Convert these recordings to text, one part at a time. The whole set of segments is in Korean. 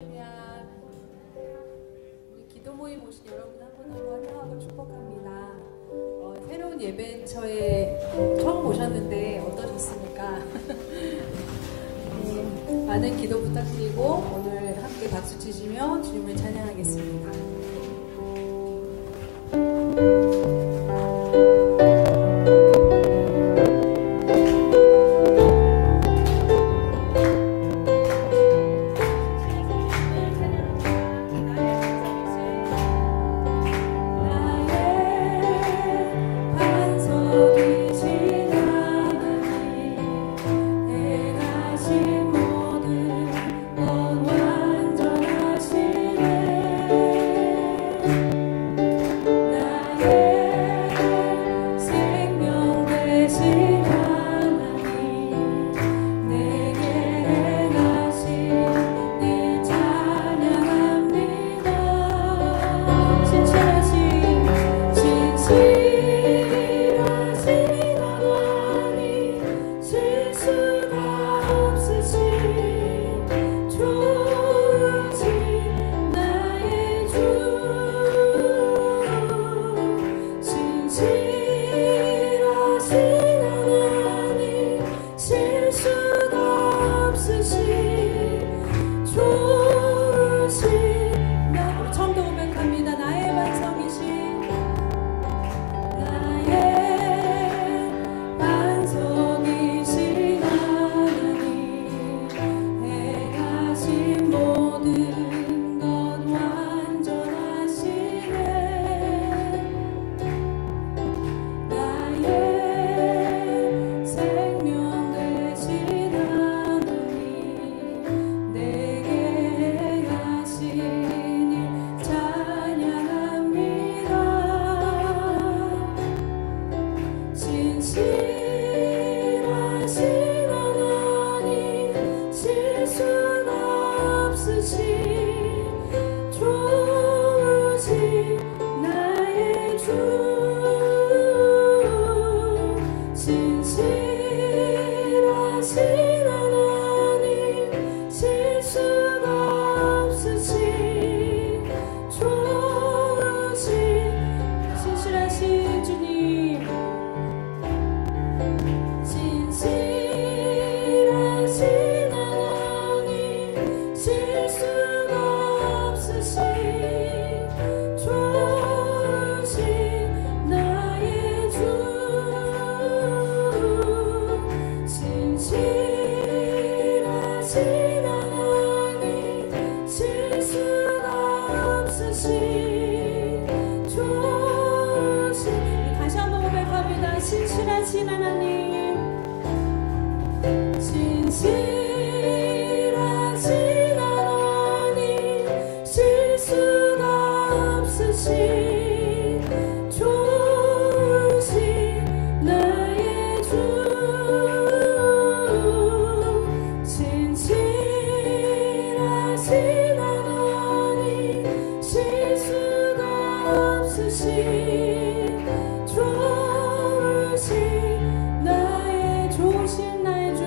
할렐루야. 우리 기도 모임 오신 여러분 한 분 한 분 환영하고 축복합니다. 새로운 예배처에 처음 오셨는데 어떠셨습니까? 많은 기도 부탁드리고 오늘 함께 박수 치시며 주님을 찬양하겠습니다. 신실하신 하나님, 신실하신 하나님, 실수가 없으신 좋으신 나의 주, 신실하신 하나님, 실수가 없으신 나의 좋으신 나의 주,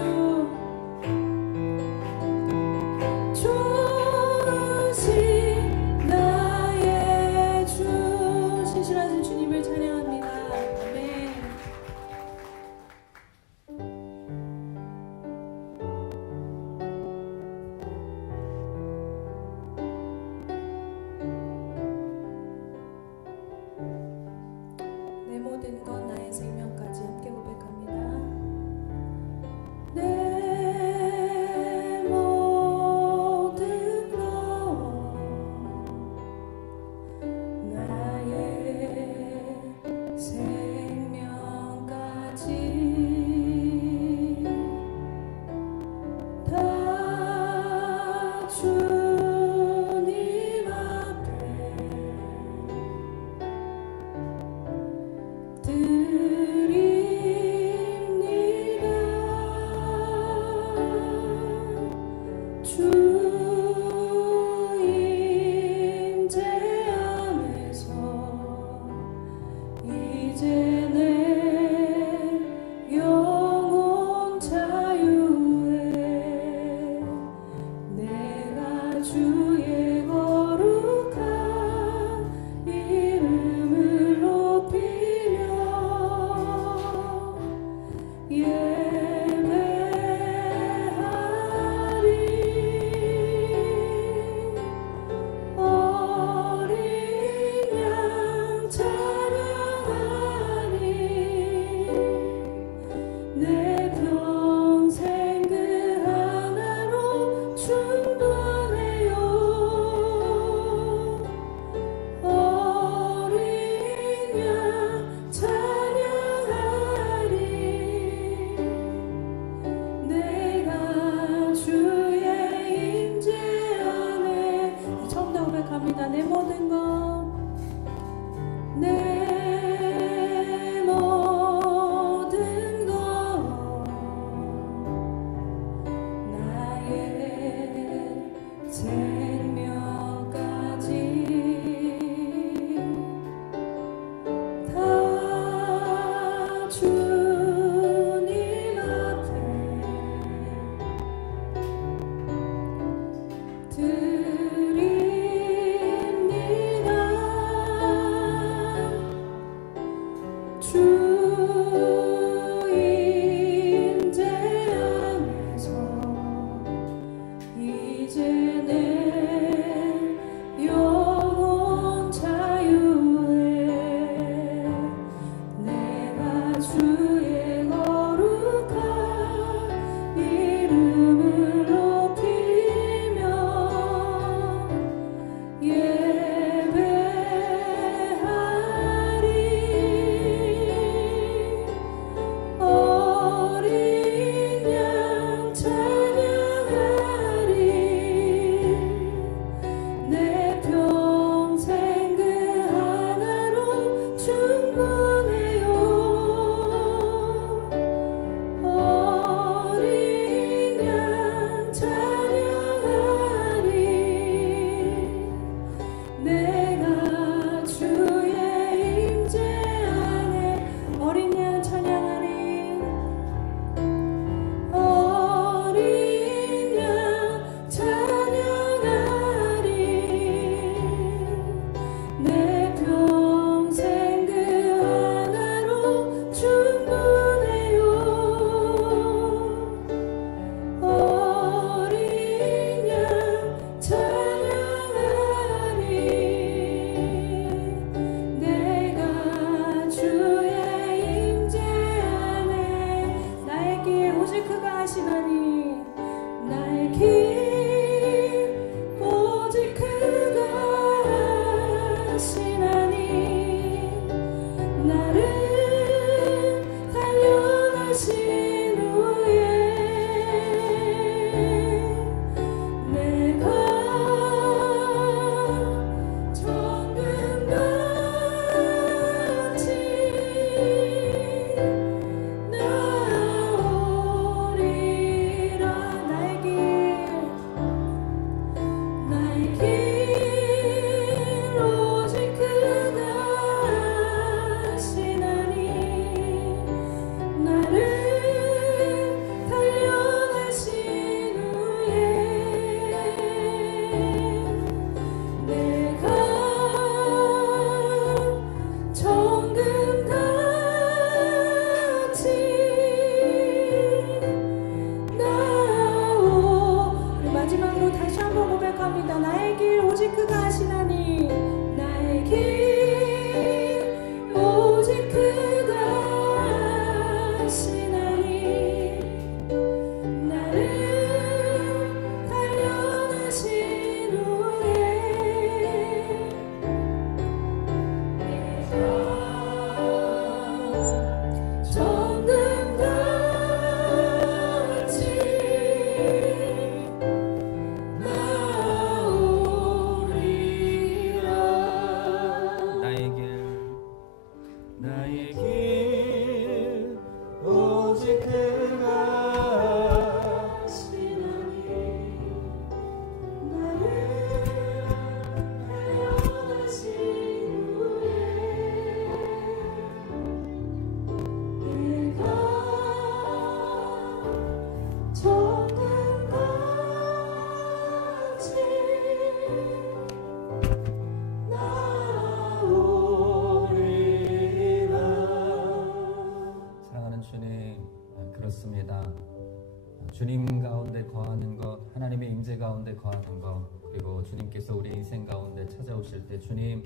주님 가운데 거하는 것, 하나님의 임재 가운데 거하는 것, 그리고 주님께서 우리 인생 가운데 찾아오실 때 주님,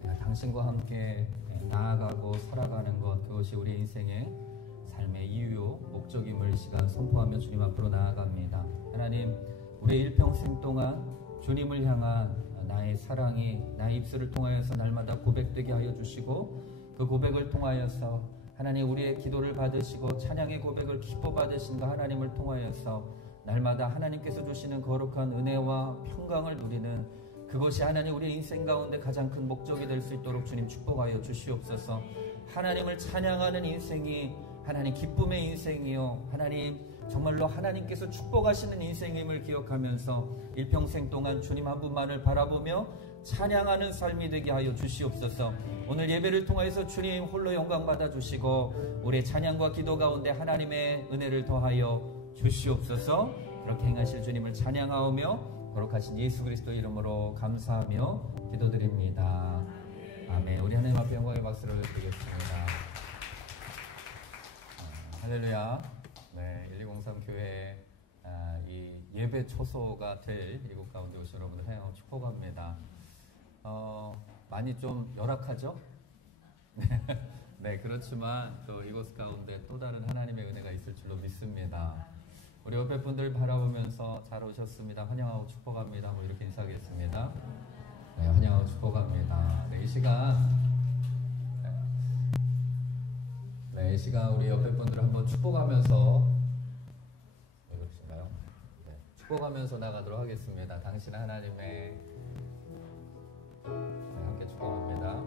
내가 당신과 함께 나아가고 살아가는 것, 그것이 우리 인생의 삶의 이유요 목적임을 이 시간 선포하며 주님 앞으로 나아갑니다. 하나님, 우리의 일평생 동안 주님을 향한 나의 사랑이 나의 입술을 통하여서 날마다 고백되게 하여 주시고, 그 고백을 통하여서 하나님 우리의 기도를 받으시고 찬양의 고백을 기뻐 받으신 그 하나님을 통하여서 날마다 하나님께서 주시는 거룩한 은혜와 평강을 누리는 그것이 하나님 우리 인생 가운데 가장 큰 목적이 될 수 있도록 주님 축복하여 주시옵소서. 하나님을 찬양하는 인생이 하나님 기쁨의 인생이요, 하나님 정말로 하나님께서 축복하시는 인생임을 기억하면서 일평생 동안 주님 한 분만을 바라보며 찬양하는 삶이 되게 하여 주시옵소서. 오늘 예배를 통해서 주님 홀로 영광 받아 주시고 우리의 찬양과 기도 가운데 하나님의 은혜를 더하여 주시옵소서. 그렇게 행하실 주님을 찬양하오며 거룩하신 예수 그리스도 이름으로 감사하며 기도드립니다. 아멘. 우리 하나님 앞에 영광의 박수를 드리겠습니다. 할렐루야. 네, 1203 교회 이 예배 초소가 될 이곳 가운데 오신 여러분들 환영하고 축복합니다. 많이 좀 열악하죠? 네, 그렇지만 또 이곳 가운데 또 다른 하나님의 은혜가 있을 줄로 믿습니다. 우리 옆에 분들 바라보면서 잘 오셨습니다. 환영하고 축복합니다. 뭐 이렇게 인사하겠습니다. 네, 환영하고 축복합니다. 네, 이 시간 우리 옆에 분들을 한번 축복하면서 왜 그러신가요? 네, 축복하면서 나가도록 하겠습니다. 당신 하나님의 네, 함께 축복합니다.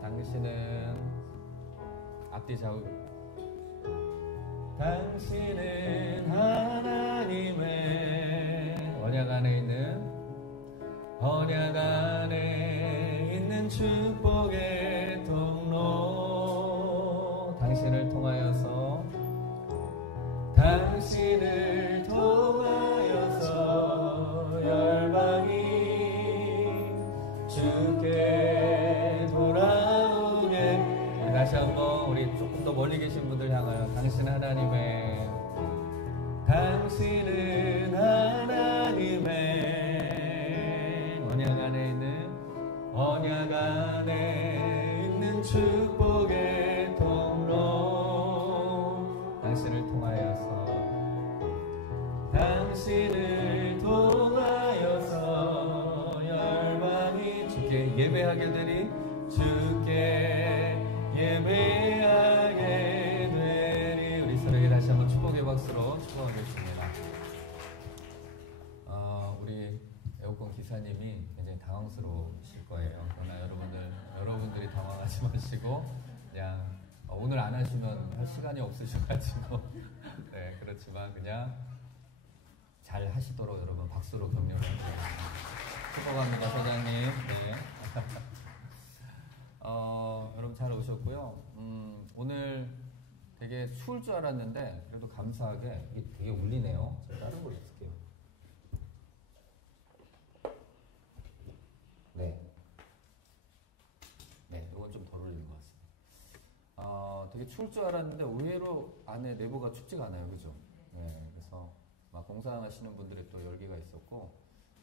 당신은 앞뒤 좌우 당신은 하나님의 언약 안에 있는 축복의 통로 당신을 통하여서 열방이 주께 돌아오게. 다시 한번 우리 조금 더 멀리 계신 분들 향하여 당신은 하나님의 언약 안에 있는 축복의 통로 당신을 통하여서 열방이 주께 예배하게 되리 우리 서로에게 다시 한번 축복의 박수로 축복하겠습니다. 우리 에어컨 기사님이 굉장히 당황스러우실 거예요. 그러나 여러분들이 당황하지 마시고 그냥 오늘 안 하시면 할 시간이 없으셔가지고 네, 그렇지만 그냥 잘 하시도록 여러분 박수로 격려를 해주세요. 축복합니다, 사장님. 네. 여러분 잘 오셨고요. 오늘 되게 추울 줄 알았는데 그래도 감사하게 이게 되게 울리네요. 제가 다른 걸로 쓸게요. 네, 이건 좀 덜 울리는 것 같습니다. 되게 추울 줄 알았는데 의외로 안에 내부가 춥지가 않아요, 그죠? 네, 그래서 막 공사하시는 분들의 또 열기가 있었고,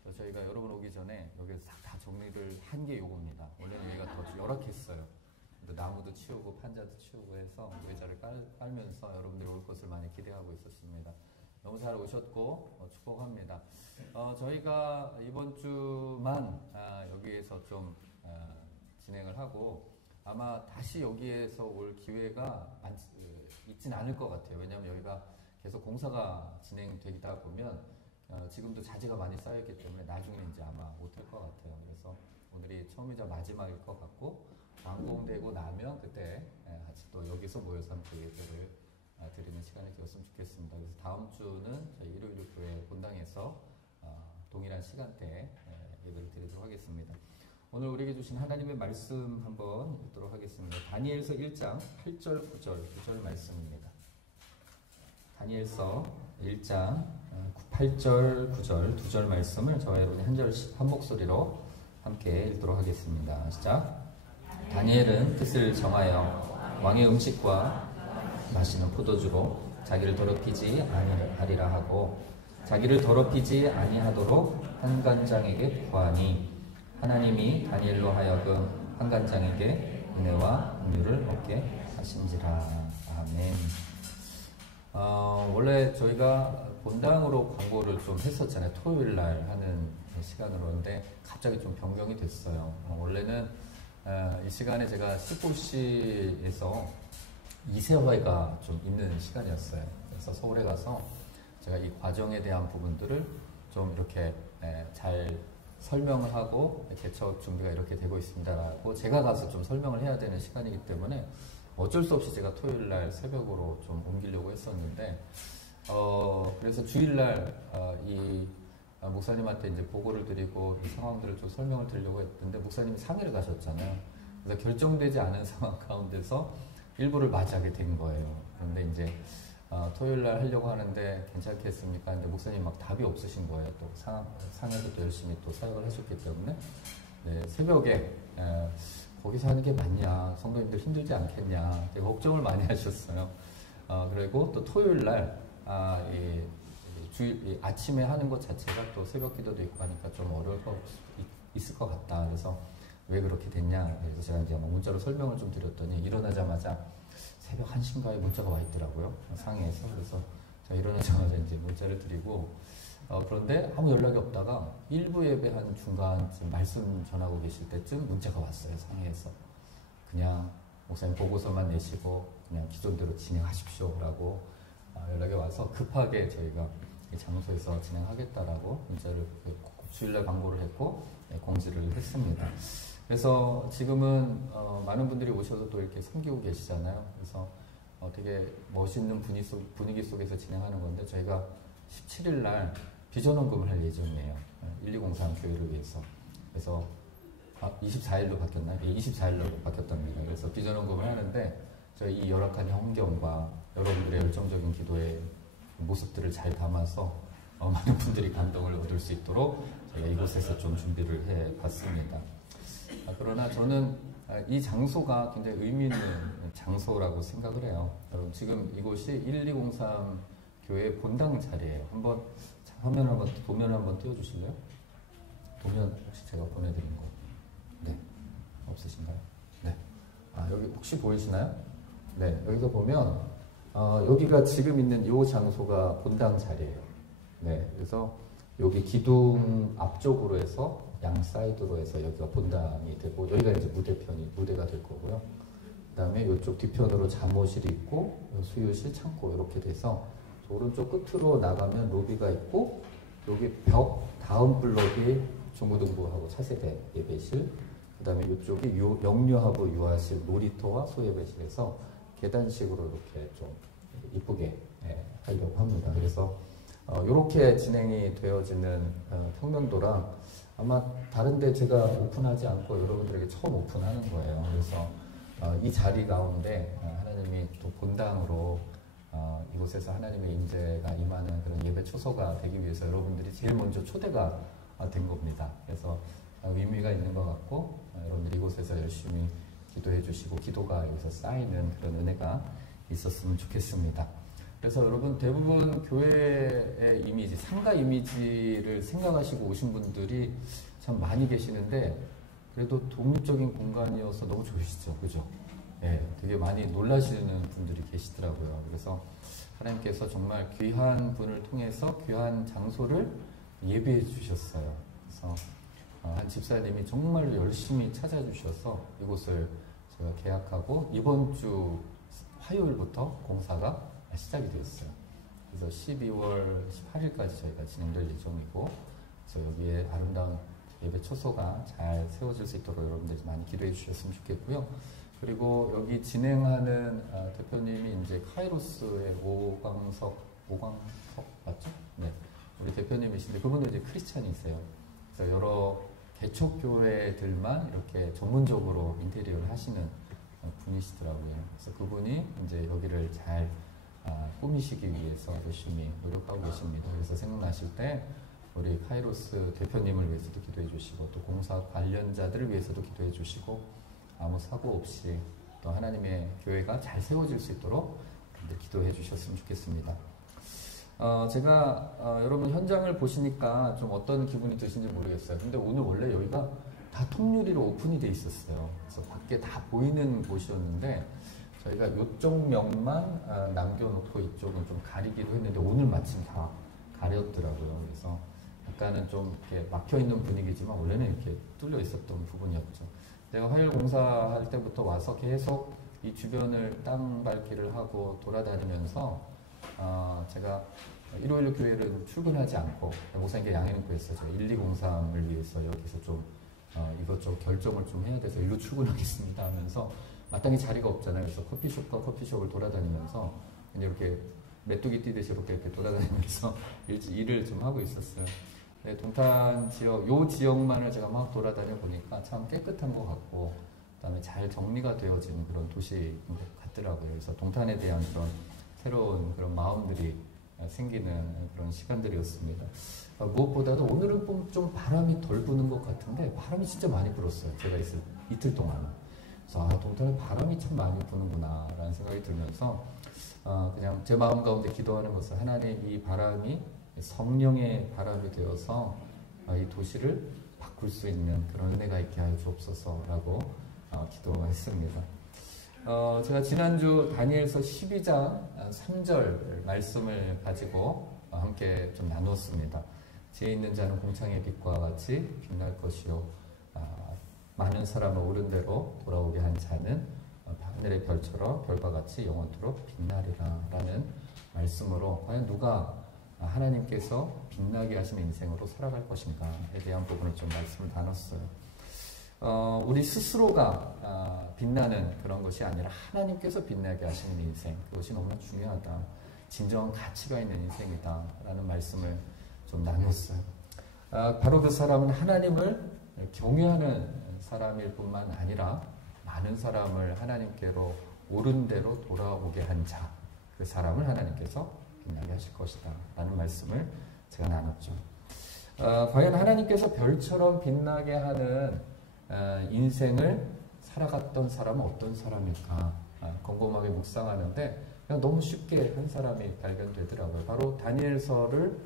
또 저희가 여러분 오기 전에 여기서 다 정리를 한 게 요겁니다. 원래는 여기가 더 열악했어요. 나무도 치우고 판자도 치우고 해서 의자를 깔면서 여러분들이 올 것을 많이 기대하고 있었습니다. 너무 잘 오셨고 축복합니다. 저희가 이번 주만 여기에서 좀 진행을 하고 아마 다시 여기에서 올 기회가 있진 않을 것 같아요. 왜냐하면 여기가 계속 공사가 진행되다 보면 지금도 자재가 많이 쌓여있기 때문에 나중에는 이제 아마 못할 것 같아요. 그래서 오늘이 처음이자 마지막일 것 같고 완공되고 나면 그때 같이 또 여기서 모여서 함께 예배를 드리는 시간이 되었으면 좋겠습니다. 그래서 다음 주는 저희 일요일 교회 본당에서 동일한 시간대에 예배를 드리도록 하겠습니다. 오늘 우리에게 주신 하나님의 말씀 한번 읽도록 하겠습니다. 다니엘서 1장 8절 9절 말씀입니다. 다니엘서 1장 8절 9절 두 절 말씀을 저와 여러분이 한 절씩 한 목소리로 함께 읽도록 하겠습니다. 시작. 다니엘은 뜻을 정하여 왕의 음식과 마시는 포도주로 자기를 더럽히지 아니하리라 하고 자기를 더럽히지 아니하도록 한간장에게 구하니 하나님이 다니엘로 하여금 한간장에게 은혜와 긍휼을 얻게 하신지라. 아멘. 원래 저희가 본당으로 광고를 좀 했었잖아요. 토요일 날 하는 시간으로. 근데 갑자기 좀 변경이 됐어요. 원래는 이 시간에 제가 시골시에서 이세화가 좀 있는 시간이었어요. 그래서 서울에 가서 제가 이 과정에 대한 부분들을 좀 이렇게 잘 설명을 하고 개척 준비가 이렇게 되고 있습니다라고 제가 가서 좀 설명을 해야 되는 시간이기 때문에 어쩔 수 없이 제가 토요일 날 새벽으로 좀 옮기려고 했었는데 그래서 주일날 이 목사님한테 이제 보고를 드리고 이 상황들을 좀 설명을 드리려고 했는데 목사님이 상해를 가셨잖아요. 그래서 결정되지 않은 상황 가운데서 일부를 맞이하게 된 거예요. 그런데 이제 토요일 날 하려고 하는데 괜찮겠습니까? 근데 목사님 막 답이 없으신 거예요. 또 상에서 또 열심히 또 사역을 하셨기 때문에. 네, 새벽에 거기서 하는 게 맞냐? 성도님들 힘들지 않겠냐? 되게 걱정을 많이 하셨어요. 그리고 또 토요일 날 아침에 하는 것 자체가 또 새벽 기도도 있고 하니까 좀 어려울 거 있을 것 같다. 그래서 왜 그렇게 됐냐? 그래서 제가 이제 문자로 설명을 좀 드렸더니 일어나자마자 새벽 1시인가에 문자가 와 있더라고요. 상해에서. 그래서 제가 일어나자마자 이제 문자를 드리고, 그런데 아무 연락이 없다가 1부 예배 한 중간쯤 말씀 전하고 계실 때쯤 문자가 왔어요. 상해에서. 그냥 목사님 보고서만 내시고 그냥 기존대로 진행하십시오 라고 연락이 와서 급하게 저희가 이 장소에서 진행하겠다라고 문자를 주일날 광고를 했고 공지를 했습니다. 그래서 지금은 많은 분들이 오셔서 또 이렇게 섬기고 계시잖아요. 그래서 되게 멋있는 분위기 속에서 진행하는 건데 저희가 17일 날 비전 헌금을 할 예정이에요. 1203 교회를 위해서. 그래서 24일로 바뀌었나요? 24일로 바뀌었답니다. 그래서 비전 헌금을 하는데 저희 이 열악한 환경과 여러분들의 열정적인 기도의 모습들을 잘 담아서 많은 분들이 감동을 얻을 수 있도록 제가 이곳에서 좀 준비를 해봤습니다. 그러나 저는 이 장소가 굉장히 의미 있는 장소라고 생각을 해요. 여러분 지금 이곳이 1203 교회 본당 자리예요. 한번 도면 한번 띄워주실래요? 도면 혹시 제가 보내드린 거 네 없으신가요? 네. 여기 혹시 보이시나요? 네, 여기서 보면 여기가 지금 있는 이 장소가 본당 자리예요. 네, 그래서 여기 기둥 앞쪽으로 해서 양 사이드로 해서 여기가 본당이 되고 여기가 이제 무대가 될 거고요. 그 다음에 이쪽 뒤편으로 잠옷실이 있고 수유실, 창고 이렇게 돼서 오른쪽 끝으로 나가면 로비가 있고 여기 벽 다음 블록이 중고등부하고 차세대 예배실, 그 다음에 이쪽이 영유하부 유아실, 놀이터와 소예배실에서 계단식으로 이렇게 좀 이쁘게 하려고 합니다. 그래서 이렇게 진행이 되어지는 평면도랑 아마 다른데 제가 오픈하지 않고 여러분들에게 처음 오픈하는 거예요. 그래서 이 자리 가운데 하나님이 또 본당으로 이곳에서 하나님의 임재가 임하는 그런 예배 초소가 되기 위해서 여러분들이 제일 먼저 초대가 된 겁니다. 그래서 의미가 있는 것 같고 여러분들이 이곳에서 열심히 기도해 주시고 기도가 여기서 쌓이는 그런 은혜가 있었으면 좋겠습니다. 그래서 여러분 대부분 교회의 이미지, 상가 이미지를 생각하시고 오신 분들이 참 많이 계시는데 그래도 독립적인 공간이어서 너무 좋으시죠, 그죠? 예, 되게 많이 놀라시는 분들이 계시더라고요. 그래서 하나님께서 정말 귀한 분을 통해서 귀한 장소를 예비해 주셨어요. 그래서 한 집사님이 정말 열심히 찾아주셔서 이곳을 제가 계약하고 이번 주 화요일부터 공사가 시작이 되었어요. 그래서 12월 18일까지 저희가 진행될 예정이고 그래서 여기에 아름다운 예배 초소가 잘 세워질 수 있도록 여러분들이 많이 기도해 주셨으면 좋겠고요. 그리고 여기 진행하는 대표님이 이제 카이로스의 오광석 맞죠? 네, 우리 대표님이신데 그분은 이제 크리스찬이세요. 그래서 여러 개척교회들만 이렇게 전문적으로 인테리어를 하시는 분이시더라고요. 그래서 그분이 이제 여기를 잘 꾸미시기 위해서 열심히 노력하고 계십니다. 그래서 생각나실 때 우리 카이로스 대표님을 위해서도 기도해 주시고 또 공사 관련자들을 위해서도 기도해 주시고 아무 사고 없이 또 하나님의 교회가 잘 세워질 수 있도록 기도해 주셨으면 좋겠습니다. 제가 여러분 현장을 보시니까 좀 어떤 기분이 드신지 모르겠어요. 근데 오늘 원래 여기가 다 통유리로 오픈이 돼 있었어요. 그래서 밖에 다 보이는 곳이었는데 저희가 이쪽 면만 남겨놓고 이쪽은 좀 가리기도 했는데 오늘 마침 다 가렸더라고요. 그래서 약간은 좀 이렇게 막혀 있는 분위기지만 원래는 이렇게 뚫려 있었던 부분이었죠. 제가 화요일 공사할 때부터 와서 계속 이 주변을 땅 밟기를 하고 돌아다니면서 제가 일요일 교회를 출근하지 않고 목사님께 양해는 구했어요. 제가 1203을 위해서 여기서 좀 이것저것 결정을 좀 해야 돼서 일로 출근하겠습니다 하면서 마땅히 자리가 없잖아요. 그래서 커피숍과 커피숍을 돌아다니면서 이렇게 메뚜기 뛰듯이 이렇게 돌아다니면서 일을 좀 하고 있었어요. 네, 동탄 지역, 요 지역만을 제가 막 돌아다녀 보니까 참 깨끗한 것 같고, 그 다음에 잘 정리가 되어진 그런 도시인 것 같더라고요. 그래서 동탄에 대한 그런 새로운 그런 마음들이 생기는 그런 시간들이었습니다. 무엇보다도 오늘은 좀 바람이 덜 부는 것 같은데 바람이 진짜 많이 불었어요. 제가 이틀 동안. 그래서 동탄에 바람이 참 많이 부는구나 라는 생각이 들면서 그냥 제 마음 가운데 기도하는 것은 하나님 이 바람이 성령의 바람이 되어서 이 도시를 바꿀 수 있는 그런 은혜가 있게 하여 주옵소서라고 기도했습니다. 제가 지난주 다니엘서 12장 3절 말씀을 가지고 함께 좀 나누었습니다. 지혜 있는 자는 공창의 빛과 같이 빛날 것이요 많은 사람을 옳은 대로 돌아오게 한 자는 하늘의 별처럼 별과 같이 영원토록 빛나리라 라는 말씀으로 과연 누가 하나님께서 빛나게 하시는 인생으로 살아갈 것인가에 대한 부분을 좀 말씀을 나눴어요. 우리 스스로가 빛나는 그런 것이 아니라 하나님께서 빛나게 하시는 인생, 그것이 너무나 중요하다. 진정한 가치가 있는 인생이다 라는 말씀을 좀 나눴어요. 바로 그 사람은 하나님을 경외하는 사람일 뿐만 아니라 많은 사람을 하나님께로 옳은 대로 돌아오게 한 자, 그 사람을 하나님께서 빛나게 하실 것이다 라는 말씀을 제가 나눴죠. 과연 하나님께서 별처럼 빛나게 하는 인생을 살아갔던 사람은 어떤 사람일까 곰곰하게 묵상하는데 그냥 너무 쉽게 한 사람이 발견되더라고요. 바로 다니엘서를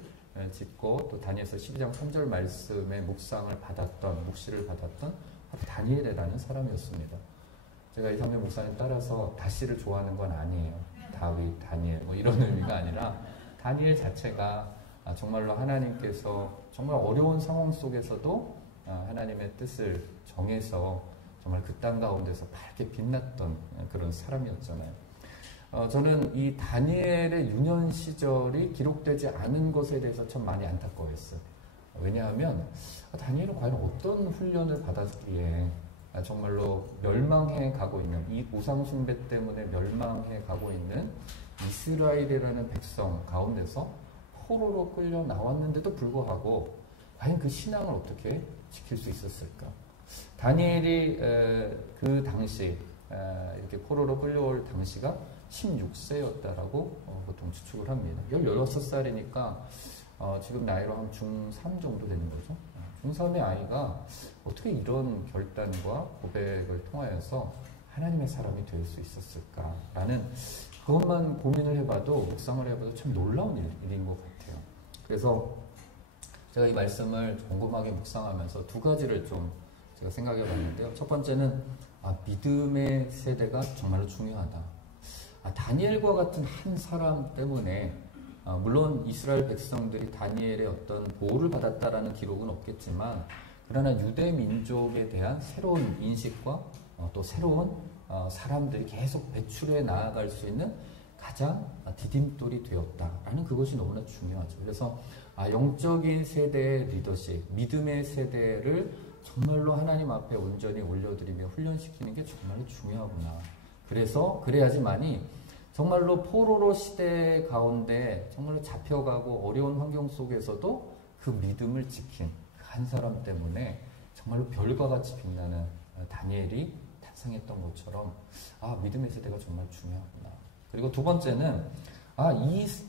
짓고 또 다니엘서 12장 3절 말씀의 묵시를 받았던 다니엘이라는 사람이었습니다. 제가 이상민 목사님 따라서 다시를 좋아하는 건 아니에요. 다윗, 다니엘 뭐 이런 의미가 아니라 다니엘 자체가 정말로 하나님께서 정말 어려운 상황 속에서도 하나님의 뜻을 정해서 정말 그 땅 가운데서 밝게 빛났던 그런 사람이었잖아요. 저는 이 다니엘의 유년 시절이 기록되지 않은 것에 대해서 참 많이 안타까워했어요. 왜냐하면 다니엘은 과연 어떤 훈련을 받았기에 정말로 멸망해 가고 있는 이 우상 숭배 때문에 멸망해 가고 있는 이스라엘이라는 백성 가운데서 포로로 끌려 나왔는데도 불구하고 과연 그 신앙을 어떻게 지킬 수 있었을까? 다니엘이 그 당시 이렇게 포로로 끌려올 당시가 16세였다라고 보통 추측을 합니다. 16살이니까 지금 나이로 한 중3 정도 되는 거죠. 중3의 아이가 어떻게 이런 결단과 고백을 통하여서 하나님의 사람이 될 수 있었을까라는 그것만 고민을 해봐도 묵상을 해봐도 참 놀라운 일인 것 같아요. 그래서 제가 이 말씀을 곰곰하게 묵상하면서 두 가지를 좀 제가 생각해 봤는데요. 첫 번째는 믿음의 세대가 정말로 중요하다. 다니엘과 같은 한 사람 때문에 물론 이스라엘 백성들이 다니엘의 어떤 보호를 받았다라는 기록은 없겠지만 그러나 유대 민족에 대한 새로운 인식과 또 새로운 사람들이 계속 배출해 나아갈 수 있는 가장 디딤돌이 되었다라는 그것이 너무나 중요하죠. 그래서 영적인 세대의 리더십, 믿음의 세대를 정말로 하나님 앞에 온전히 올려드리며 훈련시키는 게 정말로 중요하구나. 그래서 그래야지만이 정말로 포로로 시대 가운데 정말로 잡혀가고 어려운 환경 속에서도 그 믿음을 지킨 한 사람 때문에 정말로 별과 같이 빛나는 다니엘이 탄생했던 것처럼 믿음의 세대가 정말 중요하구나. 그리고 두 번째는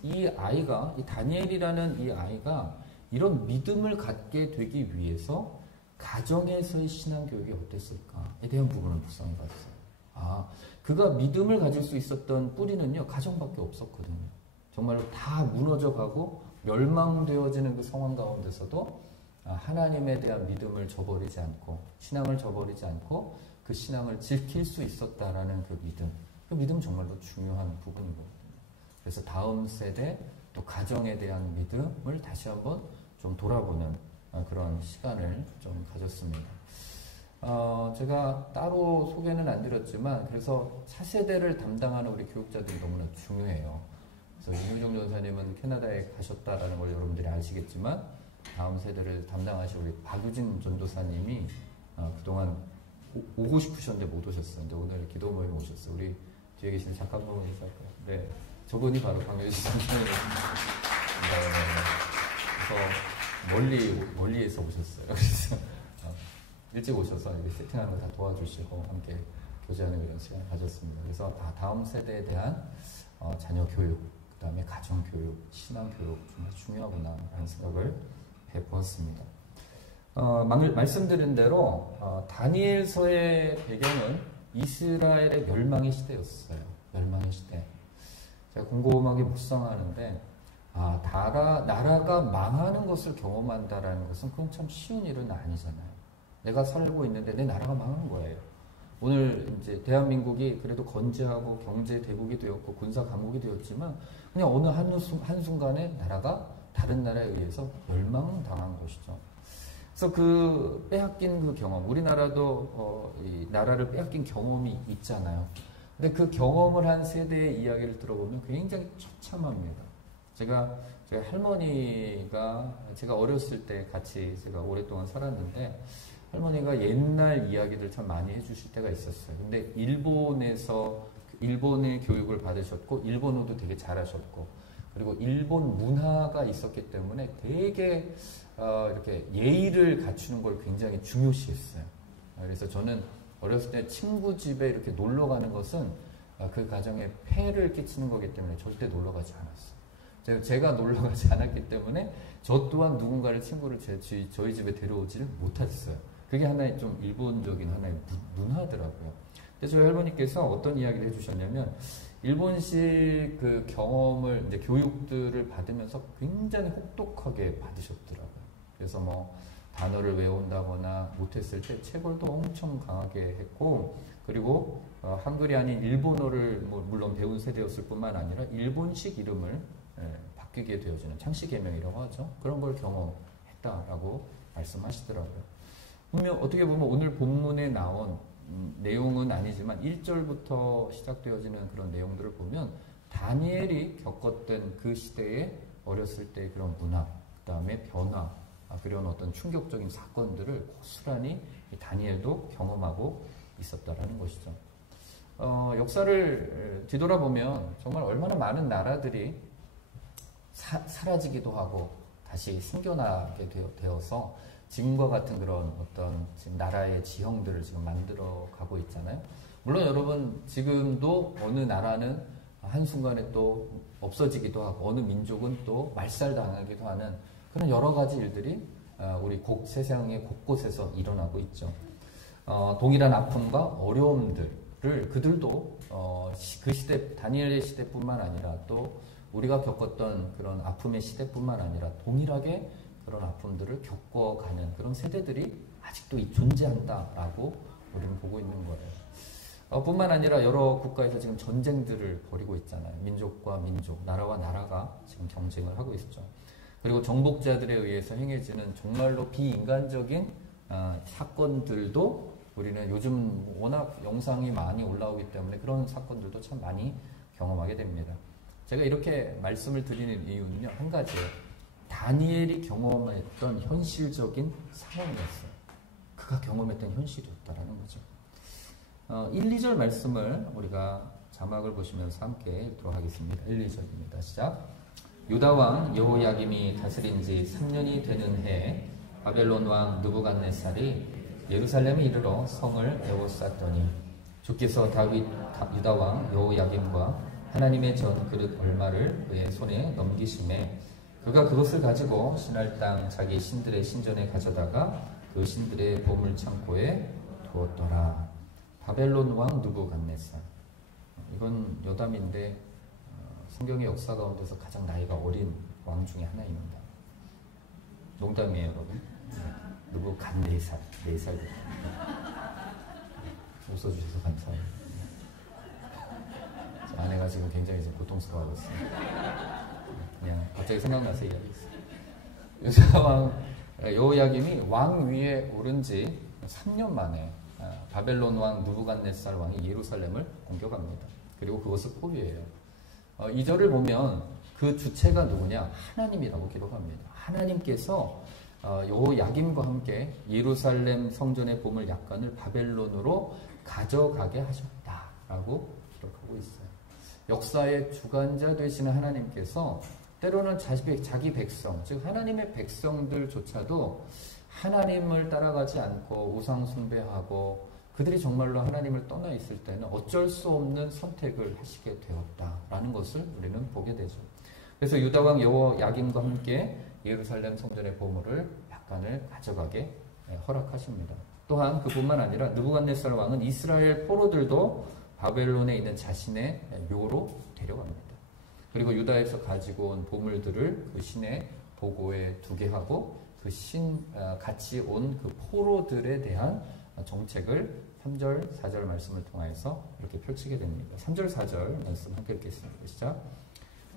이 아이가, 이 다니엘이라는 이 아이가 이런 믿음을 갖게 되기 위해서 가정에서의 신앙교육이 어땠을까에 대한 부분을 묵상해 봤어요. 그가 믿음을 가질 수 있었던 뿌리는요, 가정밖에 없었거든요. 정말로 다 무너져 가고 멸망되어지는 그 상황 가운데서도 하나님에 대한 믿음을 저버리지 않고, 신앙을 저버리지 않고 그 신앙을 지킬 수 있었다라는 그 믿음. 그 믿음은 정말로 중요한 부분이거든요. 그래서 다음 세대, 또 가정에 대한 믿음을 다시 한번 좀 돌아보는 그런 시간을 좀 가졌습니다. 제가 따로 소개는 안 드렸지만 그래서 차세대를 담당하는 우리 교육자들이 너무나 중요해요. 그래서 임유정 전사님은 캐나다에 가셨다라는 걸 여러분들이 아시겠지만 다음 세대를 담당하신 우리 박유진 전도사님이 그동안 오고 싶으셨는데 못 오셨어요. 근데 오늘 기도 모임 오셨어요. 우리 뒤에 계신 작가분이서 네, 저분이 바로 박유진 전도사님. 그래서 멀리에서 오셨어요. 그래서 일찍 오셔서 이렇게 세팅하는 거 다 도와주시고 함께 교제하는 이런 시간을 가졌습니다. 그래서 다음 세대에 대한 자녀 교육, 그 다음에 가정 교육, 신앙 교육 정말 중요하구나 라는 생각을 해보았습니다. 말씀드린 대로 다니엘서의 배경은 이스라엘의 멸망의 시대였어요. 멸망의 시대. 제가 곰곰하게 묵상하는데 나라가 망하는 것을 경험한다라는 것은 그건 참 쉬운 일은 아니잖아요. 내가 살고 있는데 내 나라가 망하는 거예요. 오늘 이제 대한민국이 그래도 건재하고 경제 대국이 되었고 군사 강국이 되었지만 그냥 어느 한순간에 나라가 다른 나라에 의해서 멸망당한 것이죠. 그래서 그 빼앗긴 그 경험, 우리나라도 이 나라를 빼앗긴 경험이 있잖아요. 근데 그 경험을 한 세대의 이야기를 들어보면 굉장히 처참합니다. 제가 할머니가 제가 어렸을 때 같이 제가 오랫동안 살았는데 할머니가 옛날 이야기들 참 많이 해주실 때가 있었어요. 근데 일본의 교육을 받으셨고 일본어도 되게 잘하셨고 그리고 일본 문화가 있었기 때문에 되게 이렇게 예의를 갖추는 걸 굉장히 중요시했어요. 그래서 저는 어렸을 때 친구 집에 이렇게 놀러 가는 것은 그 가정에 폐를 끼치는 거기 때문에 절대 놀러 가지 않았어요. 제가 놀러 가지 않았기 때문에 저 또한 누군가를 친구를 저희 집에 데려오지를 못했어요. 그게 하나의 좀 일본적인 하나의 문화더라고요. 근데 저희 할머니께서 어떤 이야기를 해주셨냐면 일본식 그 경험을 이제 교육들을 받으면서 굉장히 혹독하게 받으셨더라고요. 그래서 뭐 단어를 외운다거나 못했을 때 체벌도 엄청 강하게 했고 그리고 한글이 아닌 일본어를 물론 배운 세대였을 뿐만 아니라 일본식 이름을 바뀌게 되어지는 창씨개명이라고 하죠. 그런 걸 경험했다라고 말씀하시더라고요. 분명 어떻게 보면 오늘 본문에 나온 내용은 아니지만 1절부터 시작되어지는 그런 내용들을 보면 다니엘이 겪었던 그 시대에 어렸을 때 그런 문화, 그 다음에 변화, 그런 어떤 충격적인 사건들을 고스란히 다니엘도 경험하고 있었다라는 것이죠. 역사를 뒤돌아보면 정말 얼마나 많은 나라들이 사라지기도 하고 다시 생겨나게 되어서 지금과 같은 그런 어떤 지금 나라의 지형들을 지금 만들어 가고 있잖아요. 물론 여러분 지금도 어느 나라는 한순간에 또 없어지기도 하고 어느 민족은 또 말살당하기도 하는 그런 여러 가지 일들이 우리 세상의 곳곳에서 일어나고 있죠. 동일한 아픔과 어려움들을 그들도 그 시대 다니엘의 시대뿐만 아니라 또 우리가 겪었던 그런 아픔의 시대뿐만 아니라 동일하게 그런 아픔들을 겪어가는 그런 세대들이 아직도 존재한다라고 우리는 보고 있는 거예요. 뿐만 아니라 여러 국가에서 지금 전쟁들을 벌이고 있잖아요. 민족과 민족, 나라와 나라가 지금 경쟁을 하고 있죠. 그리고 정복자들에 의해서 행해지는 정말로 비인간적인 사건들도 우리는 요즘 워낙 영상이 많이 올라오기 때문에 그런 사건들도 참 많이 경험하게 됩니다. 제가 이렇게 말씀을 드리는 이유는요, 한 가지예요. 다니엘이 경험했던 현실적인 상황이었어요. 그가 경험했던 현실이었다라는 거죠. 1, 2절 말씀을 우리가 자막을 보시면서 함께 읽도록 하겠습니다. 1, 2절입니다. 시작. 유다 왕 여호야김이 다스린 지 3년이 되는 해에 바벨론 왕 느부갓네살이 예루살렘에 이르러 성을 에워쌌더니 주께서 유다 왕 여호야김과 하나님의 전 그릇 얼마를 그의 손에 넘기심에 그가 그것을 가지고 신할 땅 자기 신들의 신전에 가져다가 그 신들의 보물 창고에 두었더라. 바벨론 왕 느부갓네살. 이건 여담인데 성경의 역사 가운데서 가장 나이가 어린 왕 중에 하나입니다. 농담이에요, 여러분. 느부갓네살. 4살. 웃어주셔서 감사해요. 아내가 지금 굉장히 고통스러워하고 있습니다. 그냥 갑자기 생각나서 이야기했어요. 유다 왕 여호야김이 왕 위에 오른 지 3년 만에 바벨론 왕 느부갓네살 왕이 예루살렘을 공격합니다. 그리고 그것을 포위해요. 2절을 보면 그 주체가 누구냐? 하나님이라고 기록합니다. 하나님께서 여호야김과 함께 예루살렘 성전의 보물 약관을 바벨론으로 가져가게 하셨다라고 기록하고 있어요. 역사의 주관자 되시는 하나님께서 때로는 자기 백성, 즉 하나님의 백성들조차도 하나님을 따라가지 않고 우상 숭배하고 그들이 정말로 하나님을 떠나 있을 때는 어쩔 수 없는 선택을 하시게 되었다라는 것을 우리는 보게 되죠. 그래서 유다 왕 여호야김과 함께 예루살렘 성전의 보물을 약간을 가져가게 허락하십니다. 또한 그뿐만 아니라 느부갓네살 왕은 이스라엘 포로들도 바벨론에 있는 자신의 묘로 데려갑니다. 그리고 유다에서 가지고 온 보물들을 그 신의 보고에 두게 하고 그 같이 온 그 포로들에 대한 정책을 3절, 4절 말씀을 통해서 이렇게 펼치게 됩니다. 3절, 4절 말씀 함께 읽겠습니다. 시작.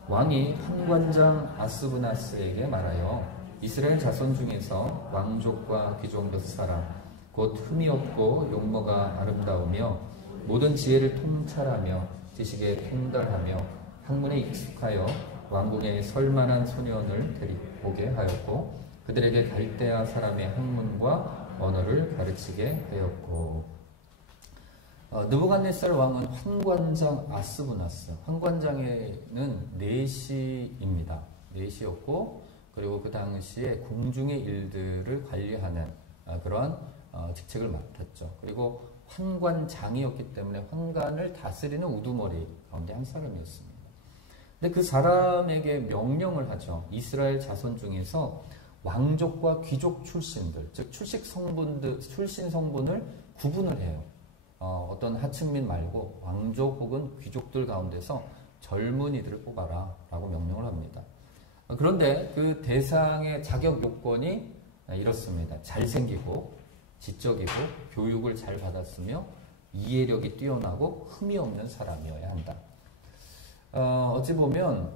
왕이 판관장 아스브나스에게 말하여 이스라엘 자손 중에서 왕족과 귀족 몇 사람 곧 흠이 없고 용모가 아름다우며 모든 지혜를 통찰하며 지식에 통달하며 학문에 익숙하여 왕궁에 설만한 소년을 데리고게 하였고 그들에게 갈대아 사람의 학문과 언어를 가르치게 하였고. 느부갓네살 왕은 환관장 아스브나스, 환관장에는 내시입니다. 내시였고 그리고 그 당시에 궁중의 일들을 관리하는 그러한 직책을 맡았죠. 그리고 환관장이었기 때문에 환관을 다스리는 우두머리 가운데 한 사람이었습니다. 근데 그 사람에게 명령을 하죠. 이스라엘 자손 중에서 왕족과 귀족 출신들, 즉 출신 성분을 구분을 해요. 어떤 하층민 말고 왕족 혹은 귀족들 가운데서 젊은이들을 뽑아라 라고 명령을 합니다. 그런데 그 대상의 자격 요건이 이렇습니다. 잘생기고 지적이고 교육을 잘 받았으며 이해력이 뛰어나고 흠이 없는 사람이어야 한다. 어찌 보면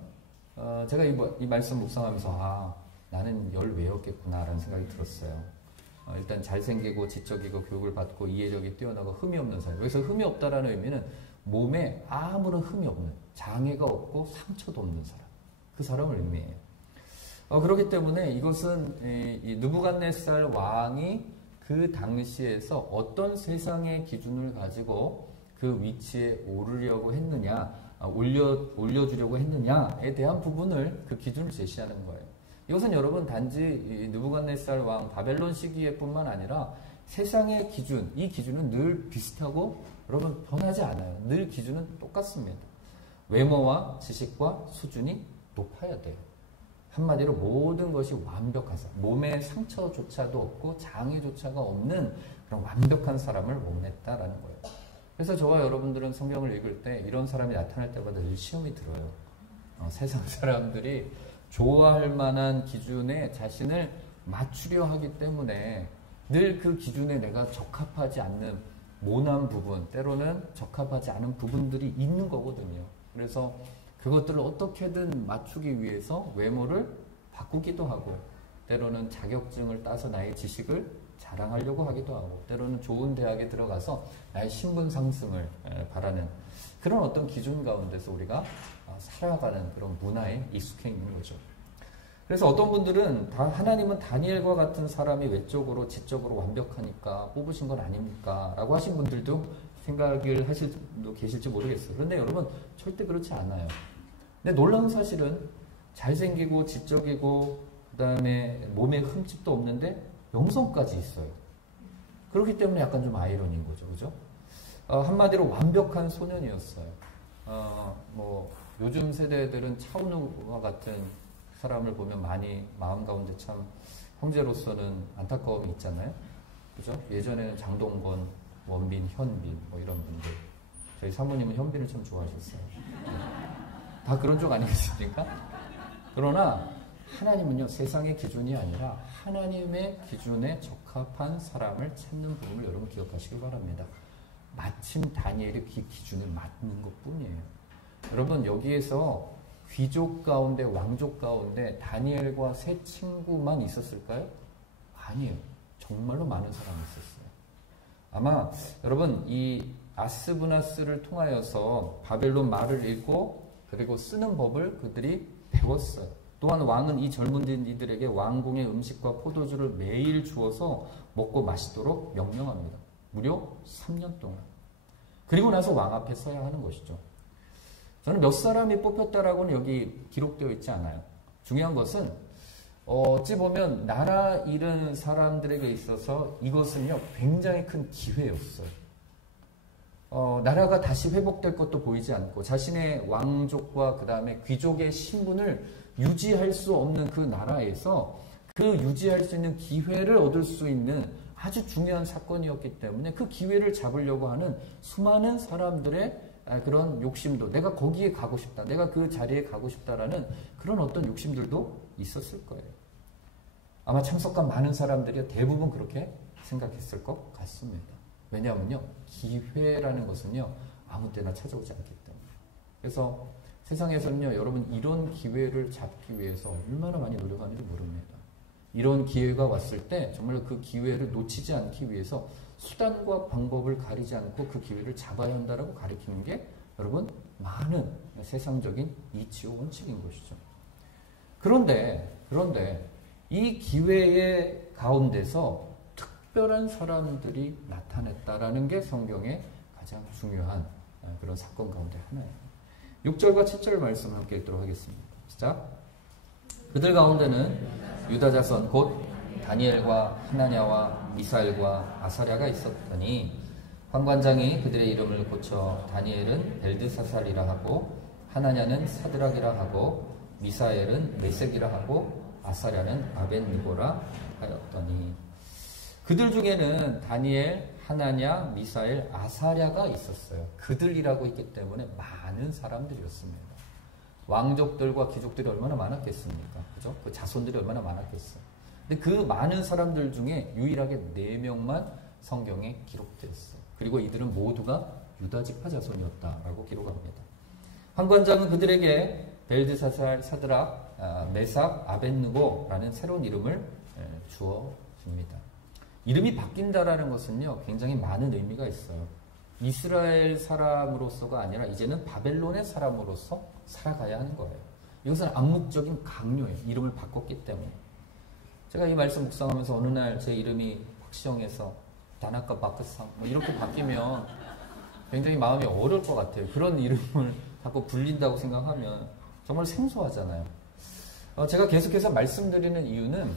제가 이 말씀 묵상하면서 나는 열외였겠구나 라는 생각이 들었어요. 일단 잘생기고 지적이고 교육을 받고 이해력이 뛰어나고 흠이 없는 사람. 여기서 흠이 없다라는 의미는 몸에 아무런 흠이 없는, 장애가 없고 상처도 없는 사람. 그 사람을 의미해요. 그렇기 때문에 이것은 이 느부갓네살 왕이 그 당시에서 어떤 세상의 기준을 가지고 그 위치에 오르려고 했느냐, 올려주려고 했느냐에 대한 부분을 그 기준을 제시하는 거예요. 이것은 여러분 단지 느부갓네살 왕 바벨론 시기에뿐만 아니라 세상의 기준, 이 기준은 늘 비슷하고 여러분 변하지 않아요. 늘 기준은 똑같습니다. 외모와 지식과 수준이 높아야 돼요. 한마디로 모든 것이 완벽하사, 몸에 상처조차도 없고 장애조차가 없는 그런 완벽한 사람을 원했다라는 거예요. 그래서 저와 여러분들은 성경을 읽을 때 이런 사람이 나타날 때마다 늘 시험이 들어요. 세상 사람들이 좋아할 만한 기준에 자신을 맞추려 하기 때문에 늘 그 기준에 내가 적합하지 않는 모난 부분, 때로는 적합하지 않은 부분들이 있는 거거든요. 그래서 그것들을 어떻게든 맞추기 위해서 외모를 바꾸기도 하고, 때로는 자격증을 따서 나의 지식을 자랑하려고 하기도 하고, 때로는 좋은 대학에 들어가서 나의 신분 상승을 바라는 그런 어떤 기준 가운데서 우리가 살아가는 그런 문화에 익숙해 있는 거죠. 그래서 어떤 분들은 하나님은 다니엘과 같은 사람이 외적으로 지적으로 완벽하니까 뽑으신 건 아닙니까? 라고 하신 분들도 생각을 하실 분도 계실지 모르겠어요. 그런데 여러분 절대 그렇지 않아요. 근데 놀라운 사실은 잘생기고 지적이고 그 다음에 몸에 흠집도 없는데 영성까지 있어요. 그렇기 때문에 약간 좀 아이러니인 거죠. 그죠? 한마디로 완벽한 소년이었어요. 요즘 세대들은 차은우와 같은 사람을 보면 많이 마음 가운데 참 형제로서는 안타까움이 있잖아요. 그죠? 예전에는 장동건, 원빈, 현빈 이런 분들. 저희 사모님은 현빈을 참 좋아하셨어요. 다 그런 쪽 아니겠습니까? 그러나 하나님은요, 세상의 기준이 아니라 하나님의 기준에 적합한 사람을 찾는 부분을 여러분 기억하시길 바랍니다. 마침 다니엘이 그 기준을 맞는 것 뿐이에요. 여러분 여기에서 귀족 가운데 왕족 가운데 다니엘과 세 친구만 있었을까요? 아니에요. 정말로 많은 사람이 있었어요. 아마 여러분 이 아스브나스를 통하여서 바벨론 말을 읽고 그리고 쓰는 법을 그들이 배웠어요. 또한 왕은 이 젊은이들에게 왕궁의 음식과 포도주를 매일 주어서 먹고 마시도록 명령합니다. 무려 3년 동안. 그리고 나서 왕 앞에 서야 하는 것이죠. 저는 몇 사람이 뽑혔다라고는 여기 기록되어 있지 않아요. 중요한 것은 어찌 보면 나라 잃은 사람들에게 있어서 이것은요 굉장히 큰 기회였어요. 나라가 다시 회복될 것도 보이지 않고 자신의 왕족과 그 다음에 귀족의 신분을 유지할 수 없는 그 나라에서 그 유지할 수 있는 기회를 얻을 수 있는 아주 중요한 사건이었기 때문에 그 기회를 잡으려고 하는 수많은 사람들의 그런 욕심도, 내가 거기에 가고 싶다, 내가 그 자리에 가고 싶다라는 그런 어떤 욕심들도 있었을 거예요. 아마 참석한 많은 사람들이 대부분 그렇게 생각했을 것 같습니다. 왜냐하면요, 기회라는 것은요 아무 때나 찾아오지 않기 때문에. 그래서 세상에서는요, 여러분 이런 기회를 잡기 위해서 얼마나 많이 노력하는지 모릅니다. 이런 기회가 왔을 때 정말 그 기회를 놓치지 않기 위해서 수단과 방법을 가리지 않고 그 기회를 잡아야 한다라고 가리키는 게 여러분 많은 세상적인 이치와 원칙인 것이죠. 그런데 이 기회의 가운데서 특별한 사람들이 나타났다라는 게 성경의 가장 중요한 그런 사건 가운데 하나예요. 6절과 7절 말씀 함께 읽도록 하겠습니다. 시작. 그들 가운데는 유다 자손 곧 다니엘과 하나냐와 미사엘과 아사랴가 있었더니 환관장이 그들의 이름을 고쳐 다니엘은 벨드사살이라 하고 하나냐는 사드락이라 하고 미사엘은 메섹이라 하고 아사랴는 아벳느고라 하였더니, 그들 중에는 다니엘, 하나냐, 미사엘, 아사랴가 있었어요. 그들이라고 했기 때문에 많은 사람들이었습니다. 왕족들과 귀족들이 얼마나 많았겠습니까? 그죠? 그 자손들이 얼마나 많았겠어요. 근데 그 많은 사람들 중에 유일하게 4명만 성경에 기록되었어요. 그리고 이들은 모두가 유다지파 자손이었다라고 기록합니다. 환관장은 그들에게 벨드사살, 사드락, 메삭, 아벳느고라는 새로운 이름을 주어줍니다. 이름이 바뀐다라는 것은요 굉장히 많은 의미가 있어요. 이스라엘 사람으로서가 아니라 이제는 바벨론의 사람으로서 살아가야 하는 거예요. 이것은 암묵적인 강요예요. 이름을 바꿨기 때문에. 제가 이 말씀 묵상하면서 어느 날 제 이름이 박시영에서 다나카 바크상 이렇게 바뀌면 굉장히 마음이 어려울 것 같아요. 그런 이름을 자꾸 불린다고 생각하면 정말 생소하잖아요. 제가 계속해서 말씀드리는 이유는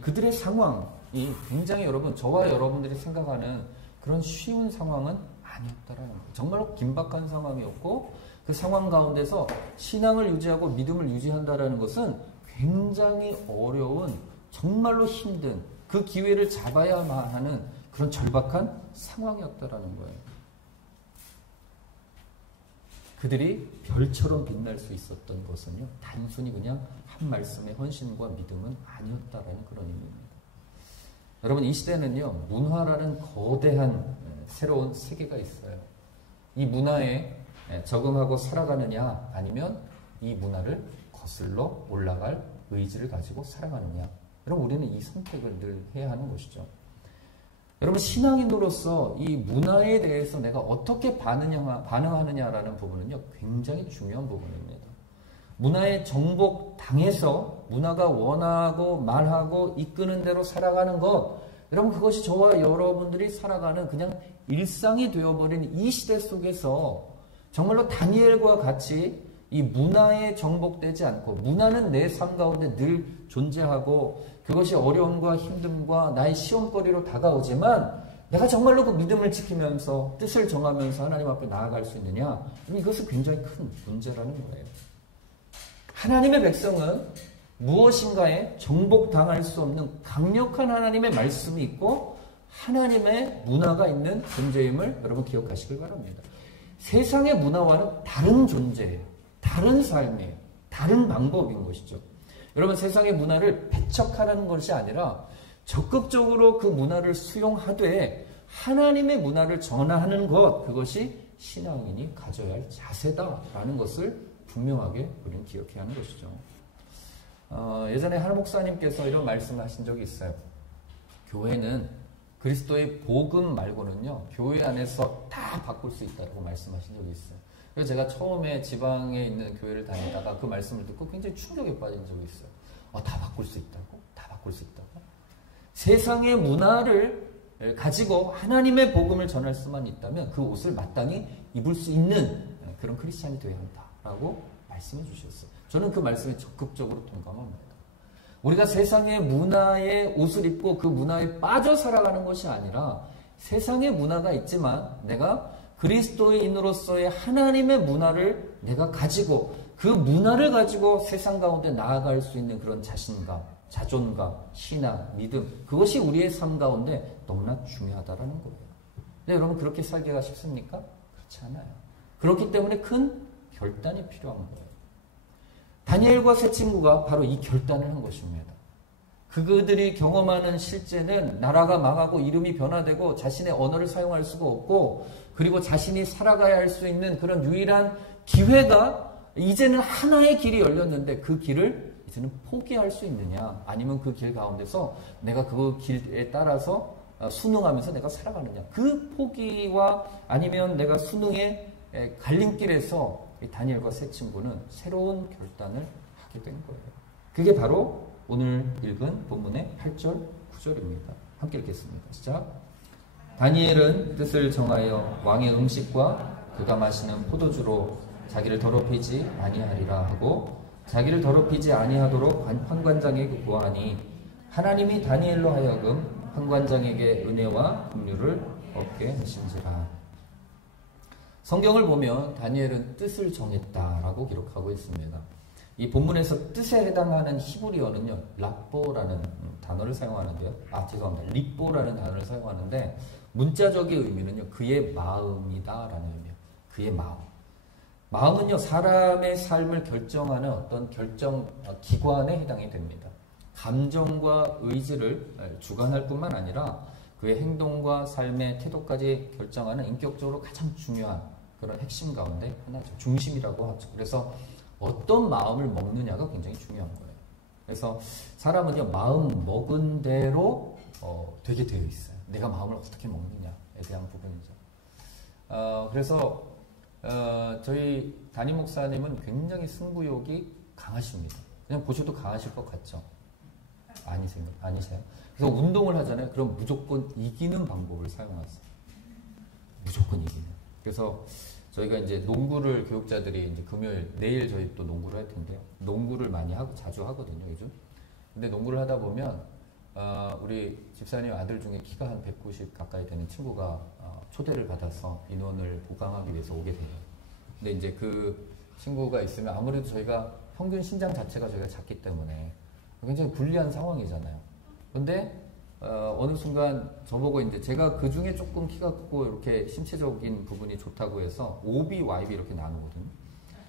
그들의 상황이 굉장히 여러분, 저와 여러분들이 생각하는 그런 쉬운 상황은 아니었다라는 거예요. 정말로 긴박한 상황이었고 그 상황 가운데서 신앙을 유지하고 믿음을 유지한다라는 것은 굉장히 어려운, 정말로 힘든, 그 기회를 잡아야만 하는 그런 절박한 상황이었다라는 거예요. 그들이 별처럼 빛날 수 있었던 것은요 단순히 그냥 한 말씀의 헌신과 믿음은 아니었다라는 그런 의미입니다. 여러분, 이 시대는요 문화라는 거대한 새로운 세계가 있어요. 이 문화에 적응하고 살아가느냐, 아니면 이 문화를 거슬러 올라갈 의지를 가지고 살아가느냐. 여러분, 우리는 이 선택을 늘 해야 하는 것이죠. 여러분, 신앙인으로서 이 문화에 대해서 내가 어떻게 반응하느냐라는 부분은요 굉장히 중요한 부분입니다. 문화에 정복당해서 문화가 원하고 말하고 이끄는 대로 살아가는 것, 여러분 그것이 저와 여러분들이 살아가는 그냥 일상이 되어버린 이 시대 속에서 정말로 다니엘과 같이 이 문화에 정복되지 않고, 문화는 내 삶 가운데 늘 존재하고 그것이 어려움과 힘듦과 나의 시험거리로 다가오지만 내가 정말로 그 믿음을 지키면서 뜻을 정하면서 하나님 앞에 나아갈 수 있느냐, 이것은 굉장히 큰 문제라는 거예요. 하나님의 백성은 무엇인가에 정복당할 수 없는 강력한 하나님의 말씀이 있고 하나님의 문화가 있는 존재임을 여러분 기억하시길 바랍니다. 세상의 문화와는 다른 존재예요. 다른 삶이에요. 다른 방법인 것이죠. 여러분, 세상의 문화를 배척하라는 것이 아니라 적극적으로 그 문화를 수용하되 하나님의 문화를 전하는 것, 그것이 신앙인이 가져야 할 자세다라는 것을 분명하게 우리는 기억해야 하는 것이죠. 예전에 한 목사님께서 이런 말씀을 하신 적이 있어요. 교회는 그리스도의 복음 말고는요 교회 안에서 다 바꿀 수 있다고 말씀하신 적이 있어요. 그래서 제가 처음에 지방에 있는 교회를 다니다가 그 말씀을 듣고 굉장히 충격에 빠진 적이 있어요. 다 바꿀 수 있다고? 다 바꿀 수 있다고? 세상의 문화를 가지고 하나님의 복음을 전할 수만 있다면 그 옷을 마땅히 입을 수 있는 그런 크리스찬이 되어야 한다라고 말씀해 주셨어요. 저는 그 말씀에 적극적으로 동감합니다. 우리가 세상의 문화의 옷을 입고 그 문화에 빠져 살아가는 것이 아니라 세상의 문화가 있지만 내가 그 그리스도인으로서의 하나님의 문화를 내가 가지고 그 문화를 가지고 세상 가운데 나아갈 수 있는 그런 자신감, 자존감, 신앙, 믿음, 그것이 우리의 삶 가운데 너무나 중요하다라는 거예요. 근데 여러분 그렇게 살기가 쉽습니까? 그렇지 않아요. 그렇기 때문에 큰 결단이 필요한 거예요. 다니엘과 세 친구가 바로 이 결단을 한 것입니다. 그들이 경험하는 실제는 나라가 망하고 이름이 변화되고 자신의 언어를 사용할 수가 없고 그리고 자신이 살아가야 할 수 있는 그런 유일한 기회가 이제는 하나의 길이 열렸는데 그 길을 이제는 포기할 수 있느냐 아니면 그 길 가운데서 내가 그 길에 따라서 순응하면서 내가 살아가느냐 그 포기와 아니면 내가 순응의 갈림길에서 다니엘과 세 친구는 새로운 결단을 하게 된 거예요. 그게 바로 오늘 읽은 본문의 8절, 9절입니다. 함께 읽겠습니다. 시작. 다니엘은 뜻을 정하여 왕의 음식과 그가 마시는 포도주로 자기를 더럽히지 아니하리라 하고 자기를 더럽히지 아니하도록 판관장에게 구하니 하나님이 다니엘로 하여금 판관장에게 은혜와 긍휼을 얻게 하신지라. 성경을 보면 다니엘은 뜻을 정했다라고 기록하고 있습니다. 이 본문에서 뜻에 해당하는 히브리어는요, 라뽀라는 단어를 사용하는데요. 죄송합니다. 리뽀라는 단어를 사용하는데 문자적인 의미는요, 그의 마음이다라는 의미예요. 그의 마음. 마음은요, 사람의 삶을 결정하는 어떤 결정 기관에 해당이 됩니다. 감정과 의지를 주관할 뿐만 아니라 그의 행동과 삶의 태도까지 결정하는 인격적으로 가장 중요한 그런 핵심 가운데 하나죠. 중심이라고 하죠. 그래서 어떤 마음을 먹느냐가 굉장히 중요한 거예요. 그래서 사람은요, 마음 먹은 대로 되게 되어 있어요. 내가 마음을 어떻게 먹느냐에 대한 부분이죠. 그래서 저희 담임 목사님은 굉장히 승부욕이 강하십니다. 그냥 보셔도 강하실 것 같죠? 아니세요? 그래서 운동을 하잖아요. 그럼 무조건 이기는 방법을 사용하세요. 무조건 이기는. 그래서 저희가 이제 농구를 교육자들이 이제 내일 저희 또 농구를 할 텐데요. 농구를 많이 자주 하거든요, 요즘. 근데 농구를 하다 보면, 우리 집사님 아들 중에 키가 한 190 가까이 되는 친구가 초대를 받아서 인원을 보강하기 위해서 오게 돼요. 근데 이제 그 친구가 있으면 아무래도 저희가 평균 신장 자체가 저희가 작기 때문에 굉장히 불리한 상황이잖아요. 근데 어느 순간 저보고 이제 제가 그 중에 조금 키가 크고 이렇게 신체적인 부분이 좋다고 해서 OB, YB 이렇게 나누거든요.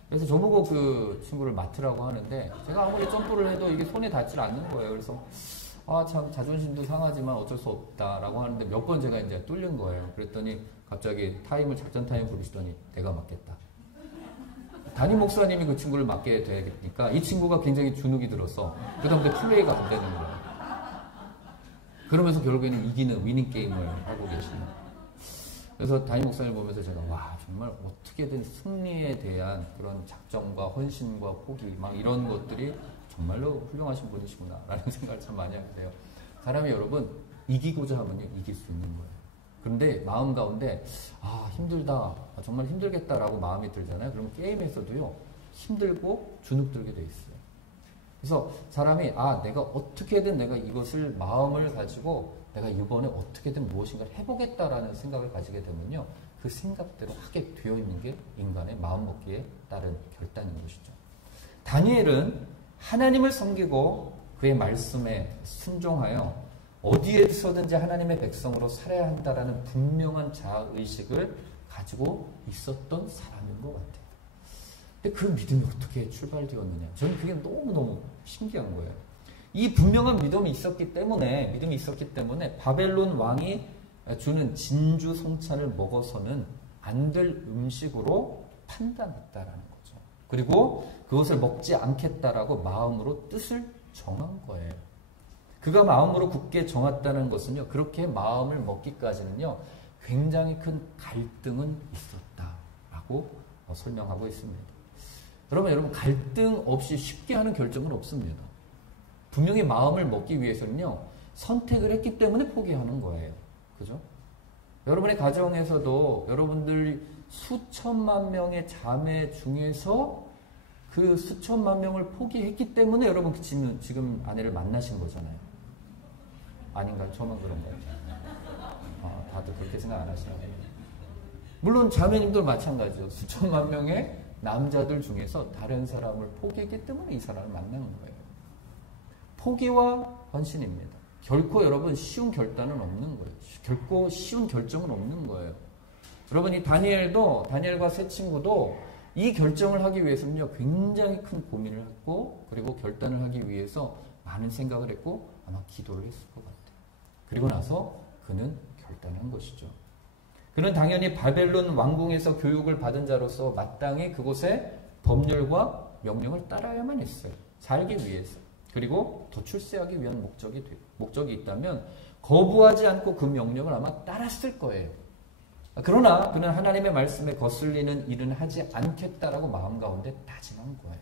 그래서 저보고 그 친구를 맡으라고 하는데 제가 아무리 점프를 해도 이게 손에 닿질 않는 거예요. 그래서 참 자존심도 상하지만 어쩔 수 없다라고 하는데 몇 번 제가 이제 뚫린 거예요. 그랬더니 갑자기 작전 타임 부르시더니 내가 맡겠다. 담임 목사님이 그 친구를 맡게 되니까 이 친구가 굉장히 주눅이 들어서 그다음부터 플레이가 안 되는 거예요. 그러면서 결국에는 이기는 위닝 게임을 하고 계십니다. 그래서 담임 목사님을 보면서 제가 정말 어떻게든 승리에 대한 그런 작정과 헌신과 포기 막 이런 것들이 정말로 훌륭하신 분이시구나 라는 생각을 참 많이 하게 돼요. 사람이 여러분 이기고자 하면요 이길 수 있는 거예요. 그런데 마음 가운데 힘들다 정말 힘들겠다라고 마음이 들잖아요. 그러면 게임에서도요 힘들고 주눅 들게 돼 있어요. 그래서 사람이 내가 어떻게든 내가 이것을 마음을 가지고 내가 이번에 어떻게든 무엇인가를 해보겠다라는 생각을 가지게 되면요 그 생각대로 하게 되어 있는 게 인간의 마음먹기에 따른 결단인 것이죠. 다니엘은 하나님을 섬기고 그의 말씀에 순종하여 어디에서든지 하나님의 백성으로 살아야 한다라는 분명한 자아의식을 가지고 있었던 사람인 것 같아요. 근데 그 믿음이 어떻게 출발되었느냐. 저는 그게 너무너무 신기한 거예요. 이 분명한 믿음이 있었기 때문에 바벨론 왕이 주는 진주 성찬을 먹어서는 안 될 음식으로 판단했다라는 거죠. 그리고 그것을 먹지 않겠다라고 마음으로 뜻을 정한 거예요. 그가 마음으로 굳게 정했다는 것은요, 그렇게 마음을 먹기까지는요, 굉장히 큰 갈등은 있었다라고 설명하고 있습니다. 여러분 갈등 없이 쉽게 하는 결정은 없습니다. 분명히 마음을 먹기 위해서는요 선택을 했기 때문에 포기하는 거예요. 그죠? 여러분의 가정에서도 여러분들 수천만 명의 자매 중에서 그 수천만 명을 포기했기 때문에 여러분 지금 아내를 만나신 거잖아요. 아닌가요? 저만 그런가요? 다들 그렇게 생각 안 하시나요? 물론 자매님들 마찬가지죠. 수천만 명의 남자들 중에서 다른 사람을 포기했기 때문에 이 사람을 만나는 거예요. 포기와 헌신입니다. 결코 여러분 쉬운 결단은 없는 거예요. 결코 쉬운 결정은 없는 거예요. 여러분 이 다니엘과 세 친구도 이 결정을 하기 위해서는요 굉장히 큰 고민을 했고 그리고 결단을 하기 위해서 많은 생각을 했고 아마 기도를 했을 것 같아요. 그리고 나서 그는 결단한 것이죠. 그는 당연히 바벨론 왕궁에서 교육을 받은 자로서 마땅히 그곳의 법률과 명령을 따라야만 했어요. 살기 위해서. 그리고 더 출세하기 위한 목적이 있다면 거부하지 않고 그 명령을 아마 따랐을 거예요. 그러나 그는 하나님의 말씀에 거슬리는 일은 하지 않겠다라고 마음 가운데 다짐한 거예요.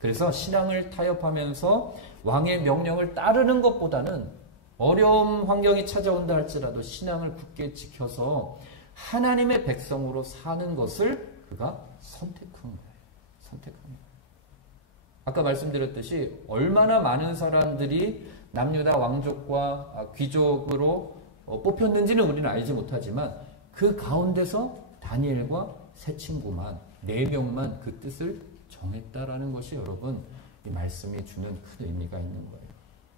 그래서 신앙을 타협하면서 왕의 명령을 따르는 것보다는 어려운 환경이 찾아온다 할지라도 신앙을 굳게 지켜서 하나님의 백성으로 사는 것을 그가 선택한 거예요. 선택한 거예요. 아까 말씀드렸듯이 얼마나 많은 사람들이 남유다 왕족과 귀족으로 뽑혔는지는 우리는 알지 못하지만 그 가운데서 다니엘과 세 친구만 4명만 그 뜻을 정했다라는 것이 여러분 이 말씀이 주는 큰 의미가 있는 거예요.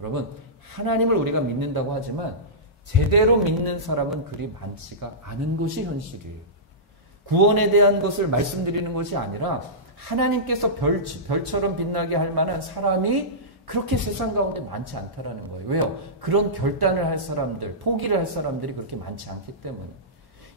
여러분 하나님을 우리가 믿는다고 하지만 제대로 믿는 사람은 그리 많지가 않은 것이 현실이에요. 구원에 대한 것을 말씀드리는 것이 아니라 하나님께서 별처럼 빛나게 할 만한 사람이 그렇게 세상 가운데 많지 않다라는 거예요. 왜요? 그런 결단을 할 사람들, 포기를 할 사람들이 그렇게 많지 않기 때문에.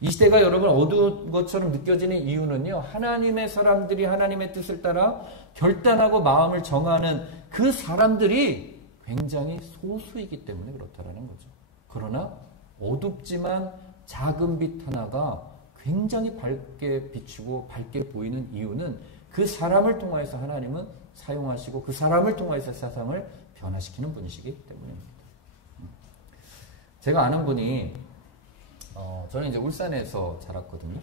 이 시대가 여러분 어두운 것처럼 느껴지는 이유는요. 하나님의 사람들이 하나님의 뜻을 따라 결단하고 마음을 정하는 그 사람들이 굉장히 소수이기 때문에 그렇다라는 거죠. 그러나 어둡지만 작은 빛 하나가 굉장히 밝게 비추고 밝게 보이는 이유는 그 사람을 통하여서 하나님은 사용하시고 그 사람을 통하여서 세상을 변화시키는 분이시기 때문입니다. 제가 아는 분이 저는 이제 울산에서 자랐거든요.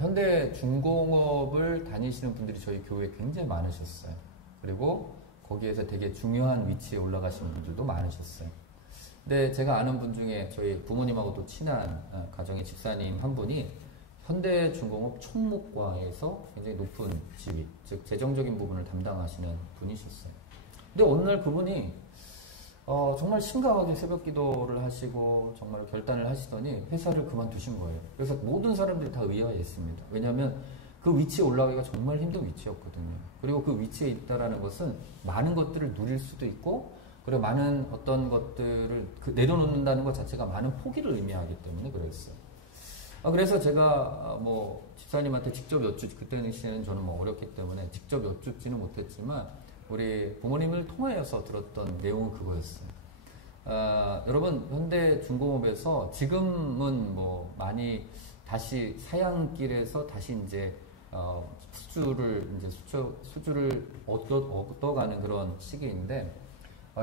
현대중공업을 다니시는 분들이 저희 교회에 굉장히 많으셨어요. 그리고 거기에서 되게 중요한 위치에 올라가시는 분들도 많으셨어요. 근데 제가 아는 분 중에 저희 부모님하고도 친한 가정의 집사님 한 분이 현대중공업 총무과에서 굉장히 높은 지위, 즉 재정적인 부분을 담당하시는 분이셨어요. 근데 어느 날 그분이 정말 심각하게 새벽 기도를 하시고 정말 결단을 하시더니 회사를 그만두신 거예요. 그래서 모든 사람들이 다 의아했습니다. 왜냐하면 그 위치에 올라가기가 정말 힘든 위치였거든요. 그리고 그 위치에 있다라는 것은 많은 것들을 누릴 수도 있고 그리고 많은 어떤 것들을 내려놓는다는 것 자체가 많은 포기를 의미하기 때문에 그랬어요. 그래서 제가 집사님한테 직접 그때 당시에는 저는 어렸기 때문에 직접 여쭙지는 못했지만 우리 부모님을 통하여서 들었던 내용은 그거였어요. 여러분 현대중공업에서 지금은 많이 다시 사양길에서 다시 이제 수주를 얻어가는 그런 시기인데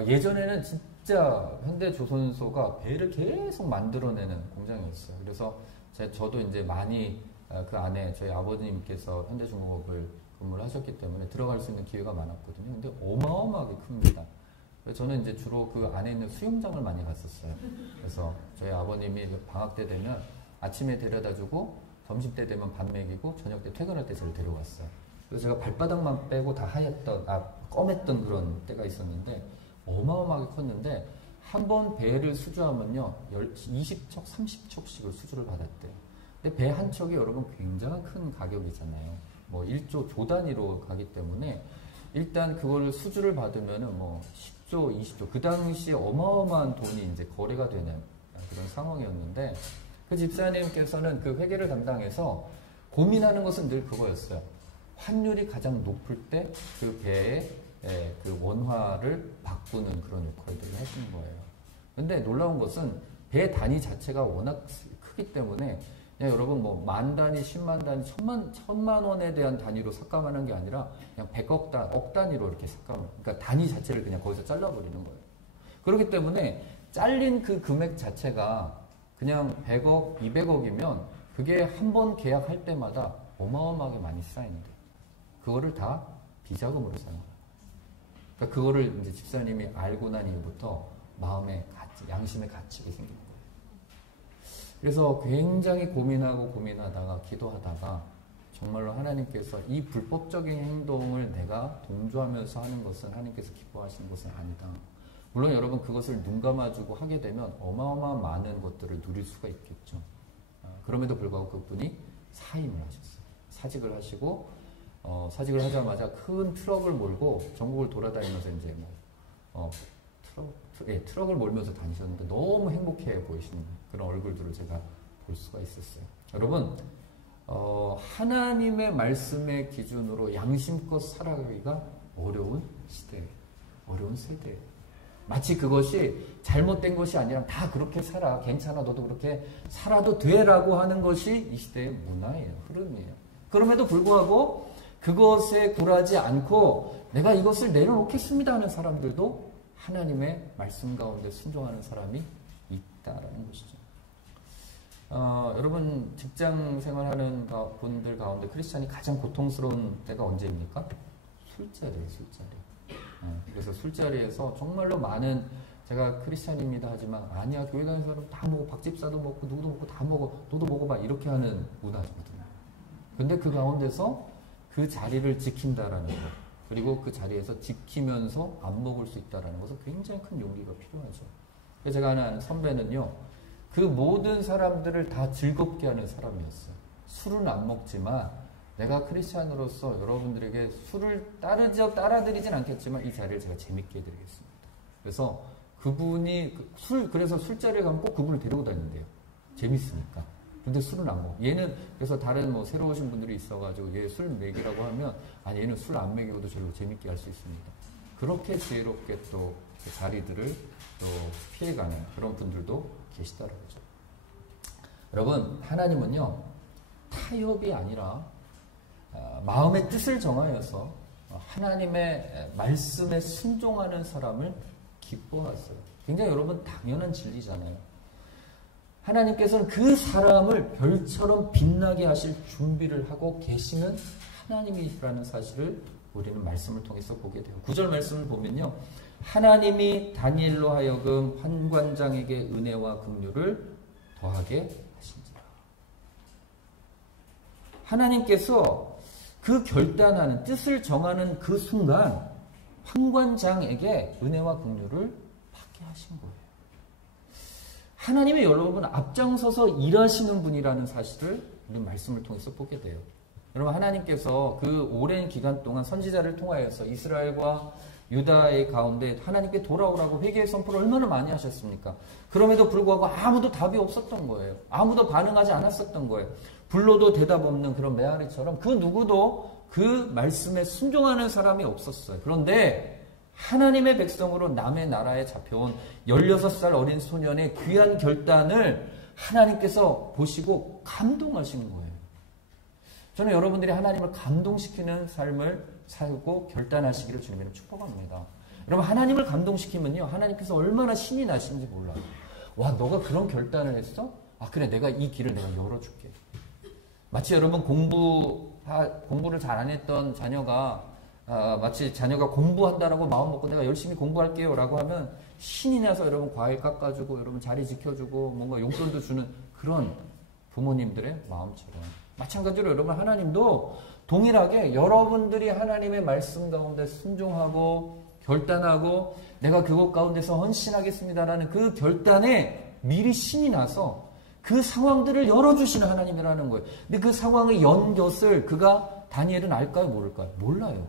예전에는 진짜 현대조선소가 배를 계속 만들어내는 공장이었어요. 그래서 저도 이제 많이 그 안에 저희 아버님께서 현대중공업을 근무를 하셨기 때문에 들어갈 수 있는 기회가 많았거든요. 근데 어마어마하게 큽니다. 그래서 저는 이제 주로 그 안에 있는 수영장을 많이 갔었어요. 그래서 저희 아버님이 방학 때 되면 아침에 데려다 주고 점심 때 되면 밥 먹이고 저녁 때 퇴근할 때 저를 데려갔어요. 그래서 제가 발바닥만 빼고 다 검했던 그런 때가 있었는데 어마어마하게 컸는데 한 번 배를 수주하면요 20척, 30척씩을 수주를 받았대요. 근데 배 한 척이 여러분 굉장히 큰 가격이잖아요. 1조 조 단위로 가기 때문에 일단 그걸 수주를 받으면은 10조, 20조 그 당시에 어마어마한 돈이 이제 거래가 되는 그런 상황이었는데 그 집사님께서는 그 회계를 담당해서 고민하는 것은 늘 그거였어요. 환율이 가장 높을 때 그 배의 그 원화를 바꾸는 그런 역할들을 하시는 거예요. 근데 놀라운 것은 배 단위 자체가 워낙 크기 때문에 그냥 여러분 만 단위, 10만 단위, 천만 원에 대한 단위로 삭감하는 게 아니라 그냥 100억 억 단위로 이렇게 삭감을, 그러니까 단위 자체를 그냥 거기서 잘라버리는 거예요. 그렇기 때문에 잘린 그 금액 자체가 그냥 100억, 200억이면 그게 한 번 계약할 때마다 어마어마하게 많이 쌓이는데 그거를 다 비자금으로 사는 거예요. 그러니까 그거를 이제 집사님이 알고 난 이후부터 마음에 양심에 갇히게 생긴 거예요. 그래서 굉장히 고민하다가 기도하다가 정말로 하나님께서 이 불법적인 행동을 내가 동조하면서 하는 것은 하나님께서 기뻐하시는 것은 아니다. 물론 여러분 그것을 눈 감아주고 하게 되면 어마어마한 많은 것들을 누릴 수가 있겠죠. 그럼에도 불구하고 그분이 사임을 하셨어요. 사직을 하시고 사직을 하자마자 큰 트럭을 몰고 전국을 돌아다니면서 이제 트럭을 몰면서 다니셨는데 너무 행복해 보이시는 그런 얼굴들을 제가 볼 수가 있었어요. 여러분 하나님의 말씀의 기준으로 양심껏 살아가기가 어려운 시대예요. 어려운 세대예요. 마치 그것이 잘못된 것이 아니라 다 그렇게 살아. 괜찮아. 너도 그렇게 살아도 돼라고 하는 것이 이 시대의 문화예요. 흐름이에요. 그럼에도 불구하고 그것에 굴하지 않고 내가 이것을 내려놓겠습니다 하는 사람들도 하나님의 말씀 가운데 순종하는 사람이 있다라는 것이죠. 여러분 직장 생활하는 분들 가운데 크리스찬이 가장 고통스러운 때가 언제입니까? 술자리예요. 술자리. 그래서 술자리에서 정말로 많은 제가 크리스찬입니다 하지만 아니야 교회 다니는 사람 다 먹어 박집사도 먹고 누구도 먹고 다 먹어 너도 먹어봐 이렇게 하는 문화거든요. 근데 그 가운데서 그 자리를 지킨다라는 것 그리고 그 자리에서 지키면서 안 먹을 수 있다라는 것은 굉장히 큰 용기가 필요하죠. 그래서 제가 아는 선배는요 그 모든 사람들을 다 즐겁게 하는 사람이었어요. 술은 안 먹지만 내가 크리스찬으로서 여러분들에게 술을 따라드리진 않겠지만 이 자리를 제가 재밌게 해드리겠습니다. 그래서 그분이 그래서 술자리에 가면 꼭 그분을 데리고 다닌대요. 재밌으니까. 근데 술은 안 먹어. 얘는 그래서 다른 새로 오신 분들이 있어가지고 얘 술 먹이라고 하면 아니 얘는 술 안 먹이고도 저를 재밌게 할 수 있습니다. 그렇게 지혜롭게 또 그 자리들을 또 피해가는 그런 분들도 계시다는 거죠. 여러분 하나님은요 타협이 아니라 마음의 뜻을 정하여서 하나님의 말씀에 순종하는 사람을 기뻐하세요. 굉장히 여러분 당연한 진리잖아요. 하나님께서는 그 사람을 별처럼 빛나게 하실 준비를 하고 계시는 하나님이라는 사실을 우리는 말씀을 통해서 보게 돼요. 9절 말씀을 보면요. 하나님이 다니엘로 하여금 환관장에게 은혜와 긍휼을 더하게 하신지라. 하나님께서 그 결단하는 뜻을 정하는 그 순간 환관장에게 은혜와 긍휼을 받게 하신 거예요. 하나님의 여러분 앞장서서 일하시는 분이라는 사실을 우리 말씀을 통해서 보게 돼요. 여러분 하나님께서 그 오랜 기간 동안 선지자를 통하여서 이스라엘과 유다의 가운데 하나님께 돌아오라고 회개의 선포를 얼마나 많이 하셨습니까? 그럼에도 불구하고 아무도 답이 없었던 거예요. 아무도 반응하지 않았었던 거예요. 불러도 대답 없는 그런 메아리처럼 그 누구도 그 말씀에 순종하는 사람이 없었어요. 그런데 하나님의 백성으로 남의 나라에 잡혀온 16살 어린 소년의 귀한 결단을 하나님께서 보시고 감동하신 거예요. 저는 여러분들이 하나님을 감동시키는 삶을 살고 결단하시기를 주님으로 축복합니다. 여러분 하나님을 감동시키면요 하나님께서 얼마나 신이 나시는지 몰라요. 와 너가 그런 결단을 했어? 아 그래 내가 이 길을 내가 열어줄게. 마치 여러분 공부를 잘 안 했던 자녀가 마치 자녀가 공부한다라고 마음 먹고 내가 열심히 공부할게요 라고 하면 신이 나서 여러분 과일 깎아주고 여러분 자리 지켜주고 뭔가 용돈도 주는 그런 부모님들의 마음처럼 마찬가지로 여러분 하나님도 동일하게 여러분들이 하나님의 말씀 가운데 순종하고 결단하고 내가 그것 가운데서 헌신하겠습니다라는 그 결단에 미리 신이 나서 그 상황들을 열어주시는 하나님이라는 거예요. 근데 그 상황을 연 것을 다니엘은 알까요? 모를까요? 몰라요.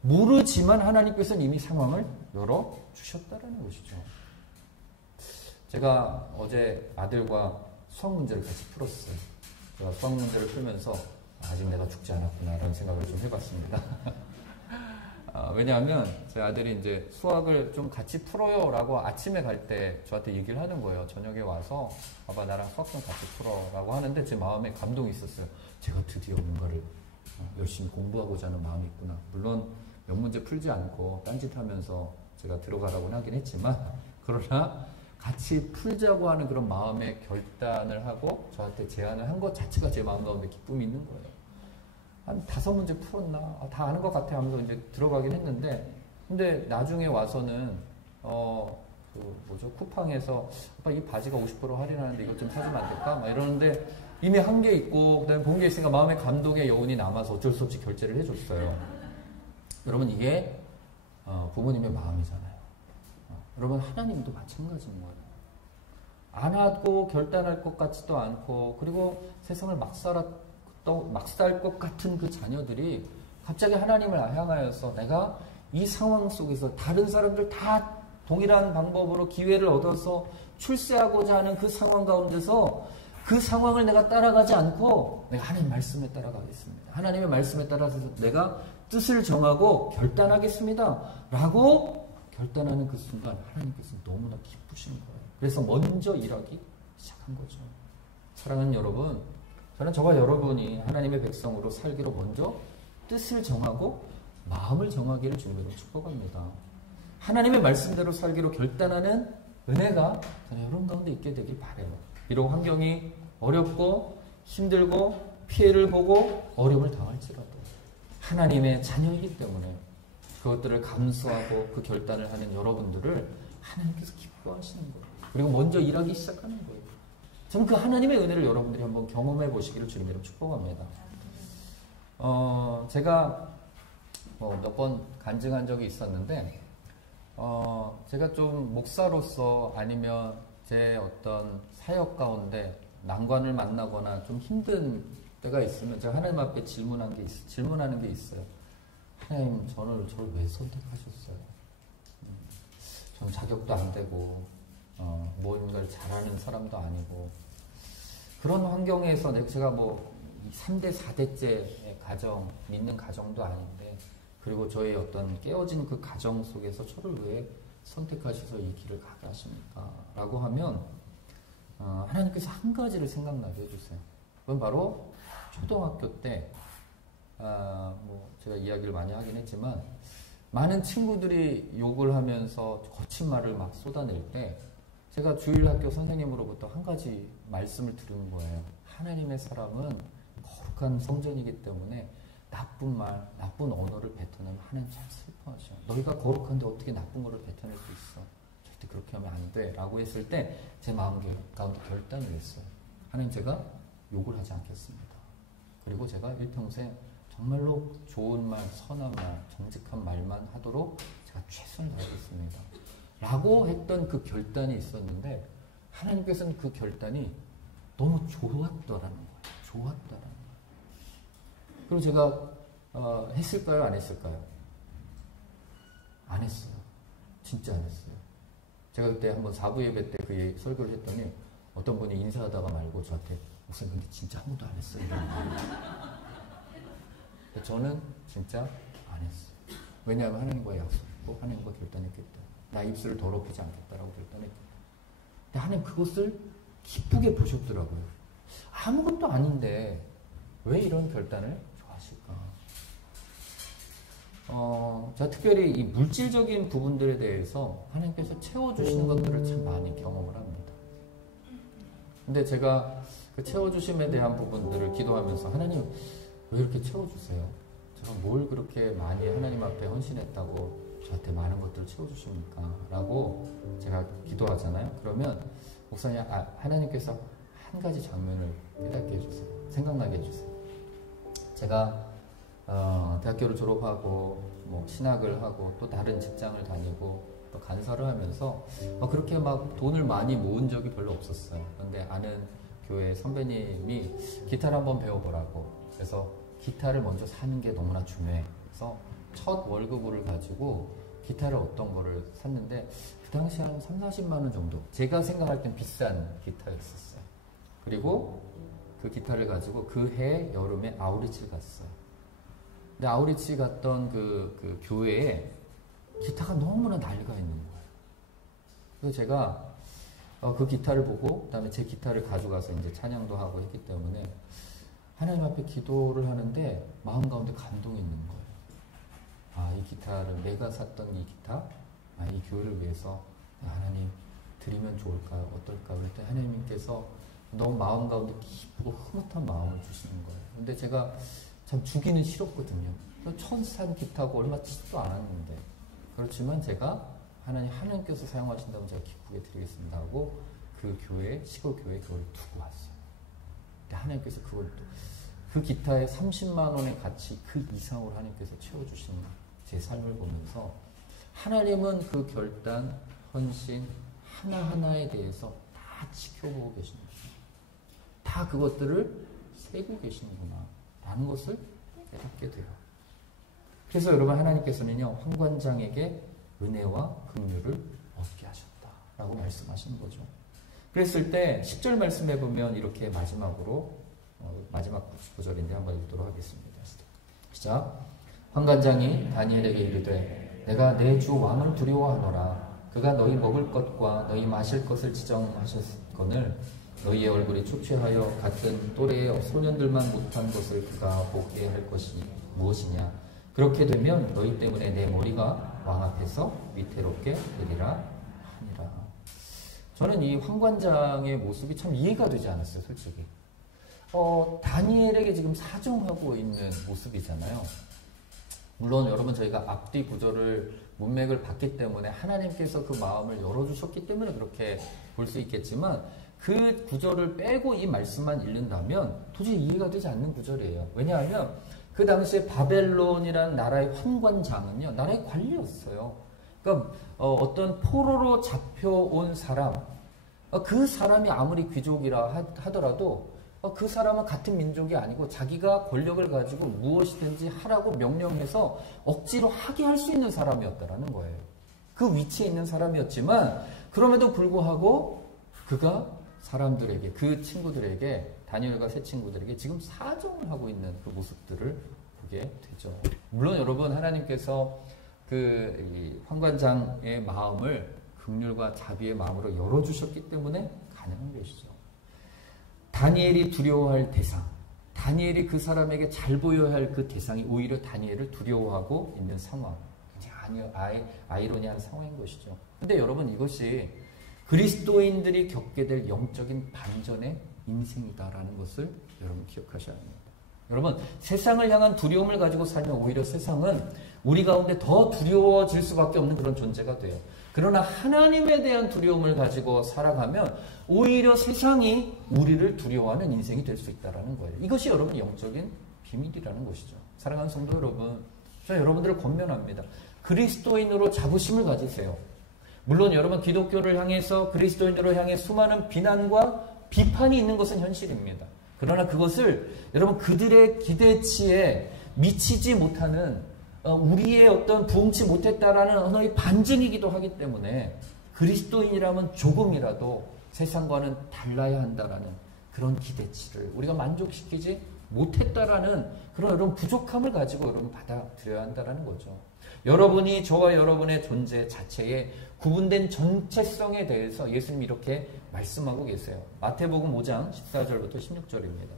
모르지만 하나님께서는 이미 상황을 열어주셨다는 것이죠. 제가 어제 아들과 수학 문제를 같이 풀었어요. 제가 수학 문제를 풀면서 아직 내가 죽지 않았구나 라는 생각을 좀 해봤습니다. 왜냐하면 제 아들이 이제 수학을 좀 같이 풀어요 라고 아침에 갈 때 저한테 얘기를 하는 거예요. 저녁에 와서 봐봐 나랑 수학 좀 같이 풀어 라고 하는데 제 마음에 감동이 있었어요. 제가 드디어 뭔가를 열심히 공부하고자 하는 마음이 있구나. 물론 몇 문제 풀지 않고 딴짓하면서 제가 들어가라고는 하긴 했지만 그러나 같이 풀자고 하는 그런 마음의 결단을 하고 저한테 제안을 한 것 자체가 제 마음 가운데 기쁨이 있는 거예요. 한 5문제 풀었나? 다 아는 것 같아 하면서 이제 들어가긴 했는데 근데 나중에 와서는 그 뭐죠? 쿠팡에서 오빠 이 바지가 50% 할인하는데 이것 좀 사주면 안 될까? 막 이러는데 이미 한 게 있고 그다음에 본 게 있으니까 마음의 감동의 여운이 남아서 어쩔 수 없이 결제를 해줬어요. 여러분 이게 부모님의 마음이잖아요. 여러분 하나님도 마찬가지인 거예요. 안 하고 결단할 것 같지도 않고 그리고 세상을 막 살 것 같은 그 자녀들이 갑자기 하나님을 향하여서 내가 이 상황 속에서 다른 사람들 다 동일한 방법으로 기회를 얻어서 출세하고자 하는 그 상황 가운데서 그 상황을 내가 따라가지 않고 내가 하나님 말씀에 따라가겠습니다. 하나님의 말씀에 따라서 내가 뜻을 정하고 결단하겠습니다. 라고 결단하는 그 순간 하나님께서 너무나 기쁘신 거예요. 그래서 먼저 일하기 시작한 거죠. 사랑하는 여러분, 저는 저와 여러분이 하나님의 백성으로 살기로 먼저 뜻을 정하고 마음을 정하기를 주님으로 축복합니다. 하나님의 말씀대로 살기로 결단하는 은혜가 저는 여러분 가운데 있게 되길 바라요. 비록 환경이 어렵고 힘들고 피해를 보고 어려움을 당할지라도 하나님의 자녀이기 때문에 그것들을 감수하고 그 결단을 하는 여러분들을 하나님께서 기뻐하시는 거예요. 그리고 먼저 일하기 시작하는 거예요. 저는 그 하나님의 은혜를 여러분들이 한번 경험해 보시기를 주님 이름 축복합니다. 제가 몇 번 간증한 적이 있었는데 제가 좀 목사로서 아니면 제 어떤 사역 가운데 난관을 만나거나 좀 힘든 때가 있으면 제가 하나님 앞에 질문하는 게 있어요. 하나님, 저를 왜 선택하셨어요? 전 자격도 안 되고 무언가를 잘하는 사람도 아니고 그런 환경에서 제가 뭐 3대 4대째 가정, 믿는 가정도 아닌데 그리고 저의 어떤 깨어진 그 가정 속에서 저를 왜 선택하셔서 이 길을 가게 하십니까? 라고 하면 하나님께서 한 가지를 생각나게 해주세요. 그건 바로 초등학교 때 뭐 제가 이야기를 많이 하긴 했지만 많은 친구들이 욕을 하면서 거친 말을 막 쏟아낼 때 제가 주일학교 선생님으로부터 한 가지 말씀을 들은 거예요. 하나님의 사람은 거룩한 성전이기 때문에 나쁜 말, 나쁜 언어를 뱉어내면 하나님 참 슬퍼하셔. 너희가 거룩한데 어떻게 나쁜 거를 뱉어낼 수 있어? 절대 그렇게 하면 안 돼. 라고 했을 때 제 마음 가운데 결단을 했어요. 하나님, 제가 욕을 하지 않겠습니다. 그리고 제가 일평생 정말로 좋은 말, 선한 말, 정직한 말만 하도록 제가 최선을 다하겠습니다. 라고 했던 그 결단이 있었는데 하나님께서는 그 결단이 너무 좋았더라는 거예요. 좋았더라는 거예요. 그리고 제가 했을까요? 안 했을까요? 안 했어요. 진짜 안 했어요. 제가 그때 한번 4부 예배 때 그 설교를 했더니 어떤 분이 인사하다가 말고 저한테 목사님 근데 진짜 아무도 안 했어요. 이런 거예요. 저는 진짜 안 했어요. 왜냐하면 하나님과의 약속이고 하나님과 결단했기 때문에 나 입술을 더럽히지 않겠다라고 결단했기 때문에. 근데 하나님 그것을 기쁘게 보셨더라고요. 아무것도 아닌데 왜 이런 결단을 좋아하실까? 제가 특별히 이 물질적인 부분들에 대해서 하나님께서 채워주시는 것들을 참 많이 경험을 합니다. 근데 제가 그 채워주심에 대한 부분들을 기도하면서 하나님 왜 이렇게 채워주세요? 제가 뭘 그렇게 많이 하나님 앞에 헌신했다고 저한테 많은 것들을 채워주십니까? 라고 제가 기도하잖아요. 그러면 목사님, 하나님께서 한 가지 장면을 깨닫게 해주세요. 생각나게 해주세요. 제가 대학교를 졸업하고 뭐 신학을 하고 또 다른 직장을 다니고 또 간사를 하면서 그렇게 막 돈을 많이 모은 적이 별로 없었어요. 그런데 아는 교회 선배님이 기타를 한번 배워보라고 그래서 기타를 먼저 사는 게 너무나 중요해. 그래서 첫 월급을 가지고 기타를 어떤 거를 샀는데 그 당시 한 3, 40만 원 정도. 제가 생각할 땐 비싼 기타였었어요. 그리고 그 기타를 가지고 그 해 여름에 아우리치를 갔어요. 근데 아우리치 갔던 그 교회에 기타가 너무나 낡아 있는 거예요. 그래서 제가 그 기타를 보고 그다음에 제 기타를 가져가서 이제 찬양도 하고 했기 때문에 하나님 앞에 기도를 하는데 마음 가운데 감동이 있는 거예요. 이 기타를 내가 샀던 이 기타, 이 교회를 위해서 하나님 드리면 좋을까요? 어떨까? 그랬더니 하나님께서 너무 마음 가운데 기쁘고 흐뭇한 마음을 주시는 거예요. 근데 제가 참 주기는 싫었거든요. 처음 산 기타고 얼마 치지도 않았는데 그렇지만 제가 하나님께서 사용하신다면 제가 기쁘게 드리겠습니다 하고 그 교회, 시골 교회에 그걸 두고 왔어요. 근데 하나님께서 그걸 그 기타의 30만 원의 가치 그 이상으로 하나님께서 채워주신 제 삶을 보면서 하나님은 그 결단, 헌신 하나하나에 대해서 다 지켜보고 계십니다. 다 그것들을 세고 계시는구나 라는 것을 깨닫게 돼요. 그래서 여러분 하나님께서는요 황관장에게 은혜와 긍휼을 얻게 하셨다라고 말씀하시는 거죠. 그랬을 때 10절 말씀해 보면 이렇게 마지막으로 마지막 구절인데 한번 읽도록 하겠습니다. 시작. 황관장이 다니엘에게 이르되 내가 내 주 왕을 두려워하노라. 그가 너희 먹을 것과 너희 마실 것을 지정하셨거늘 너희의 얼굴이 초췌하여 같은 또래의 소년들만 못한 것을 그가 보게 할 것이 무엇이냐. 그렇게 되면 너희 때문에 내 머리가 왕 앞에서 위태롭게 되리라 하니라. 저는 이 황관장의 모습이 참 이해가 되지 않았어요, 솔직히. 다니엘에게 지금 사정하고 있는 모습이잖아요. 물론 여러분 저희가 앞뒤 구절을 문맥을 봤기 때문에 하나님께서 그 마음을 열어주셨기 때문에 그렇게 볼 수 있겠지만 그 구절을 빼고 이 말씀만 읽는다면 도저히 이해가 되지 않는 구절이에요. 왜냐하면 그 당시에 바벨론이라는 나라의 황관장은요 나라의 관리였어요. 그러니까 어떤 포로로 잡혀온 사람, 그 사람이 아무리 귀족이라 하더라도 그 사람은 같은 민족이 아니고 자기가 권력을 가지고 무엇이든지 하라고 명령해서 억지로 하게 할 수 있는 사람이었다라는 거예요. 그 위치에 있는 사람이었지만 그럼에도 불구하고 그가 사람들에게, 그 친구들에게, 다니엘과 세 친구들에게 지금 사정을 하고 있는 그 모습들을 보게 되죠. 물론 여러분 하나님께서 그 황관장의 마음을 긍휼과 자비의 마음으로 열어주셨기 때문에 가능한 것이죠. 다니엘이 두려워할 대상, 다니엘이 그 사람에게 잘 보여야 할 그 대상이 오히려 다니엘을 두려워하고 있는 상황. 굉장히 아이러니한 상황인 것이죠. 근데 여러분 이것이 그리스도인들이 겪게 될 영적인 반전의 인생이다라는 것을 여러분 기억하셔야 합니다. 여러분 세상을 향한 두려움을 가지고 살면 오히려 세상은 우리 가운데 더 두려워질 수밖에 없는 그런 존재가 돼요. 그러나 하나님에 대한 두려움을 가지고 살아가면 오히려 세상이 우리를 두려워하는 인생이 될 수 있다는 거예요. 이것이 여러분 영적인 비밀이라는 것이죠. 사랑하는 성도 여러분, 저 여러분들을 권면합니다. 그리스도인으로 자부심을 가지세요. 물론 여러분 기독교를 향해서 그리스도인들을 향해 수많은 비난과 비판이 있는 것은 현실입니다. 그러나 그것을 여러분 그들의 기대치에 미치지 못하는 우리의 어떤 부응치 못했다라는 언어의 반증이기도 하기 때문에 그리스도인이라면 조금이라도 세상과는 달라야 한다라는 그런 기대치를 우리가 만족시키지 못했다라는 그런 여러분 부족함을 가지고 여러분 받아들여야 한다라는 거죠. 여러분이 저와 여러분의 존재 자체에 구분된 정체성에 대해서 예수님이 이렇게 말씀하고 계세요. 마태복음 5장 14절부터 16절입니다.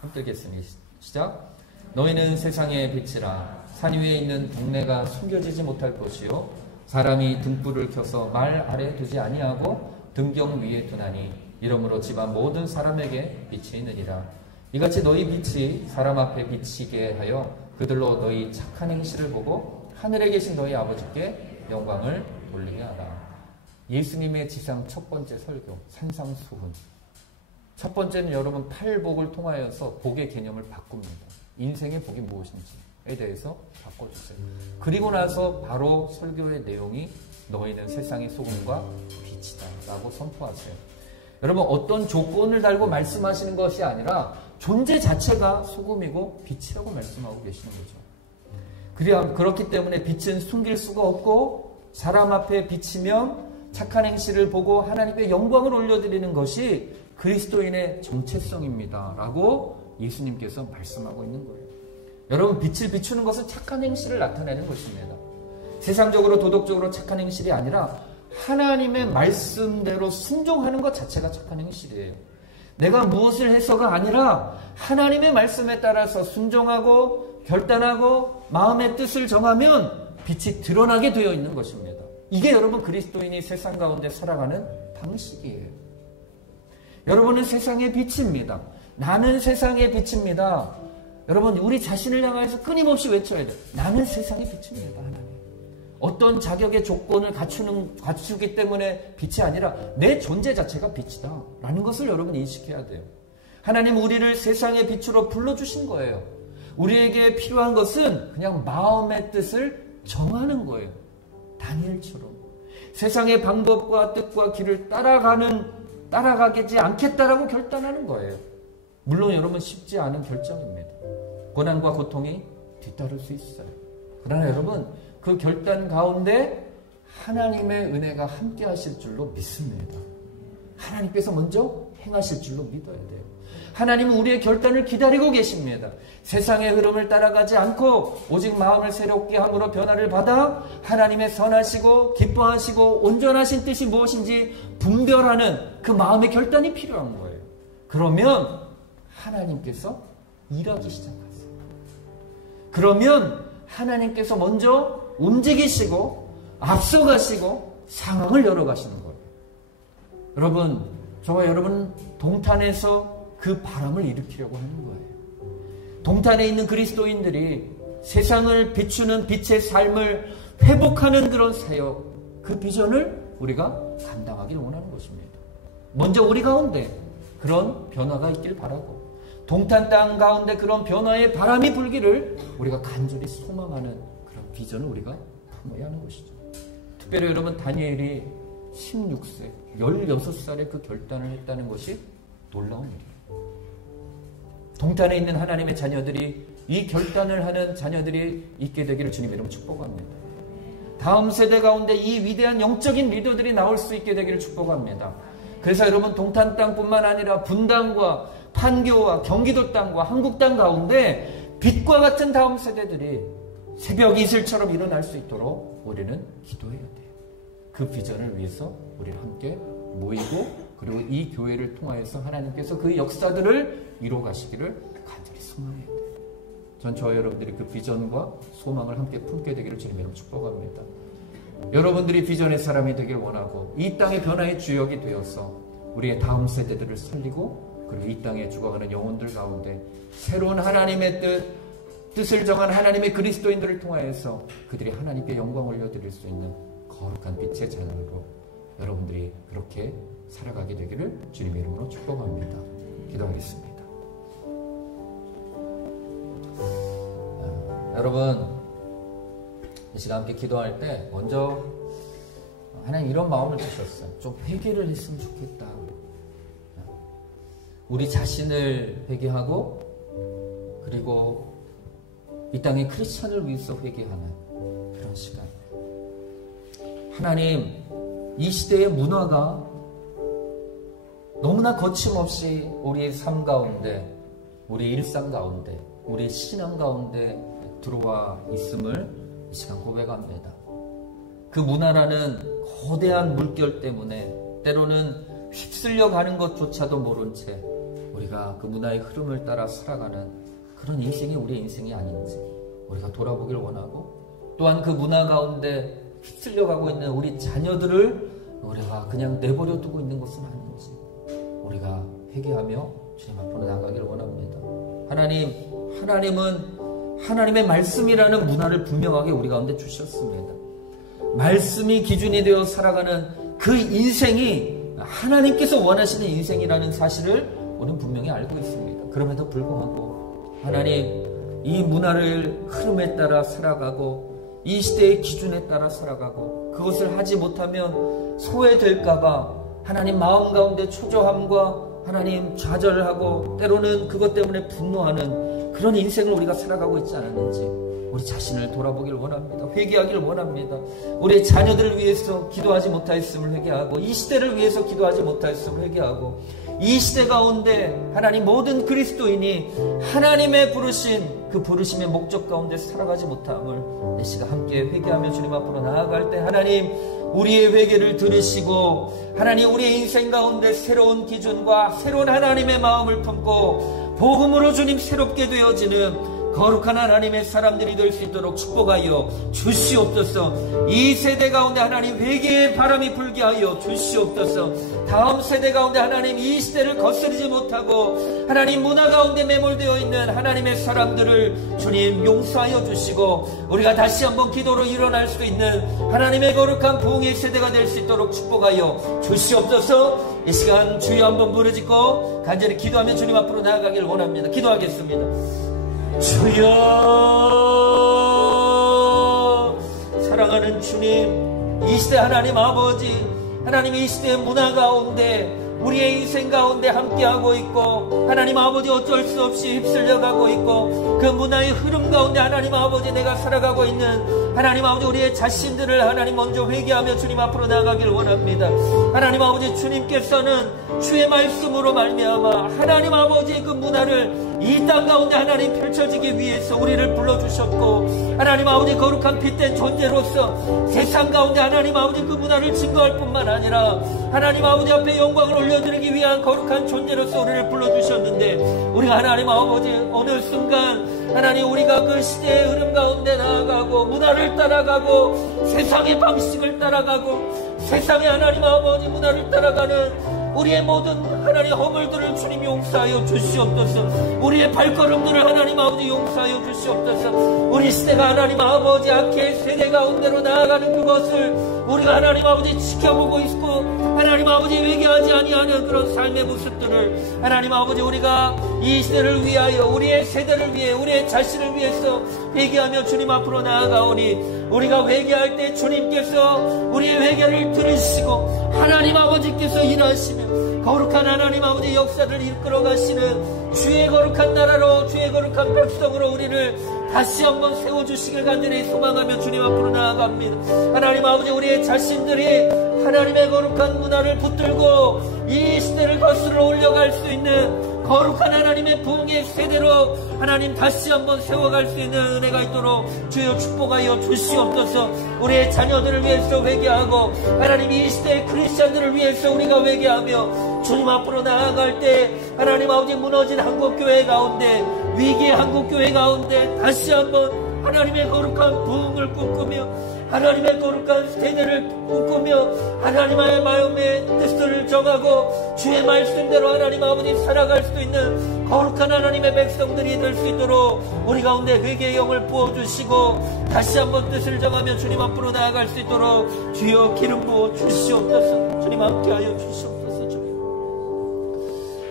함께 읽겠습니다. 시작. 너희는 세상의 빛이라. 산 위에 있는 동네가 숨겨지지 못할 것이요 사람이 등불을 켜서 말 아래에 두지 아니하고 등경 위에 두나니 이러므로 집안 모든 사람에게 빛이 있느니라. 이같이 너희 빛이 사람 앞에 비치게 하여 그들로 너희 착한 행실을 보고 하늘에 계신 너희 아버지께 영광을 돌리게 하라. 예수님의 지상 첫 번째 설교 산상수훈. 첫 번째는 여러분 팔복을 통하여서 복의 개념을 바꿉니다. 인생의 복이 무엇인지에 대해서 바꿔주세요. 그리고 나서 바로 설교의 내용이 너희는 세상의 소금과 빛이다 라고 선포하세요. 여러분 어떤 조건을 달고 말씀하시는 것이 아니라 존재 자체가 소금이고 빛이라고 말씀하고 계시는 거죠. 그렇기 때문에 빛은 숨길 수가 없고 사람 앞에 비치면 착한 행실을 보고 하나님께 영광을 올려드리는 것이 그리스도인의 정체성입니다 라고 예수님께서 말씀하고 있는 거예요. 여러분 빛을 비추는 것은 착한 행실을 나타내는 것입니다. 세상적으로 도덕적으로 착한 행실이 아니라 하나님의 말씀대로 순종하는 것 자체가 착한 행실이에요. 내가 무엇을 해서가 아니라 하나님의 말씀에 따라서 순종하고 결단하고 마음의 뜻을 정하면 빛이 드러나게 되어 있는 것입니다. 이게 여러분 그리스도인이 세상 가운데 살아가는 방식이에요. 여러분은 세상의 빛입니다. 나는 세상의 빛입니다. 여러분 우리 자신을 향해서 끊임없이 외쳐야 돼요. 나는 세상의 빛입니다. 하나님. 어떤 자격의 조건을 갖추기 때문에 빛이 아니라 내 존재 자체가 빛이다 라는 것을 여러분 인식해야 돼요. 하나님 우리를 세상의 빛으로 불러주신 거예요. 우리에게 필요한 것은 그냥 마음의 뜻을 정하는 거예요. 다니엘처럼 세상의 방법과 뜻과 길을 따라가지 않겠다라고 결단하는 거예요. 물론 여러분 쉽지 않은 결정입니다. 고난과 고통이 뒤따를 수 있어요. 그러나 여러분 그 결단 가운데 하나님의 은혜가 함께 하실 줄로 믿습니다. 하나님께서 먼저 행하실 줄로 믿어야 돼요. 하나님은 우리의 결단을 기다리고 계십니다. 세상의 흐름을 따라가지 않고 오직 마음을 새롭게 함으로 변화를 받아 하나님의 선하시고 기뻐하시고 온전하신 뜻이 무엇인지 분별하는 그 마음의 결단이 필요한 거예요. 그러면 하나님께서 일하기 시작하세요. 그러면 하나님께서 먼저 움직이시고 앞서가시고 상황을 열어가시는 거예요. 여러분, 저와 여러분 동탄에서 그 바람을 일으키려고 하는 거예요. 동탄에 있는 그리스도인들이 세상을 비추는 빛의 삶을 회복하는 그런 사역, 그 비전을 우리가 감당하길 원하는 것입니다. 먼저 우리 가운데 그런 변화가 있길 바라고, 동탄 땅 가운데 그런 변화의 바람이 불기를 우리가 간절히 소망하는 그런 비전을 우리가 품어야 하는 것이죠. 특별히 여러분 다니엘이 16세, 16살에 그 결단을 했다는 것이 놀라운 일이에요. 동탄에 있는 하나님의 자녀들이 이 결단을 하는 자녀들이 있게 되기를 주님 이름으로 축복합니다. 다음 세대 가운데 이 위대한 영적인 리더들이 나올 수 있게 되기를 축복합니다. 그래서 여러분 동탄 땅뿐만 아니라 분당과 판교와 경기도 땅과 한국 땅 가운데 빛과 같은 다음 세대들이 새벽 이슬처럼 일어날 수 있도록 우리는 기도해야 돼요. 그 비전을 위해서 우리는 함께 모이고 그리고 이 교회를 통하여서 하나님께서 그 역사들을 이루어 가시기를 간절히 소망해야 돼요. 전 저와 여러분들이 그 비전과 소망을 함께 품게 되기를 주님 이름으로 축복합니다. 여러분들이 비전의 사람이 되길 원하고 이 땅의 변화의 주역이 되어서 우리의 다음 세대들을 살리고 그리고 이 땅에 죽어가는 영혼들 가운데 새로운 하나님의 뜻을 정한 하나님의 그리스도인들을 통하여서 그들이 하나님께 영광을 올려드릴 수 있는 거룩한 빛의 자녀로 여러분들이 그렇게 살아가게 되기를 주님의 이름으로 축복합니다. 기도하겠습니다. 여러분 이 시간 함께 기도할 때 먼저 하나님 이런 마음을 주셨어요. 좀 회개를 했으면 좋겠다. 우리 자신을 회개하고 그리고 이 땅의 크리스천을 위해서 회개하는 그런 시간. 하나님 이 시대의 문화가 너무나 거침없이 우리의 삶 가운데 우리 일상 가운데 우리 신앙 가운데 들어와 있음을 이 시간 고백합니다. 그 문화라는 거대한 물결 때문에 때로는 휩쓸려 가는 것조차도 모른 채 우리가 그 문화의 흐름을 따라 살아가는 그런 인생이 우리의 인생이 아닌지 우리가 돌아보길 원하고, 또한 그 문화 가운데 휩쓸려 가고 있는 우리 자녀들을 우리가 그냥 내버려 두고 있는 것은 아닌지 우리가 회개하며 주님 앞으로 나가기를 원합니다. 하나님은 하나님의 말씀이라는 문화를 분명하게 우리 가운데 주셨습니다. 말씀이 기준이 되어 살아가는 그 인생이 하나님께서 원하시는 인생이라는 사실을 우리는 분명히 알고 있습니다. 그럼에도 불구하고 하나님 이 문화를 흐름에 따라 살아가고 이 시대의 기준에 따라 살아가고 그것을 하지 못하면 소외될까봐 하나님 마음 가운데 초조함과 하나님 좌절하고 때로는 그것 때문에 분노하는 그런 인생을 우리가 살아가고 있지 않았는지 우리 자신을 돌아보길 원합니다. 회개하기를 원합니다. 우리 자녀들을 위해서 기도하지 못하였음을 회개하고 이 시대를 위해서 기도하지 못하였음을 회개하고 이 시대 가운데 하나님 모든 그리스도인이 하나님의 부르신 그 부르심의 목적 가운데 살아가지 못함을 내 시가 함께 회개하며 주님 앞으로 나아갈 때 하나님 우리의 회개를 들으시고 하나님 우리의 인생 가운데 새로운 기준과 새로운 하나님의 마음을 품고 복음으로 주님 새롭게 되어지는 거룩한 하나님의 사람들이 될 수 있도록 축복하여 주시옵소서. 이 세대 가운데 하나님 회개의 바람이 불게 하여 주시옵소서. 다음 세대 가운데 하나님 이 시대를 거스르지 못하고 하나님 문화 가운데 매몰되어 있는 하나님의 사람들을 주님 용서하여 주시고 우리가 다시 한번 기도로 일어날 수 있는 하나님의 거룩한 부흥의 세대가 될 수 있도록 축복하여 주시옵소서. 이 시간 주여 한번 부르짖고 간절히 기도하며 주님 앞으로 나아가길 원합니다. 기도하겠습니다. 주여, 사랑하는 주님, 이 시대 하나님 아버지, 하나님 이 시대의 문화 가운데 우리의 인생 가운데 함께하고 있고 하나님 아버지 어쩔 수 없이 휩쓸려가고 있고 그 문화의 흐름 가운데 하나님 아버지 내가 살아가고 있는 하나님 아버지 우리의 자신들을 하나님 먼저 회개하며 주님 앞으로 나아가길 원합니다. 하나님 아버지 주님께서는 주의 말씀으로 말미암아 하나님 아버지의 그 문화를 이 땅 가운데 하나님 펼쳐지기 위해서 우리를 불러주셨고 하나님 아버지 거룩한 빛된 존재로서 세상 가운데 하나님 아버지 그 문화를 증거할 뿐만 아니라 하나님 아버지 앞에 영광을 올려드리기 위한 거룩한 존재로서 우리를 불러주셨는데 우리가 하나님 아버지 어느 순간 하나님 우리가 그 시대의 흐름 가운데 나아가고 문화를 따라가고 세상의 방식을 따라가고 세상의 하나님 아버지 문화를 따라가는 우리의 모든 하나님 허물들을 주님 용서하여 주시옵소서. 우리의 발걸음들을 하나님 아버지 용서하여 주시옵소서. 우리 시대가 하나님 아버지 악의 세대 가운데로 나아가는 그것을 우리가 하나님 아버지 지켜보고 있고 하나님 아버지 회개하지 아니하는 그런 삶의 모습들을 하나님 아버지 우리가 이 시대를 위하여 우리의 세대를 위해 우리의 자신을 위해서 회개하며 주님 앞으로 나아가오니 우리가 회개할 때 주님께서 우리의 회개를 들으시고 하나님 아버지께서 일하시며 거룩한 하나님 아버지 역사를 이끌어 가시는 주의 거룩한 나라로 주의 거룩한 백성으로 우리를 다시 한번 세워주시길 간절히 소망하며 주님 앞으로 나아갑니다. 하나님 아버지 우리의 자신들이 하나님의 거룩한 문화를 붙들고 이 시대를 거슬러 올려갈 수 있는 거룩한 하나님의 부흥의 세대로 하나님 다시 한번 세워갈 수 있는 은혜가 있도록 주여 축복하여 주시옵소서. 우리의 자녀들을 위해서 회개하고 하나님 이 시대의 크리스찬들을 위해서 우리가 회개하며 주님 앞으로 나아갈 때 하나님 아버지 무너진 한국교회 가운데 위기의 한국교회 가운데 다시 한번 하나님의 거룩한 부흥을 꿈꾸며 하나님의 거룩한 세대를 꿈꾸며 하나님의 마음의 뜻을 정하고 주의 말씀대로 하나님 아버지 살아갈 수 있는 거룩한 하나님의 백성들이 될 수 있도록 우리 가운데 회개의 영을 부어주시고 다시 한번 뜻을 정하며 주님 앞으로 나아갈 수 있도록 주여 기름 부어 주시옵소서. 주님 함께하여 주시옵소서. 주님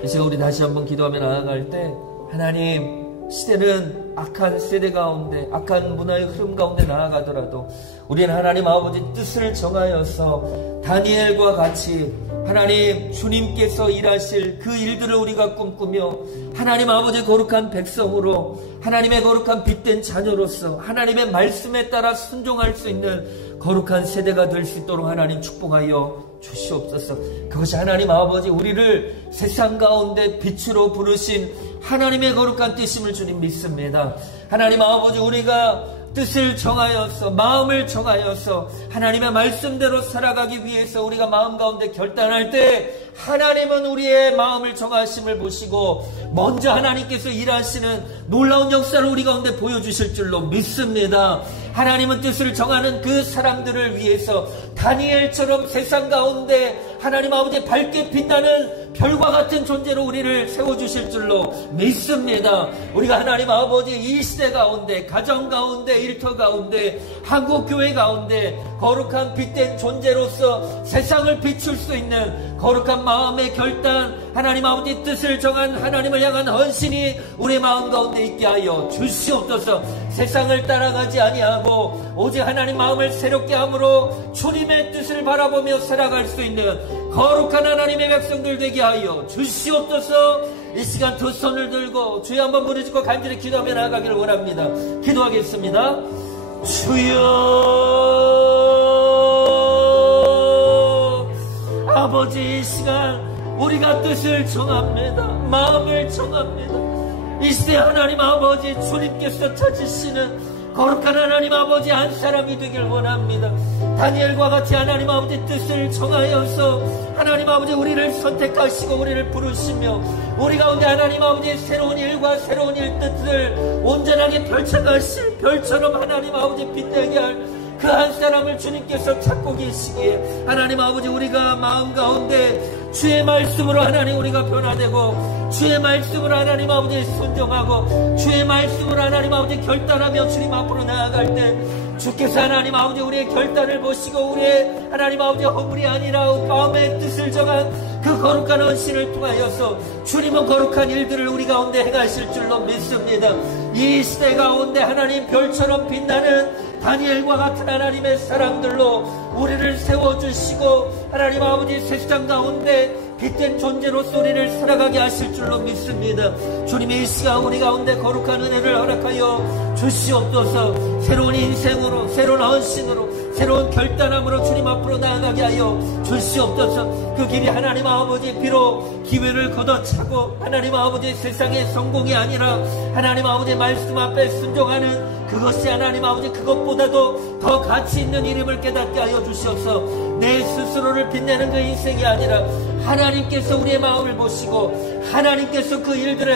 이 시간 우리 다시 한번 기도하며 나아갈 때 하나님 시대는 악한 세대 가운데 악한 문화의 흐름 가운데 나아가더라도 우리는 하나님 아버지 뜻을 정하여서 다니엘과 같이 하나님 주님께서 일하실 그 일들을 우리가 꿈꾸며 하나님 아버지 거룩한 백성으로 하나님의 거룩한 빛된 자녀로서 하나님의 말씀에 따라 순종할 수 있는 거룩한 세대가 될 수 있도록 하나님 축복하여 주시옵소서. 그것이 하나님 아버지 우리를 세상 가운데 빛으로 부르신 하나님의 거룩한 뜻임을 주님 믿습니다. 하나님 아버지 우리가 뜻을 정하여서 마음을 정하여서 하나님의 말씀대로 살아가기 위해서 우리가 마음 가운데 결단할 때 하나님은 우리의 마음을 정하심을 보시고 먼저 하나님께서 일하시는 놀라운 역사를 우리 가운데 보여주실 줄로 믿습니다. 하나님은 뜻을 정하는 그 사람들을 위해서 다니엘처럼 세상 가운데 하나님 아버지 밝게 빛나는 별과 같은 존재로 우리를 세워주실 줄로 믿습니다. 우리가 하나님 아버지 이 시대 가운데 가정 가운데 일터 가운데 한국교회 가운데 거룩한 빛된 존재로서 세상을 비출 수 있는 거룩한 마음의 결단 하나님 아버지 뜻을 정한 하나님을 향한 헌신이 우리 마음 가운데 있게 하여 주시옵소서. 세상을 따라가지 아니하고 오직 하나님 마음을 새롭게 함으로 주님의 뜻을 바라보며 살아갈 수 있는 거룩한 하나님의 백성들 되게 하여 주시옵소서. 이 시간 두 손을 들고 주여 한번 부르짖고 간절히 기도하며 나아가기를 원합니다. 기도하겠습니다. 주여 아버지 이 시간 우리가 뜻을 정합니다. 마음을 정합니다. 이 시대 하나님 아버지 주님께서 찾으시는 거룩한 하나님 아버지 한 사람이 되길 원합니다. 다니엘과 같이 하나님 아버지 뜻을 정하여서 하나님 아버지 우리를 선택하시고 우리를 부르시며 우리 가운데 하나님 아버지 새로운 일과 새로운 일 뜻을 온전하게 펼쳐가실 별처럼 하나님 아버지 빛나게 할 그 한 사람을 주님께서 찾고 계시기에 하나님 아버지 우리가 마음 가운데 주의 말씀으로 하나님 우리가 변화되고 주의 말씀으로 하나님 아버지 순종하고 주의 말씀으로 하나님 아버지 결단하며 주님 앞으로 나아갈 때 주께서 하나님 아버지 우리의 결단을 보시고 우리의 하나님 아버지 허물이 아니라 마음의 뜻을 정한 그 거룩한 헌신을 통하여서 주님은 거룩한 일들을 우리 가운데 행하실 줄로 믿습니다. 이 시대 가운데 하나님 별처럼 빛나는 다니엘과 같은 하나님의 사람들로 우리를 세워주시고 하나님 아버지 세상 가운데 빛된 존재로서 우리를 살아가게 하실 줄로 믿습니다. 주님의 이 시간 우리 가운데 거룩한 은혜를 허락하여 주시옵소서. 새로운 인생으로 새로운 헌신으로 새로운 결단함으로 주님 앞으로 나아가게 하여 주시옵소서. 그 길이 하나님 아버지 비록 기회를 걷어차고 하나님 아버지 세상의 성공이 아니라 하나님 아버지 말씀 앞에 순종하는 그것이 하나님 아버지 그것보다도 더 가치 있는 이름을 깨닫게 하여 주시옵소서. 내 스스로를 빛내는 그 인생이 아니라 하나님께서 우리의 마음을 보시고 하나님께서 그 일들을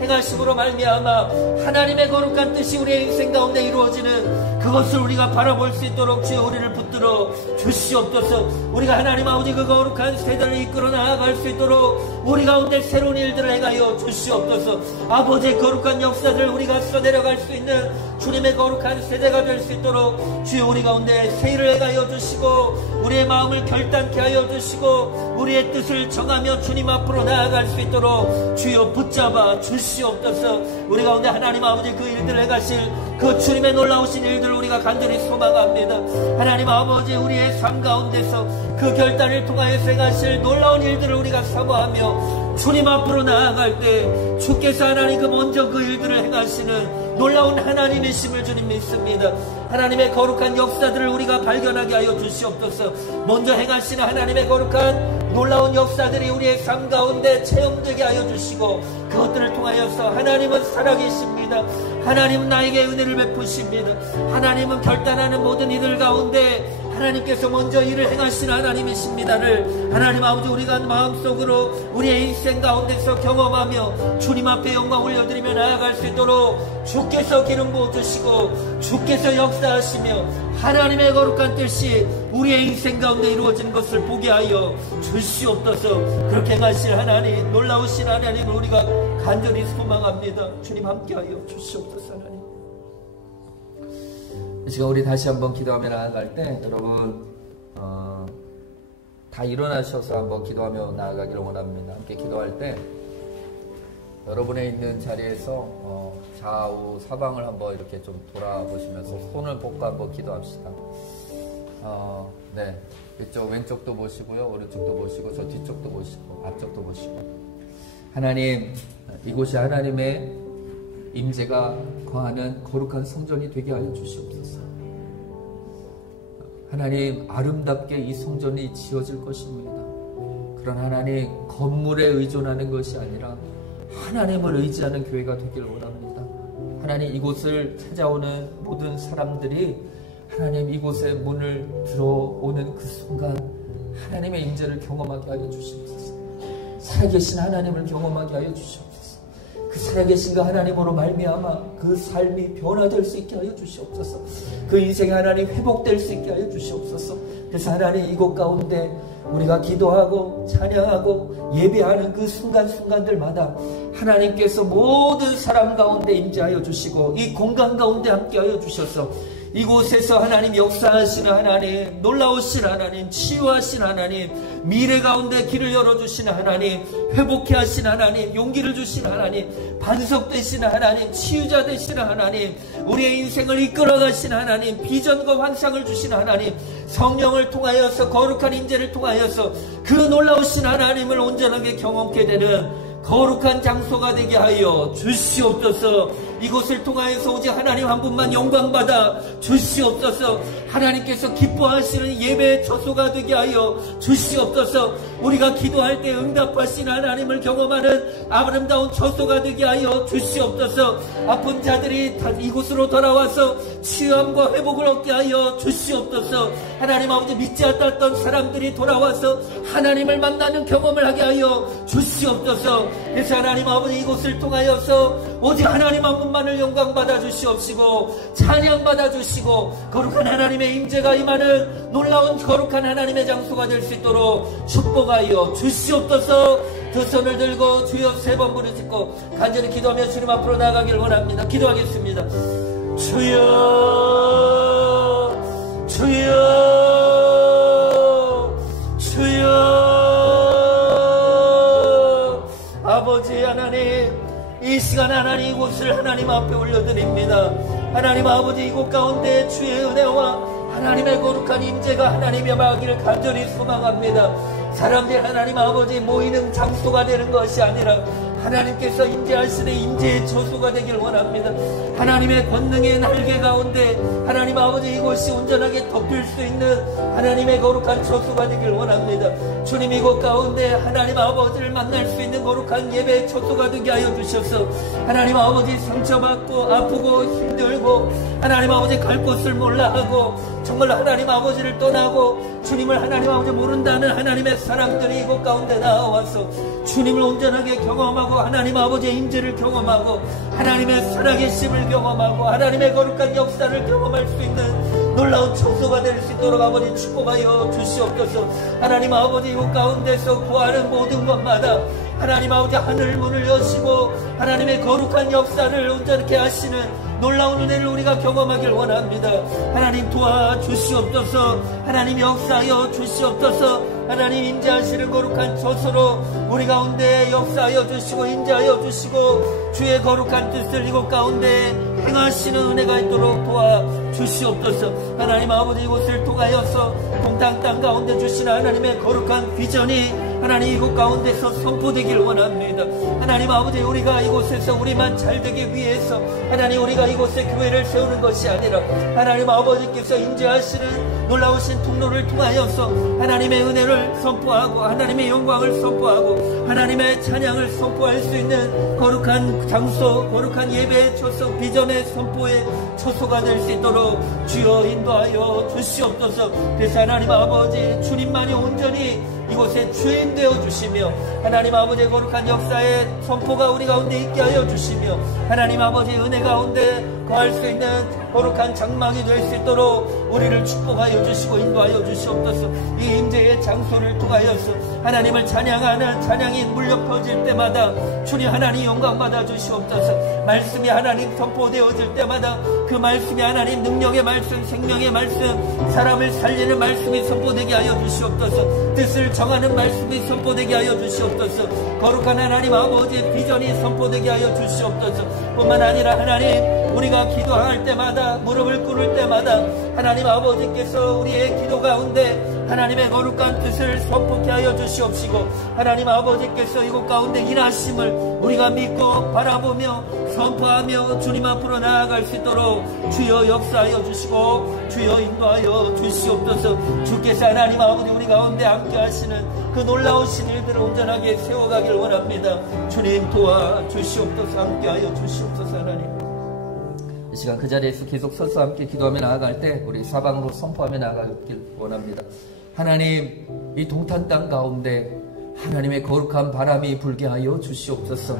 행하심으로 말미암아 하나님의 거룩한 뜻이 우리의 인생 가운데 이루어지는 그것을 우리가 바라볼 수 있도록 주여 우리를 붙들어 주시옵소서. 우리가 하나님 아버지 그 거룩한 세대를 이끌어 나아갈 수 있도록 우리 가운데 새로운 일들을 행하여 주시옵소서. 아버지의 거룩한 역사들을 우리가 써내려갈 수 있는 주님의 거룩한 세대가 될 수 있도록 주여 우리 가운데 새 일을 행하여 주시고 우리의 마음을 결단케 하여 주시고 우리의 뜻을 정하며 주님 앞으로 나아갈 수 있도록 주여 붙잡아 주시옵소서. 우리 가운데 하나님 아버지 그 일들을 행하실 그 주님의 놀라우신 일들을 우리가 간절히 소망합니다. 하나님 아버지 우리의 삶 가운데서 그 결단을 통하여서 행하실 놀라운 일들을 우리가 사모하며 주님 앞으로 나아갈 때 주께서 하나님 그 먼저 그 일들을 행하시는 놀라운 하나님이심을 주님 믿습니다. 하나님의 거룩한 역사들을 우리가 발견하게 하여 주시옵소서. 먼저 행하시는 하나님의 거룩한 놀라운 역사들이 우리의 삶 가운데 체험되게 하여 주시고 그것들을 통하여서 하나님은 살아계십니다. 하나님은 나에게 은혜를 베푸십니다. 하나님은 결단하는 모든 이들 가운데 하나님께서 먼저 일을 행하시는 하나님이십니다를 하나님 아버지 우리가 마음속으로 우리의 인생 가운데서 경험하며 주님 앞에 영광 올려드리며 나아갈 수 있도록 주께서 기름 부어주시고 주께서 역사하시며 하나님의 거룩한 뜻이 우리의 인생 가운데 이루어지는 것을 보게 하여 주시옵소서. 그렇게 행하실 하나님 놀라우신 하나님을 우리가 간절히 소망합니다. 주님 함께하여 주시옵소서. 하나님 이 시간 우리 다시 한번 기도하며 나아갈 때 여러분 다 일어나셔서 한번 기도하며 나아가기를 원합니다. 함께 기도할 때 여러분의 있는 자리에서 좌우 사방을 한번 이렇게 좀 돌아보시면서 손을 뻗고 한번 기도합시다. 네, 이쪽 왼쪽도 보시고요, 오른쪽도 보시고 저 뒤쪽도 보시고 앞쪽도 보시고 하나님 이곳이 하나님의 임재가 거하는 거룩한 성전이 되게 하여 주시옵소서. 하나님 아름답게 이 성전이 지어질 것입니다. 그런 하나님 건물에 의존하는 것이 아니라 하나님을 의지하는 교회가 되기를 원합니다. 하나님 이곳을 찾아오는 모든 사람들이 하나님 이곳에 문을 들어오는 그 순간 하나님의 임재를 경험하게 하여 주시옵소서. 살아계신 하나님을 경험하게 하여 주시옵소서. 그 살아계신 그 하나님으로 말미암아 그 삶이 변화될 수 있게 하여 주시옵소서. 그 인생이 하나님 회복될 수 있게 하여 주시옵소서. 그래서 하나님 이곳 가운데 우리가 기도하고 찬양하고 예배하는 그 순간순간들마다 하나님께서 모든 사람 가운데 임재하여 주시고 이 공간 가운데 함께하여 주셔서 이곳에서 하나님 역사하시는 하나님, 놀라우신 하나님, 치유하신 하나님, 미래 가운데 길을 열어주시는 하나님, 회복해 하시는 하나님, 용기를 주시는 하나님, 반석되시는 하나님, 치유자 되시는 하나님, 우리의 인생을 이끌어가시는 하나님, 비전과 환상을 주시는 하나님, 성령을 통하여서 거룩한 임재를 통하여서 그 놀라우신 하나님을 온전하게 경험케 되는 거룩한 장소가 되게 하여 주시옵소서. 이곳을 통하여서 오직 하나님 한 분만 영광받아 주시옵소서. 하나님께서 기뻐하시는 예배의 처소가 되게 하여 주시옵소서. 우리가 기도할 때 응답하시는 하나님을 경험하는 아름다운 처소가 되게 하여 주시옵소서. 아픈 자들이 이곳으로 돌아와서 치유함과 회복을 얻게 하여 주시옵소서. 하나님 아버지 믿지 않았던 사람들이 돌아와서 하나님을 만나는 경험을 하게 하여 주시옵소서. 그래서 하나님 아버지 이곳을 통하여서 오직 하나님 한 분만을 영광받아 주시옵시고 찬양받아 주시고 거룩한 하나님의 임재가 임하는 놀라운 거룩한 하나님의 장소가 될 수 있도록 축복하여 주시옵소서. 두 손을 들고 주여 세 번 부르짖고 간절히 기도하며 주님 앞으로 나아가길 원합니다. 기도하겠습니다. 주여 주여 주여. 아버지 하나님, 이 시간 하나님 이곳을 하나님 앞에 올려드립니다. 하나님 아버지 이곳 가운데 주의 은혜와 하나님의 거룩한 임재가 하나님의 마기를 간절히 소망합니다. 사람들이 하나님 아버지 모이는 장소가 되는 것이 아니라 하나님께서 임재하시는 임재의 처소가 되길 원합니다. 하나님의 권능의 날개 가운데 하나님 아버지 이곳이 온전하게 덮일 수 있는 하나님의 거룩한 처소가 되길 원합니다. 주님 이곳 가운데 하나님 아버지를 만날 수 있는 거룩한 예배의 처소가 되게 하여 주셔서 하나님 아버지 상처받고 아프고 힘들고 하나님 아버지 갈 곳을 몰라하고 정말 하나님 아버지를 떠나고 주님을 하나님 아버지 모른다는 하나님의 사람들이 이곳 가운데 나와서 주님을 온전하게 경험하고 하나님 아버지의 임재를 경험하고 하나님의 살아계심을 경험하고 하나님의 거룩한 역사를 경험할 수 있는 놀라운 처소가 될 수 있도록 아버지 축복하여 주시옵소서. 하나님 아버지 이곳 가운데서 구하는 모든 것마다 하나님 아버지 하늘 문을 여시고 하나님의 거룩한 역사를 온전하게 하시는 놀라운 은혜를 우리가 경험하길 원합니다. 하나님 도와주시옵소서. 하나님 역사하여 주시옵소서. 하나님 임재하시는 거룩한 처소로 우리 가운데 역사하여 주시고 임재하여 주시고 주의 거룩한 뜻을 이곳 가운데 행하시는 은혜가 있도록 도와주시옵소서. 하나님 아버지 이곳을 통하여서 동탄 땅 가운데 주시는 하나님의 거룩한 비전이 하나님 이곳 가운데서 선포되길 원합니다. 하나님 아버지 우리가 이곳에서 우리만 잘되기 위해서 하나님 우리가 이곳에 교회를 세우는 것이 아니라 하나님 아버지께서 임재하시는 놀라우신 통로를 통하여서 하나님의 은혜를 선포하고 하나님의 영광을 선포하고 하나님의 찬양을 선포할 수 있는 거룩한 장소 거룩한 예배의 처소 비전의 선포의 처소가 될 수 있도록 주여 인도하여 주시옵소서. 그래서 하나님 아버지 주님만이 온전히 이곳에 주인 되어 주시며 하나님 아버지의 거룩한 역사의 선포가 우리 가운데 있게 하여 주시며 하나님 아버지의 은혜 가운데 거할 수 있는 거룩한 장막이 될 수 있도록 우리를 축복하여 주시고 인도하여 주시옵소서. 이 임재의 장소를 통하여서 하나님을 찬양하는 찬양이 물려 퍼질 때마다 주님 하나님 영광 받아 주시옵소서. 말씀이 하나님 선포되어질 때마다 그 말씀이 하나님 능력의 말씀 생명의 말씀 사람을 살리는 말씀이 선포되게 하여 주시옵소서. 뜻을 정하는 말씀이 선포되게 하여 주시옵소서. 거룩한 하나님 아버지의 비전이 선포되게 하여 주시옵소서. 뿐만 아니라 하나님 우리가 기도할 때마다 무릎을 꿇을 때마다 하나님 아버지께서 우리의 기도 가운데 하나님의 거룩한 뜻을 선포케 하여 주시옵시고 하나님 아버지께서 이곳 가운데 일하심을 우리가 믿고 바라보며 선포하며 주님 앞으로 나아갈 수 있도록 주여 역사하여 주시고 주여 인도하여 주시옵소서. 주께서 하나님 아버지 우리 가운데 함께 하시는 그 놀라우신 일들을 온전하게 세워가길 원합니다. 주님 도와주시옵소서. 함께하여 주시옵소서. 하나님 이 시간 그 자리에서 계속 서서 함께 기도하며 나아갈 때 우리 사방으로 선포하며 나아가길 원합니다. 하나님 이 동탄 땅 가운데 하나님의 거룩한 바람이 불게 하여 주시옵소서.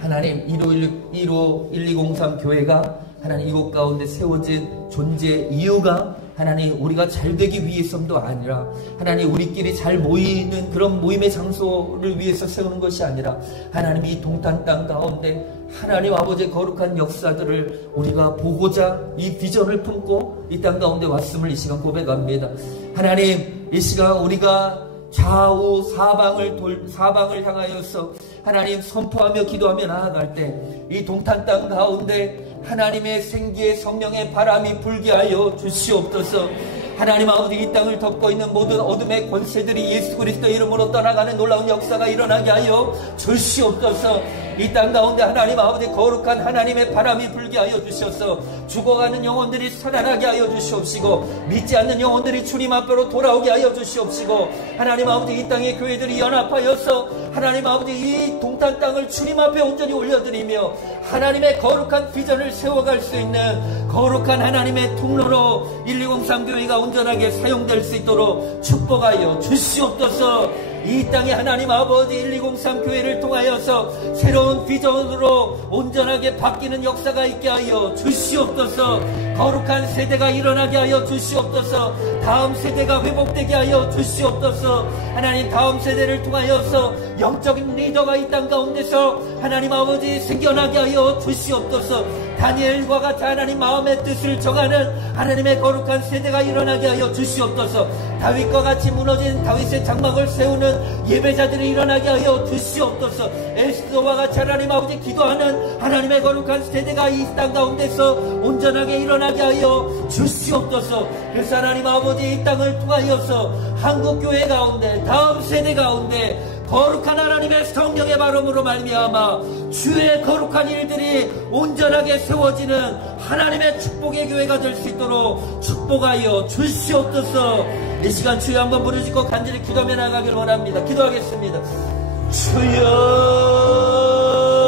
하나님 12120 교회가 하나님 이곳 가운데 세워진 존재 이유가 하나님 우리가 잘되기 위해서도 아니라 하나님 우리끼리 잘 모이는 그런 모임의 장소를 위해서 세우는 것이 아니라 하나님 이 동탄 땅 가운데 하나님 아버지의 거룩한 역사들을 우리가 보고자 이 비전을 품고 이 땅 가운데 왔음을 이 시간 고백합니다. 하나님 이 시간 우리가 좌우 사방을 향하여서 하나님 선포하며 기도하며 나아갈 때 이 동탄 땅 가운데 하나님의 생기의 성령의 바람이 불게 하여 주시옵소서. 하나님 아버지 이 땅을 덮고 있는 모든 어둠의 권세들이 예수 그리스도 이름으로 떠나가는 놀라운 역사가 일어나게 하여 주시옵소서. 이 땅 가운데 하나님 아버지 거룩한 하나님의 바람이 불게 하여 주셔서 죽어가는 영혼들이 살아나게 하여 주시옵시고 믿지 않는 영혼들이 주님 앞으로 돌아오게 하여 주시옵시고 하나님 아버지 이 땅의 교회들이 연합하여서 하나님 아버지 이 동탄 땅을 주님 앞에 온전히 올려드리며 하나님의 거룩한 비전을 세워갈 수 있는 거룩한 하나님의 통로로 1203 교회가 온전하게 사용될 수 있도록 축복하여 주시옵소서. 이 땅에 하나님 아버지 1203 교회를 통하여서 새로운 비전으로 온전하게 바뀌는 역사가 있게 하여 주시옵소서. 거룩한 세대가 일어나게 하여 주시옵소서. 다음 세대가 회복되게 하여 주시옵소서. 하나님 다음 세대를 통하여서 영적인 리더가 이 땅 가운데서 하나님 아버지 생겨나게 하여 주시옵소서. 다니엘과 같은 하나님 마음의 뜻을 정하는 하나님의 거룩한 세대가 일어나게 하여 주시옵소서. 다윗과 같이 무너진 다윗의 장막을 세우는 예배자들이 일어나게 하여 주시옵소서. 에스더와 같이 하나님 아버지 기도하는 하나님의 거룩한 세대가 이 땅 가운데서 온전하게 일어나게 하여 주시옵소서. 그래서 하나님 아버지 이 땅을 통하여서 한국교회 가운데 다음 세대 가운데 거룩한 하나님의 성령의 발음으로 말미암아 주의 거룩한 일들이 온전하게 세워지는 하나님의 축복의 교회가 될 수 있도록 축복하여 주시옵소서. 이 시간 주여 한번 부르짖고 간절히 기도하며 나가길 원합니다. 기도하겠습니다.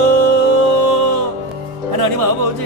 주여 하나님 아버지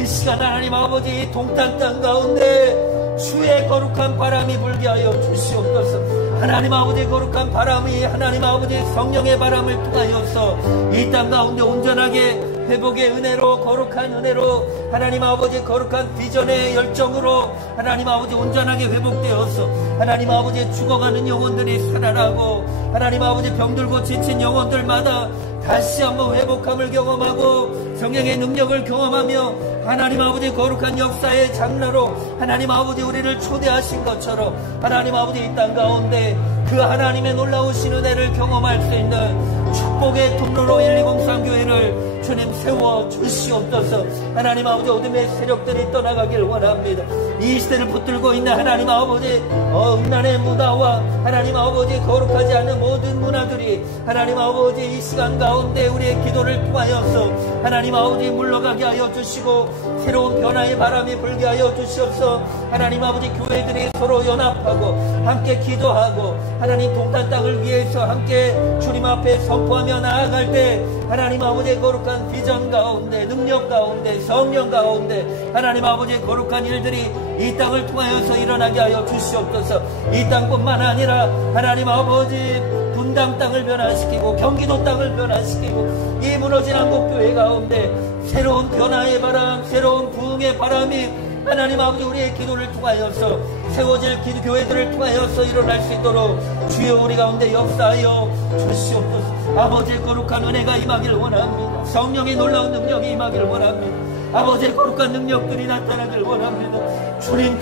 이 시간 하나님 아버지 동탄 땅 가운데 주의 거룩한 바람이 불게 하여 주시옵소서. 하나님 아버지 거룩한 바람이 하나님 아버지 성령의 바람을 통하여서 이 땅 가운데 온전하게 회복의 은혜로 거룩한 은혜로 하나님 아버지 거룩한 비전의 열정으로 하나님 아버지 온전하게 회복되어서 하나님 아버지 죽어가는 영혼들이 살아나고 하나님 아버지 병들고 지친 영혼들마다 다시 한번 회복함을 경험하고 성령의 능력을 경험하며 하나님 아버지 거룩한 역사의 장로로 하나님 아버지 우리를 초대하신 것처럼 하나님 아버지 이 땅 가운데 그 하나님의 놀라우신 은혜를 경험할 수 있는 축복의 통로로 1203 교회를 주님 세워 주시옵소서. 하나님 아버지 어둠의 세력들이 떠나가길 원합니다. 이 시대를 붙들고 있는 하나님 아버지 음란의 문화와 하나님 아버지 거룩하지 않는 모든 문화들이 하나님 아버지 이 시간 가운데 우리의 기도를 통하여서 하나님 아버지 물러가게 하여 주시고 새로운 변화의 바람이 불게 하여 주시옵소서. 하나님 아버지 교회들이 서로 연합하고 함께 기도하고 하나님 동탄 땅을 위해서 함께 주님 앞에 선포하며 나아갈 때 하나님 아버지의 거룩한 비전 가운데 능력 가운데 성령 가운데 하나님 아버지의 거룩한 일들이 이 땅을 통하여서 일어나게 하여 주시옵소서. 이 땅뿐만 아니라 하나님 아버지 분당 땅을 변화시키고 경기도 땅을 변화시키고 이 무너진 한국교회 가운데 새로운 변화의 바람 새로운 부흥의 바람이 하나님 아버지 우리의 기도를 통하여서 세워질 교회들을 통하여서 일어날 수 있도록 주여 우리 가운데 역사하여 주시옵소서. 아버지의 거룩한 은혜가 임하기를 원합니다. 성령의 놀라운 능력이 임하기를 원합니다. 아버지의 거룩한 능력들이 나타나기를 원합니다. 주님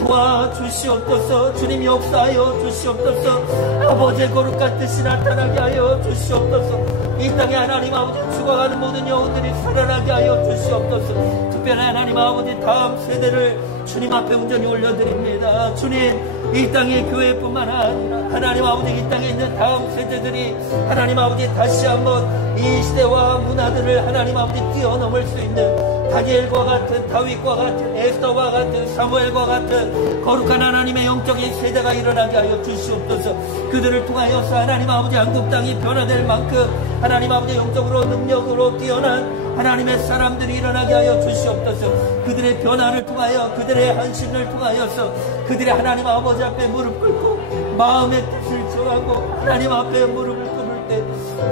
도와주시옵소서. 주님 역사하여 주시옵소서. 아버지의 거룩한 뜻이 나타나게 하여 주시옵소서. 이 땅에 하나님 아버지 죽어가는 모든 영혼들이 살아나게 하여 주시옵소서. 특별히 하나님 아버지 다음 세대를 주님 앞에 온전히 올려드립니다. 주님 이 땅의 교회뿐만 아니라 하나님 아버지 이 땅에 있는 다음 세대들이 하나님 아버지 다시 한번 이 시대와 문화들을 하나님 아버지 뛰어넘을 수 있는 다니엘과 같은 다윗과 같은 에스더와 같은 사무엘과 같은 거룩한 하나님의 영적인 세대가 일어나게 하여 주시옵소서. 그들을 통하여서 하나님 아버지 한국 땅이 변화될 만큼 하나님 아버지 영적으로 능력으로 뛰어난 하나님의 사람들이 일어나게 하여 주시옵소서. 그들의 변화를 통하여 그들의 한심을 통하여서 그들의 하나님 아버지 앞에 무릎 꿇고 마음의 뜻을 정하고 하나님 앞에 무릎을 꿇을 때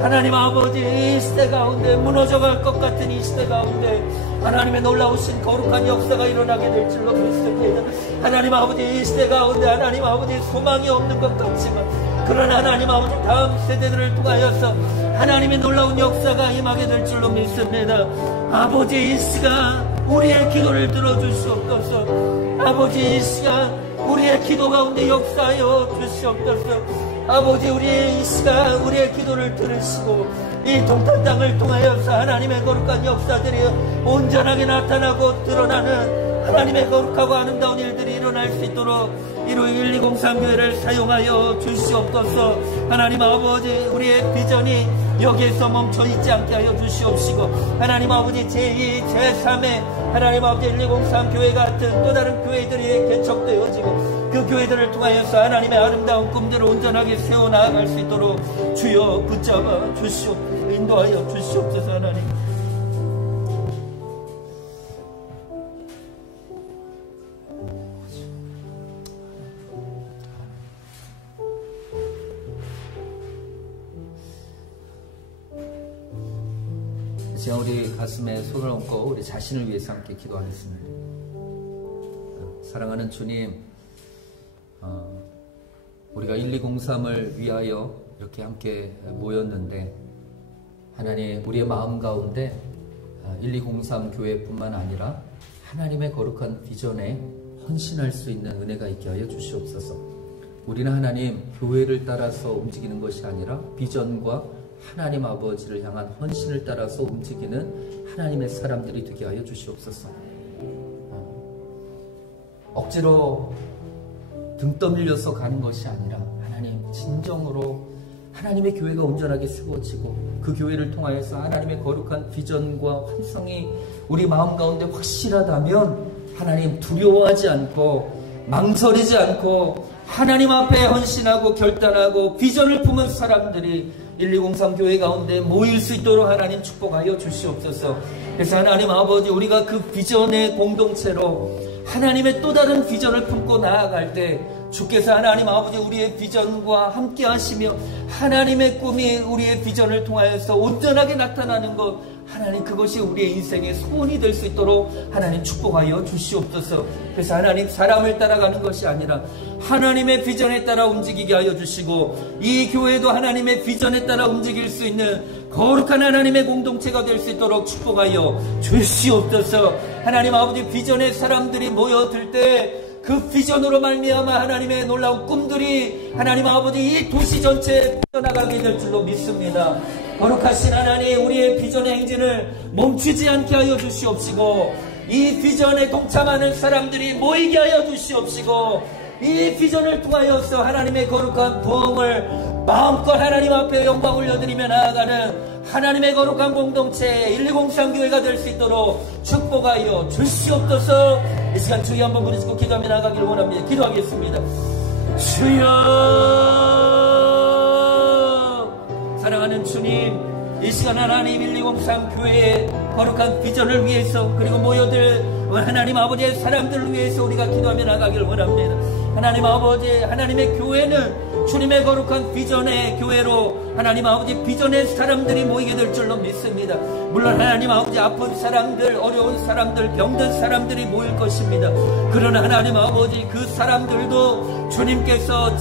하나님 아버지 이 시대 가운데 무너져갈 것 같은 이 시대 가운데 하나님의 놀라우신 거룩한 역사가 일어나게 될 줄로 믿습니다. 하나님 아버지 이 시대 가운데 하나님 아버지 소망이 없는 것 같지만 그러나 하나님 아버지 다음 세대들을 통하여서 하나님의 놀라운 역사가 임하게 될 줄로 믿습니다. 아버지 이 시간 우리의 기도를 들어주시옵소서. 아버지 이 시간 우리의 기도 가운데 역사하여 주시옵소서. 아버지 우리의 이 시간 우리의 기도를 들으시고 이 동탄 땅을 통하여서 하나님의 거룩한 역사들이 온전하게 나타나고 드러나는 하나님의 거룩하고 아름다운 일들이 일어날 수 있도록 1203 교회를 사용하여 주시옵소서. 하나님 아버지 우리의 비전이 여기에서 멈춰 있지 않게 하여 주시옵시고, 하나님 아버지 제2, 제3의 하나님 아버지 1203 교회 같은 또 다른 교회들이 개척되어지고 그 교회들을 통하여서 하나님의 아름다운 꿈들을 온전하게 세워나갈 수 있도록 주여 붙잡아 주시옵소서, 인도하여 주시옵소서. 하나님 제가 우리 가슴에 손을 얹고 우리 자신을 위해서 함께 기도하겠습니다. 사랑하는 주님, 우리가 1203을 위하여 이렇게 함께 모였는데, 하나님 우리의 마음 가운데 1203 교회뿐만 아니라 하나님의 거룩한 비전에 헌신할 수 있는 은혜가 있게 하여 주시옵소서. 우리는 하나님 교회를 따라서 움직이는 것이 아니라 비전과 하나님 아버지를 향한 헌신을 따라서 움직이는 하나님의 사람들이 되게 하여 주시옵소서. 억지로 등 떠밀려서 가는 것이 아니라 하나님 진정으로 하나님의 교회가 온전하게 세워지고 그 교회를 통하여서 하나님의 거룩한 비전과 환상이 우리 마음 가운데 확실하다면 하나님 두려워하지 않고 망설이지 않고 하나님 앞에 헌신하고 결단하고 비전을 품은 사람들이 1203 교회 가운데 모일 수 있도록 하나님 축복하여 주시옵소서. 그래서 하나님 아버지 우리가 그 비전의 공동체로 하나님의 또 다른 비전을 품고 나아갈 때 주께서 하나님 아버지 우리의 비전과 함께 하시며 하나님의 꿈이 우리의 비전을 통하여서 온전하게 나타나는 것, 하나님 그것이 우리의 인생의 소원이 될 수 있도록 하나님 축복하여 주시옵소서. 그래서 하나님 사람을 따라가는 것이 아니라 하나님의 비전에 따라 움직이게 하여 주시고, 이 교회도 하나님의 비전에 따라 움직일 수 있는 거룩한 하나님의 공동체가 될 수 있도록 축복하여 주시옵소서. 하나님 아버지 비전의 사람들이 모여들 때 그 비전으로 말미암아 하나님의 놀라운 꿈들이 하나님 아버지 이 도시 전체에 뻗어나가게 될 줄로 믿습니다. 거룩하신 하나님 우리의 비전의 행진을 멈추지 않게 하여 주시옵시고, 이 비전에 동참하는 사람들이 모이게 하여 주시옵시고, 이 비전을 통하여서 하나님의 거룩한 부흥을 마음껏 하나님 앞에 영광 올려드리며 나아가는 하나님의 거룩한 공동체 1203 교회가 될 수 있도록 축복하여 주시옵소서. 이 시간 주여 한번 부르시고 기도하며 나아가기를 원합니다. 기도하겠습니다. 주여, 사랑하는 주님, 이 시간 하나님 1203 교회의 거룩한 비전을 위해서 그리고 모여들 하나님 아버지의 사람들을 위해서 우리가 기도하며 나가기를 원합니다. 하나님 아버지, 하나님의 교회는 주님의 거룩한 비전의 교회로 하나님 아버지 비전의 사람들이 모이게 될 줄로 믿습니다. 물론 하나님 아버지 아픈 사람들, 어려운 사람들, 병든 사람들이 모일 것입니다. 그러나 하나님 아버지 그 사람들도 주님께서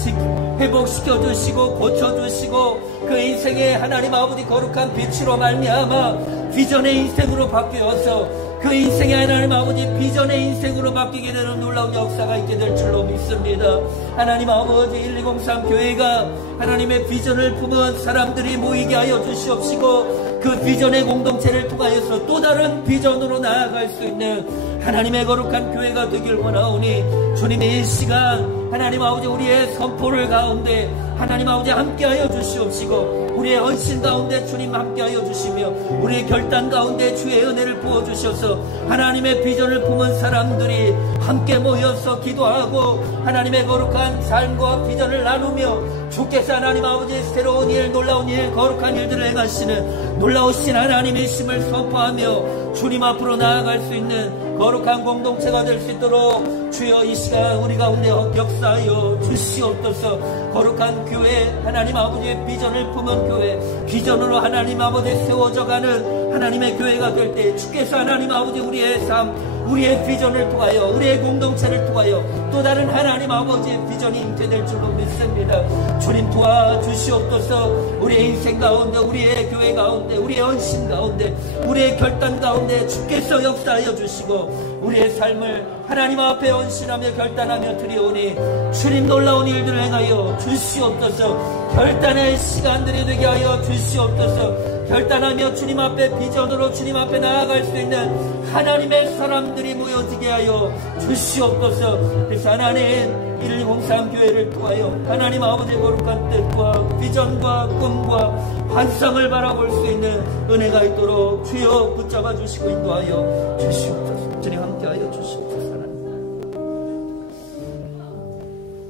회복시켜 주시고 고쳐 주시고 그 인생의 하나님 아버지 거룩한 빛으로 말미암아 비전의 인생으로 바뀌어서 그 인생의 하나님 아버지 비전의 인생으로 바뀌게 되는 놀라운 역사가 있게 될 줄로 믿습니다. 하나님 아버지 1203 교회가 하나님의 비전을 품은 사람들이 모이게 하여 주시옵시고, 그 비전의 공동체를 통하여서 또 다른 비전으로 나아갈 수 있는 하나님의 거룩한 교회가 되길 원하오니, 주님의 이 시간 하나님 아버지 우리의 선포를 가운데 하나님 아버지 함께하여 주시옵시고, 우리의 헌신 가운데 주님 함께하여 주시며 우리의 결단 가운데 주의 은혜를 부어주셔서 하나님의 비전을 품은 사람들이 함께 모여서 기도하고 하나님의 거룩한 삶과 비전을 나누며 주께서 하나님 아버지 새로운 일, 놀라운 일, 거룩한 일들을 행하시는 놀라우신 하나님의 힘을 선포하며 주님 앞으로 나아갈 수 있는 거룩한 공동체가 될 수 있도록 주여 이 시간 우리 가운데 역사하여 주시옵소서. 거룩한 교회, 하나님 아버지의 비전을 품은 교회, 비전으로 하나님 아버지 세워져가는 하나님의 교회가 될 때 주께서 하나님 아버지 우리의 삶, 우리의 비전을 통하여 우리의 공동체를 통하여 또 다른 하나님 아버지의 비전이 잉태될 줄로 믿습니다. 주님 도와주시옵소서. 우리의 인생 가운데, 우리의 교회 가운데, 우리의 헌신 가운데, 우리의 결단 가운데 주께서 역사하여 주시고 우리의 삶을 하나님 앞에 헌신하며 결단하며 드리오니 주님 놀라운 일들을 행하여 주시옵소서. 결단의 시간들이 되게 하여 주시옵소서. 결단하며 주님 앞에 비전으로 주님 앞에 나아갈 수 있는 하나님의 사람들이 모여지게 하여 주시옵소서. 그래서 하나님 1203 교회를 통하여 하나님 아버지의 거룩한 뜻과 비전과 꿈과 환상을 바라볼 수 있는 은혜가 있도록 주여 붙잡아 주시고 인도하여 주시옵소서. 주님 함께하여 주시옵소서.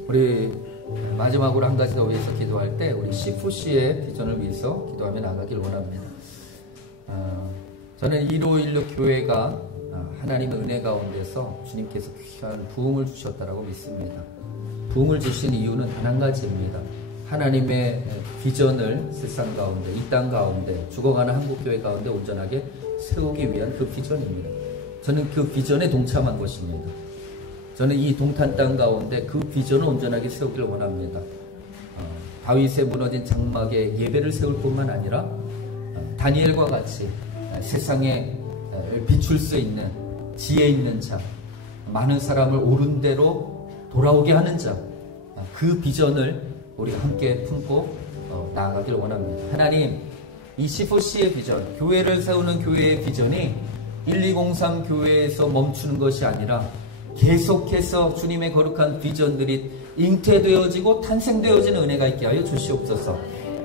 우리 마지막으로 한 가지 더 위해서 기도할 때 우리 C4C의 비전을 위해서 기도하며 나가길 원합니다. 저는 1516 교회가 하나님의 은혜 가운데서 주님께서 귀한 부흥을 주셨다고 믿습니다. 부흥을 주신 이유는 단 한 가지입니다. 하나님의 비전을 세상 가운데, 이 땅 가운데, 죽어가는 한국교회 가운데 온전하게 세우기 위한 그 비전입니다. 저는 그 비전에 동참한 것입니다. 저는 이 동탄 땅 가운데 그 비전을 온전하게 세우기를 원합니다. 다윗의 무너진 장막에 예배를 세울 뿐만 아니라 다니엘과 같이 세상에 비출 수 있는 지혜 있는 자, 많은 사람을 옳은 대로 돌아오게 하는 자, 그 비전을 우리가 함께 품고 나아가길 원합니다. 하나님, 이 C4C의 비전, 교회를 세우는 교회의 비전이 1203 교회에서 멈추는 것이 아니라 계속해서 주님의 거룩한 비전들이 잉태되어지고 탄생되어지는 은혜가 있게 하여 주시옵소서.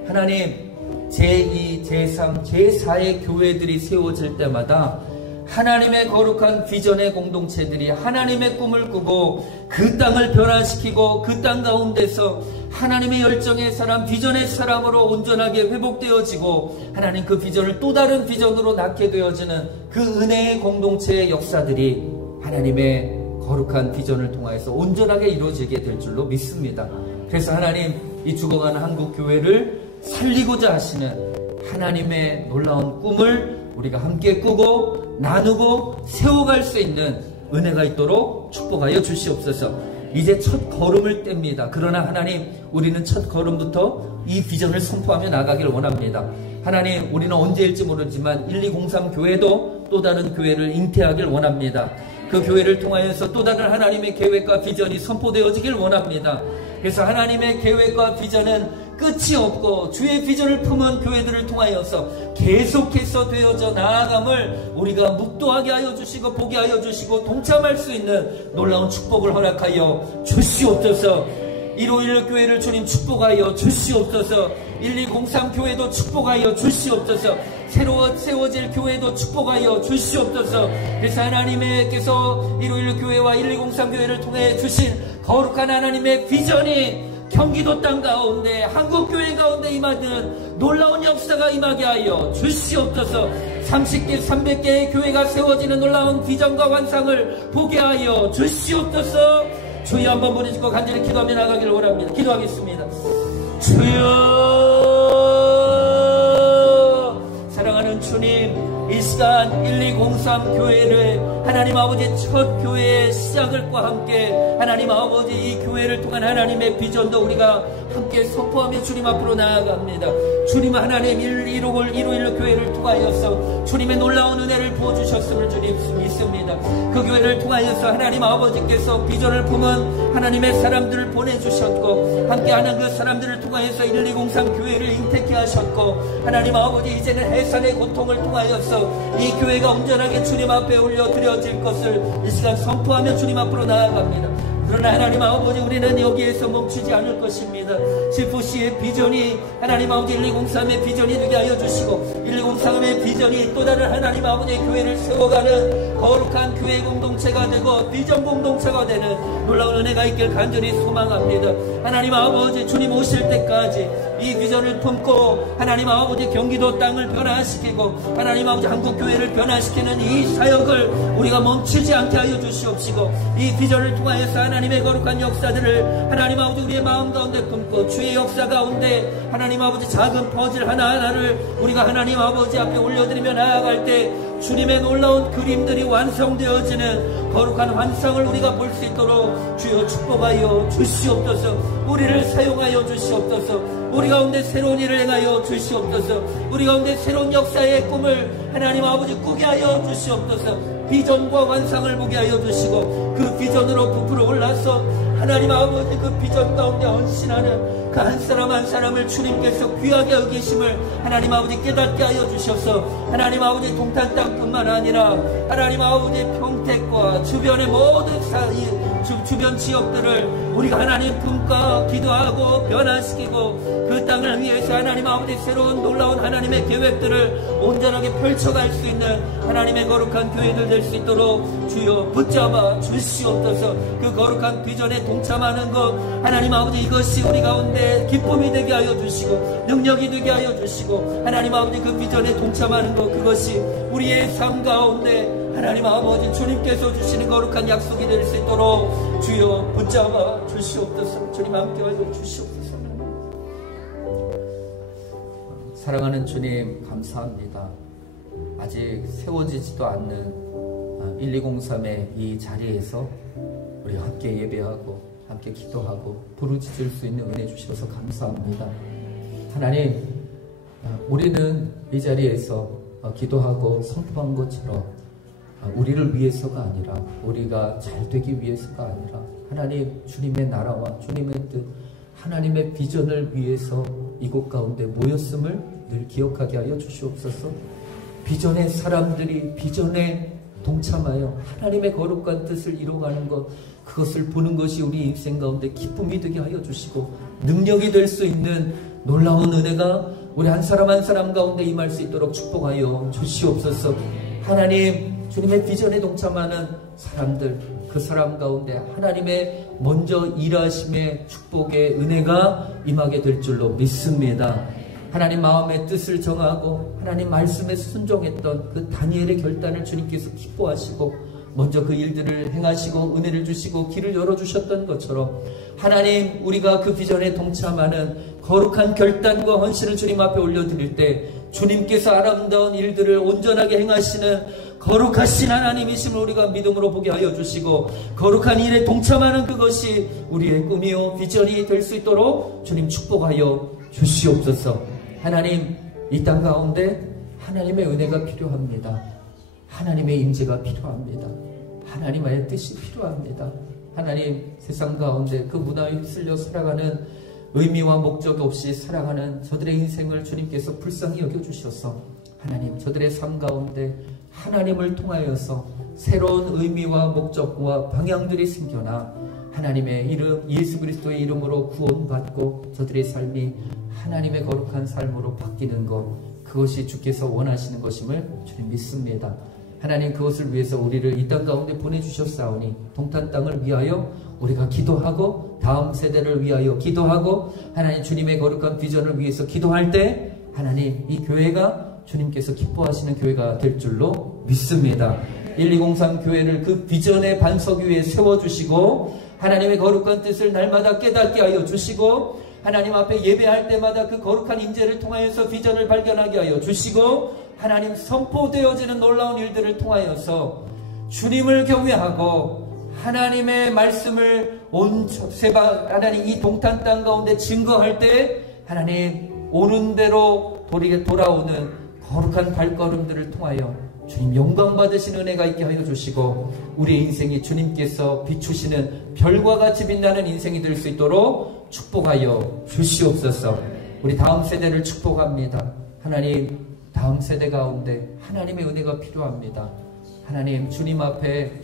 하나님, 제2, 제3, 제4의 교회들이 세워질 때마다 하나님의 거룩한 비전의 공동체들이 하나님의 꿈을 꾸고 그 땅을 변화시키고 그 땅 가운데서 하나님의 열정의 사람, 비전의 사람으로 온전하게 회복되어지고 하나님 그 비전을 또 다른 비전으로 낳게 되어지는 그 은혜의 공동체의 역사들이 하나님의 거룩한 비전을 통하여서 온전하게 이루어지게 될 줄로 믿습니다. 그래서 하나님, 이 죽어가는 한국교회를 살리고자 하시는 하나님의 놀라운 꿈을 우리가 함께 꾸고 나누고 세워갈 수 있는 은혜가 있도록 축복하여 주시옵소서. 이제 첫 걸음을 뗍니다. 그러나 하나님, 우리는 첫 걸음부터 이 비전을 선포하며 나가기를 원합니다. 하나님, 우리는 언제일지 모르지만 1203 교회도 또 다른 교회를 잉태하길 원합니다. 그 교회를 통하여서 또 다른 하나님의 계획과 비전이 선포되어지길 원합니다. 그래서 하나님의 계획과 비전은 끝이 없고 주의 비전을 품은 교회들을 통하여서 계속해서 되어져 나아감을 우리가 묵도하게 하여 주시고 보게 하여 주시고 동참할 수 있는 놀라운 축복을 허락하여 주시옵소서. 1516 교회를 주님 축복하여 주시옵소서. 1203 교회도 축복하여 주시옵소서. 새로 세워질 교회도 축복하여 주시옵소서. 그래서 하나님께서 1516 교회와 1203 교회를 통해 주신 거룩한 하나님의 비전이 경기도 땅 가운데, 한국교회 가운데 임하는 놀라운 역사가 임하게 하여 주시옵소서. 30개, 300개의 교회가 세워지는 놀라운 비전과 환상을 보게 하여 주시옵소서. 주여 한번 부르짖고 간절히 기도하며 나가기를 원합니다. 기도하겠습니다. 주여, 사랑하는 주님, 이 시간 1203 교회를 하나님 아버지 첫 교회의 시작을과 함께 하나님 아버지 이 교회를 통한 하나님의 비전도 우리가 함께 선포하며 주님 앞으로 나아갑니다. 주님, 하나님 1516 교회를 통하여서 주님의 놀라운 은혜를 부어주셨음을 주님 믿습니다. 그 교회를 통하여서 하나님 아버지께서 비전을 품은 하나님의 사람들을 보내주셨고 함께하는 그 사람들을 통하여서 1203 교회를 잉태케 하셨고 하나님 아버지 이제는 해산의 고통을 통하여서 이 교회가 온전하게 주님 앞에 올려드려질 것을 이 시간 선포하며 주님 앞으로 나아갑니다. 그러나 하나님 아버지, 우리는 여기에서 멈추지 않을 것입니다. C4C의 비전이 하나님 아버지 1203의 비전이 되게 하여 주시고 1203의 비전이 또 다른 하나님 아버지의 교회를 세워가는 거룩한 교회 공동체가 되고 비전 공동체가 되는 놀라운 은혜가 있길 간절히 소망합니다. 하나님 아버지, 주님 오실 때까지 이 비전을 품고 하나님 아버지 경기도 땅을 변화시키고 하나님 아버지 한국교회를 변화시키는 이 사역을 우리가 멈추지 않게 하여 주시옵시고 이 비전을 통하여서 하나님의 거룩한 역사들을 하나님 아버지 우리의 마음 가운데 품고 주의 역사 가운데 하나님 아버지 작은 퍼즐 하나하나를 우리가 하나님 아버지 앞에 올려드리며 나아갈 때 주님의 놀라운 그림들이 완성되어지는 거룩한 환상을 우리가 볼 수 있도록 주여 축복하여 주시옵소서. 우리를 사용하여 주시옵소서. 우리 가운데 새로운 일을 행하여 주시옵소서. 우리 가운데 새로운 역사의 꿈을 하나님 아버지 꾸게 하여 주시옵소서. 비전과 환상을 보게 하여 주시고 그 비전으로 부풀어 올라서 하나님 아버지 그 비전 가운데 헌신하는 그 그 한 사람 한 사람을 주님께서 귀하게 여기심을 하나님 아버지 깨닫게 하여 주셔서 하나님 아버지 동탄 땅뿐만 아니라 하나님 아버지 평택과 주변의 모든 주변 지역들을 우리가 하나님 품과 기도하고 변화시키고 그 땅을 위해서 하나님 아버지 새로운 놀라운 하나님의 계획들을 온전하게 펼쳐갈 수 있는 하나님의 거룩한 교회들 될 수 있도록 주여 붙잡아 주시옵소서. 그 거룩한 비전에 동참하는 것 하나님 아버지 이것이 우리 가운데 기쁨이 되게 하여 주시고 능력이 되게 하여 주시고 하나님 아버지 그 비전에 동참하는 것 그것이 우리의 삶 가운데 하나님 아버지 주님께서 주시는 거룩한 약속이 될 수 있도록 주여 붙잡아 주시옵소서. 주님 함께하여 주시옵소서. 사랑하는 주님 감사합니다. 아직 세워지지도 않는 1203의 이 자리에서 우리 함께 예배하고 함께 기도하고 부르짖을 수 있는 은혜 주셔서 감사합니다. 하나님, 우리는 이 자리에서 기도하고 선포한 것처럼 우리를 위해서가 아니라 우리가 잘 되기 위해서가 아니라 하나님 주님의 나라와 주님의 뜻 하나님의 비전을 위해서 이곳 가운데 모였음을 늘 기억하게 하여 주시옵소서. 비전의 사람들이 비전에 동참하여 하나님의 거룩한 뜻을 이루어가는 것 그것을 보는 것이 우리 인생 가운데 기쁨이 되게 하여 주시고 능력이 될 수 있는 놀라운 은혜가 우리 한 사람 한 사람 가운데 임할 수 있도록 축복하여 주시옵소서. 하나님 주님의 비전에 동참하는 사람들 그 사람 가운데 하나님의 먼저 일하심의 축복의 은혜가 임하게 될 줄로 믿습니다. 하나님 마음의 뜻을 정하고 하나님 말씀에 순종했던 그 다니엘의 결단을 주님께서 기뻐하시고 먼저 그 일들을 행하시고 은혜를 주시고 길을 열어주셨던 것처럼 하나님 우리가 그 비전에 동참하는 거룩한 결단과 헌신을 주님 앞에 올려드릴 때 주님께서 아름다운 일들을 온전하게 행하시는 거룩하신 하나님이심을 우리가 믿음으로 보게 하여 주시고 거룩한 일에 동참하는 그것이 우리의 꿈이요 비전이 될 수 있도록 주님 축복하여 주시옵소서. 하나님 이 땅 가운데 하나님의 은혜가 필요합니다. 하나님의 임재가 필요합니다. 하나님의 뜻이 필요합니다. 하나님 세상 가운데 그 문화에 휩쓸려 살아가는 의미와 목적 없이 살아가는 저들의 인생을 주님께서 불쌍히 여겨주셔서 하나님 저들의 삶 가운데 하나님을 통하여서 새로운 의미와 목적과 방향들이 생겨나 하나님의 이름 예수 그리스도의 이름으로 구원받고 저들의 삶이 하나님의 거룩한 삶으로 바뀌는 것 그것이 주께서 원하시는 것임을 주님 믿습니다. 하나님 그것을 위해서 우리를 이 땅 가운데 보내주셨사오니 동탄 땅을 위하여 우리가 기도하고 다음 세대를 위하여 기도하고 하나님 주님의 거룩한 비전을 위해서 기도할 때 하나님 이 교회가 주님께서 기뻐하시는 교회가 될 줄로 믿습니다. 1203 교회를 그 비전의 반석 위에 세워주시고 하나님의 거룩한 뜻을 날마다 깨닫게 하여 주시고 하나님 앞에 예배할 때마다 그 거룩한 임재를 통하여서 비전을 발견하게 하여 주시고 하나님 선포되어지는 놀라운 일들을 통하여서 주님을 경외하고 하나님의 말씀을 온 세바 하나님 이 동탄 땅 가운데 증거할 때 하나님 오는 대로 돌아오는 거룩한 발걸음들을 통하여 주님 영광 받으신 은혜가 있게 하여 주시고 우리의 인생이 주님께서 비추시는 별과 같이 빛나는 인생이 될 수 있도록 축복하여 주시옵소서. 우리 다음 세대를 축복합니다. 하나님 다음 세대 가운데 하나님의 은혜가 필요합니다. 하나님 주님 앞에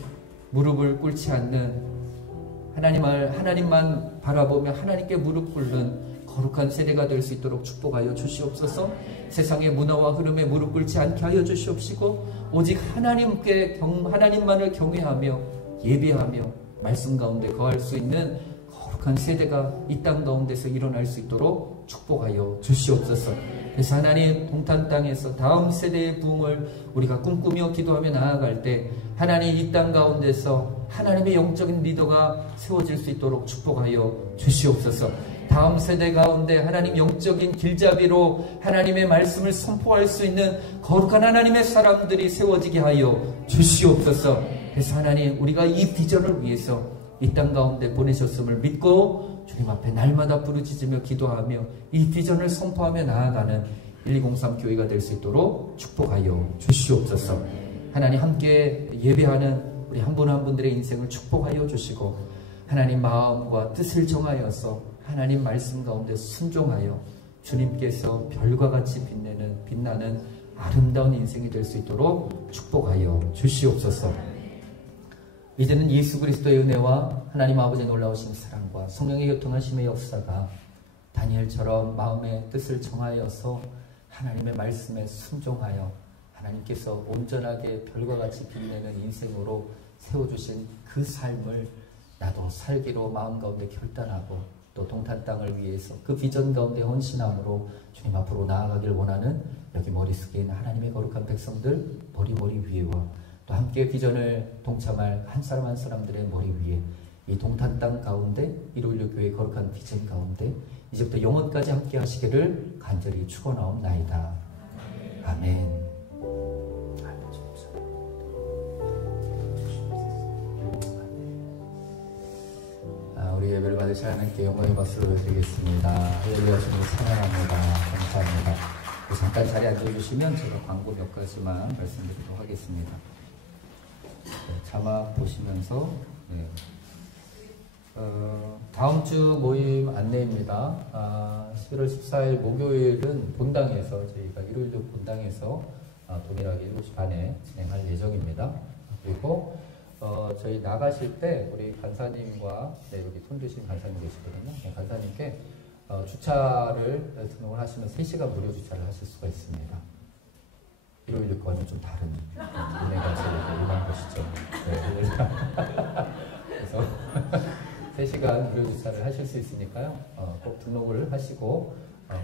무릎을 꿇지 않는 하나님만 바라보며 하나님께 무릎 꿇는 거룩한 세대가 될 수 있도록 축복하여 주시옵소서. 세상의 문화와 흐름에 무릎 꿇지 않게 하여 주시옵시고 오직 하나님만을 경외하며 예배하며 말씀 가운데 거할 수 있는 거룩한 세대가 이 땅 가운데서 일어날 수 있도록 축복하여 주시옵소서. 그래서 하나님 동탄 땅에서 다음 세대의 부흥을 우리가 꿈꾸며 기도하며 나아갈 때 하나님 이 땅 가운데서 하나님의 영적인 리더가 세워질 수 있도록 축복하여 주시옵소서. 다음 세대 가운데 하나님 영적인 길잡이로 하나님의 말씀을 선포할 수 있는 거룩한 하나님의 사람들이 세워지게 하여 주시옵소서. 그래서 하나님 우리가 이 비전을 위해서 이 땅 가운데 보내셨음을 믿고 주님 앞에 날마다 부르짖으며 기도하며 이 비전을 선포하며 나아가는 1203 교회가 될 수 있도록 축복하여 주시옵소서. 하나님 함께 예배하는 우리 한 분 한 분들의 인생을 축복하여 주시고 하나님 마음과 뜻을 정하여서 하나님 말씀 가운데 순종하여 주님께서 별과 같이 빛나는 아름다운 인생이 될 수 있도록 축복하여 주시옵소서. 이제는 예수 그리스도의 은혜와 하나님 아버지의 놀라우신 사랑과 성령의 교통하심의 역사가 다니엘처럼 마음의 뜻을 정하여서 하나님의 말씀에 순종하여 하나님께서 온전하게 별과 같이 빛내는 인생으로 세워주신 그 삶을 나도 살기로 마음 가운데 결단하고 또 동탄 땅을 위해서 그 비전 가운데 헌신함으로 주님 앞으로 나아가길 원하는 여기 머릿속에 있는 하나님의 거룩한 백성들 머리 위에와 또 함께 비전을 동참할 한 사람 한 사람들의 머리 위에 이 동탄 땅 가운데 이루일로 교회의 거룩한 비전 가운데 이제부터 영원까지 함께 하시기를 간절히 축원하옵나이다. 아멘. 우리 예배를 받으실 하나님께 영광의 박수를 드리겠습니다. 할렐루야. 주님을 찬양합니다. 감사합니다. 잠깐 자리에 앉아주시면 제가 광고 몇 가지만 말씀드리도록 하겠습니다. 자막 보시면서 다음 주 모임 안내입니다. 11월 14일 목요일은 본당에서 저희가 일요일도 본당에서 동일하게 7시 반에 진행할 예정입니다. 그리고 저희 나가실 때 우리 간사님과 여기 손 드신 간사님 계시거든요. 간사님께 주차를 등록을 하시면 3시간 무료 주차를 하실 수가 있습니다. 일요일 거와는 좀 다른 은혜가 제일 일반 것이죠. 그래서 3시간 무료 주차를 하실 수 있으니까요. 꼭 등록을 하시고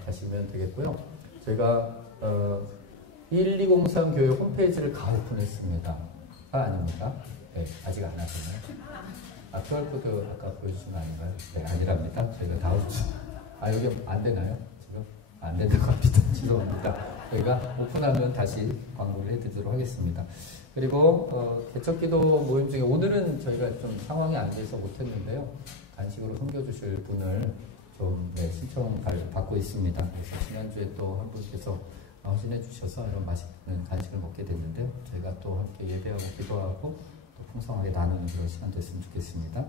가시면 되겠고요. 저희가 1203 교회 홈페이지를 가을 오픈했습니다. 아닙니까? 네, 아직 안 하셨나요? QR코드 아까 보여주신 거 아닌가요? 네, 아니랍니다. 저희가 다음 주. 여기 안 되나요? 지금? 안 된다고 합니다. 죄송합니다. 저희가 오픈하면 다시 광고를 해드리도록 하겠습니다. 그리고 개척기도 모임 중에 오늘은 저희가 좀 상황이 안 돼서 못했는데요. 간식으로 섬겨주실 분을 좀 신청 받고 있습니다. 그래서 지난주에 또 한 분께서 헌신해 주셔서 이런 맛있는 간식을 먹게 됐는데요. 저희가 또 함께 예배하고 기도하고 또 풍성하게 나누는 그런 시간 됐으면 좋겠습니다.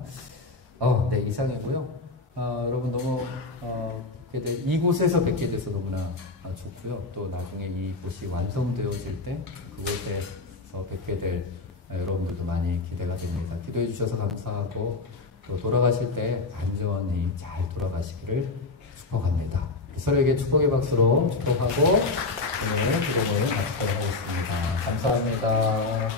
네, 이상이고요. 여러분 너무 이곳에서 뵙게 돼서 너무나 좋고요. 또 나중에 이곳이 완성되어질 때 그곳에서 뵙게 될 여러분들도 많이 기대가 됩니다. 기도해 주셔서 감사하고 또 돌아가실 때 안전히 잘 돌아가시기를 축복합니다. 서로에게 축복의 박수로 축복하고 오늘 기도를 마치도록 하겠습니다. 감사합니다.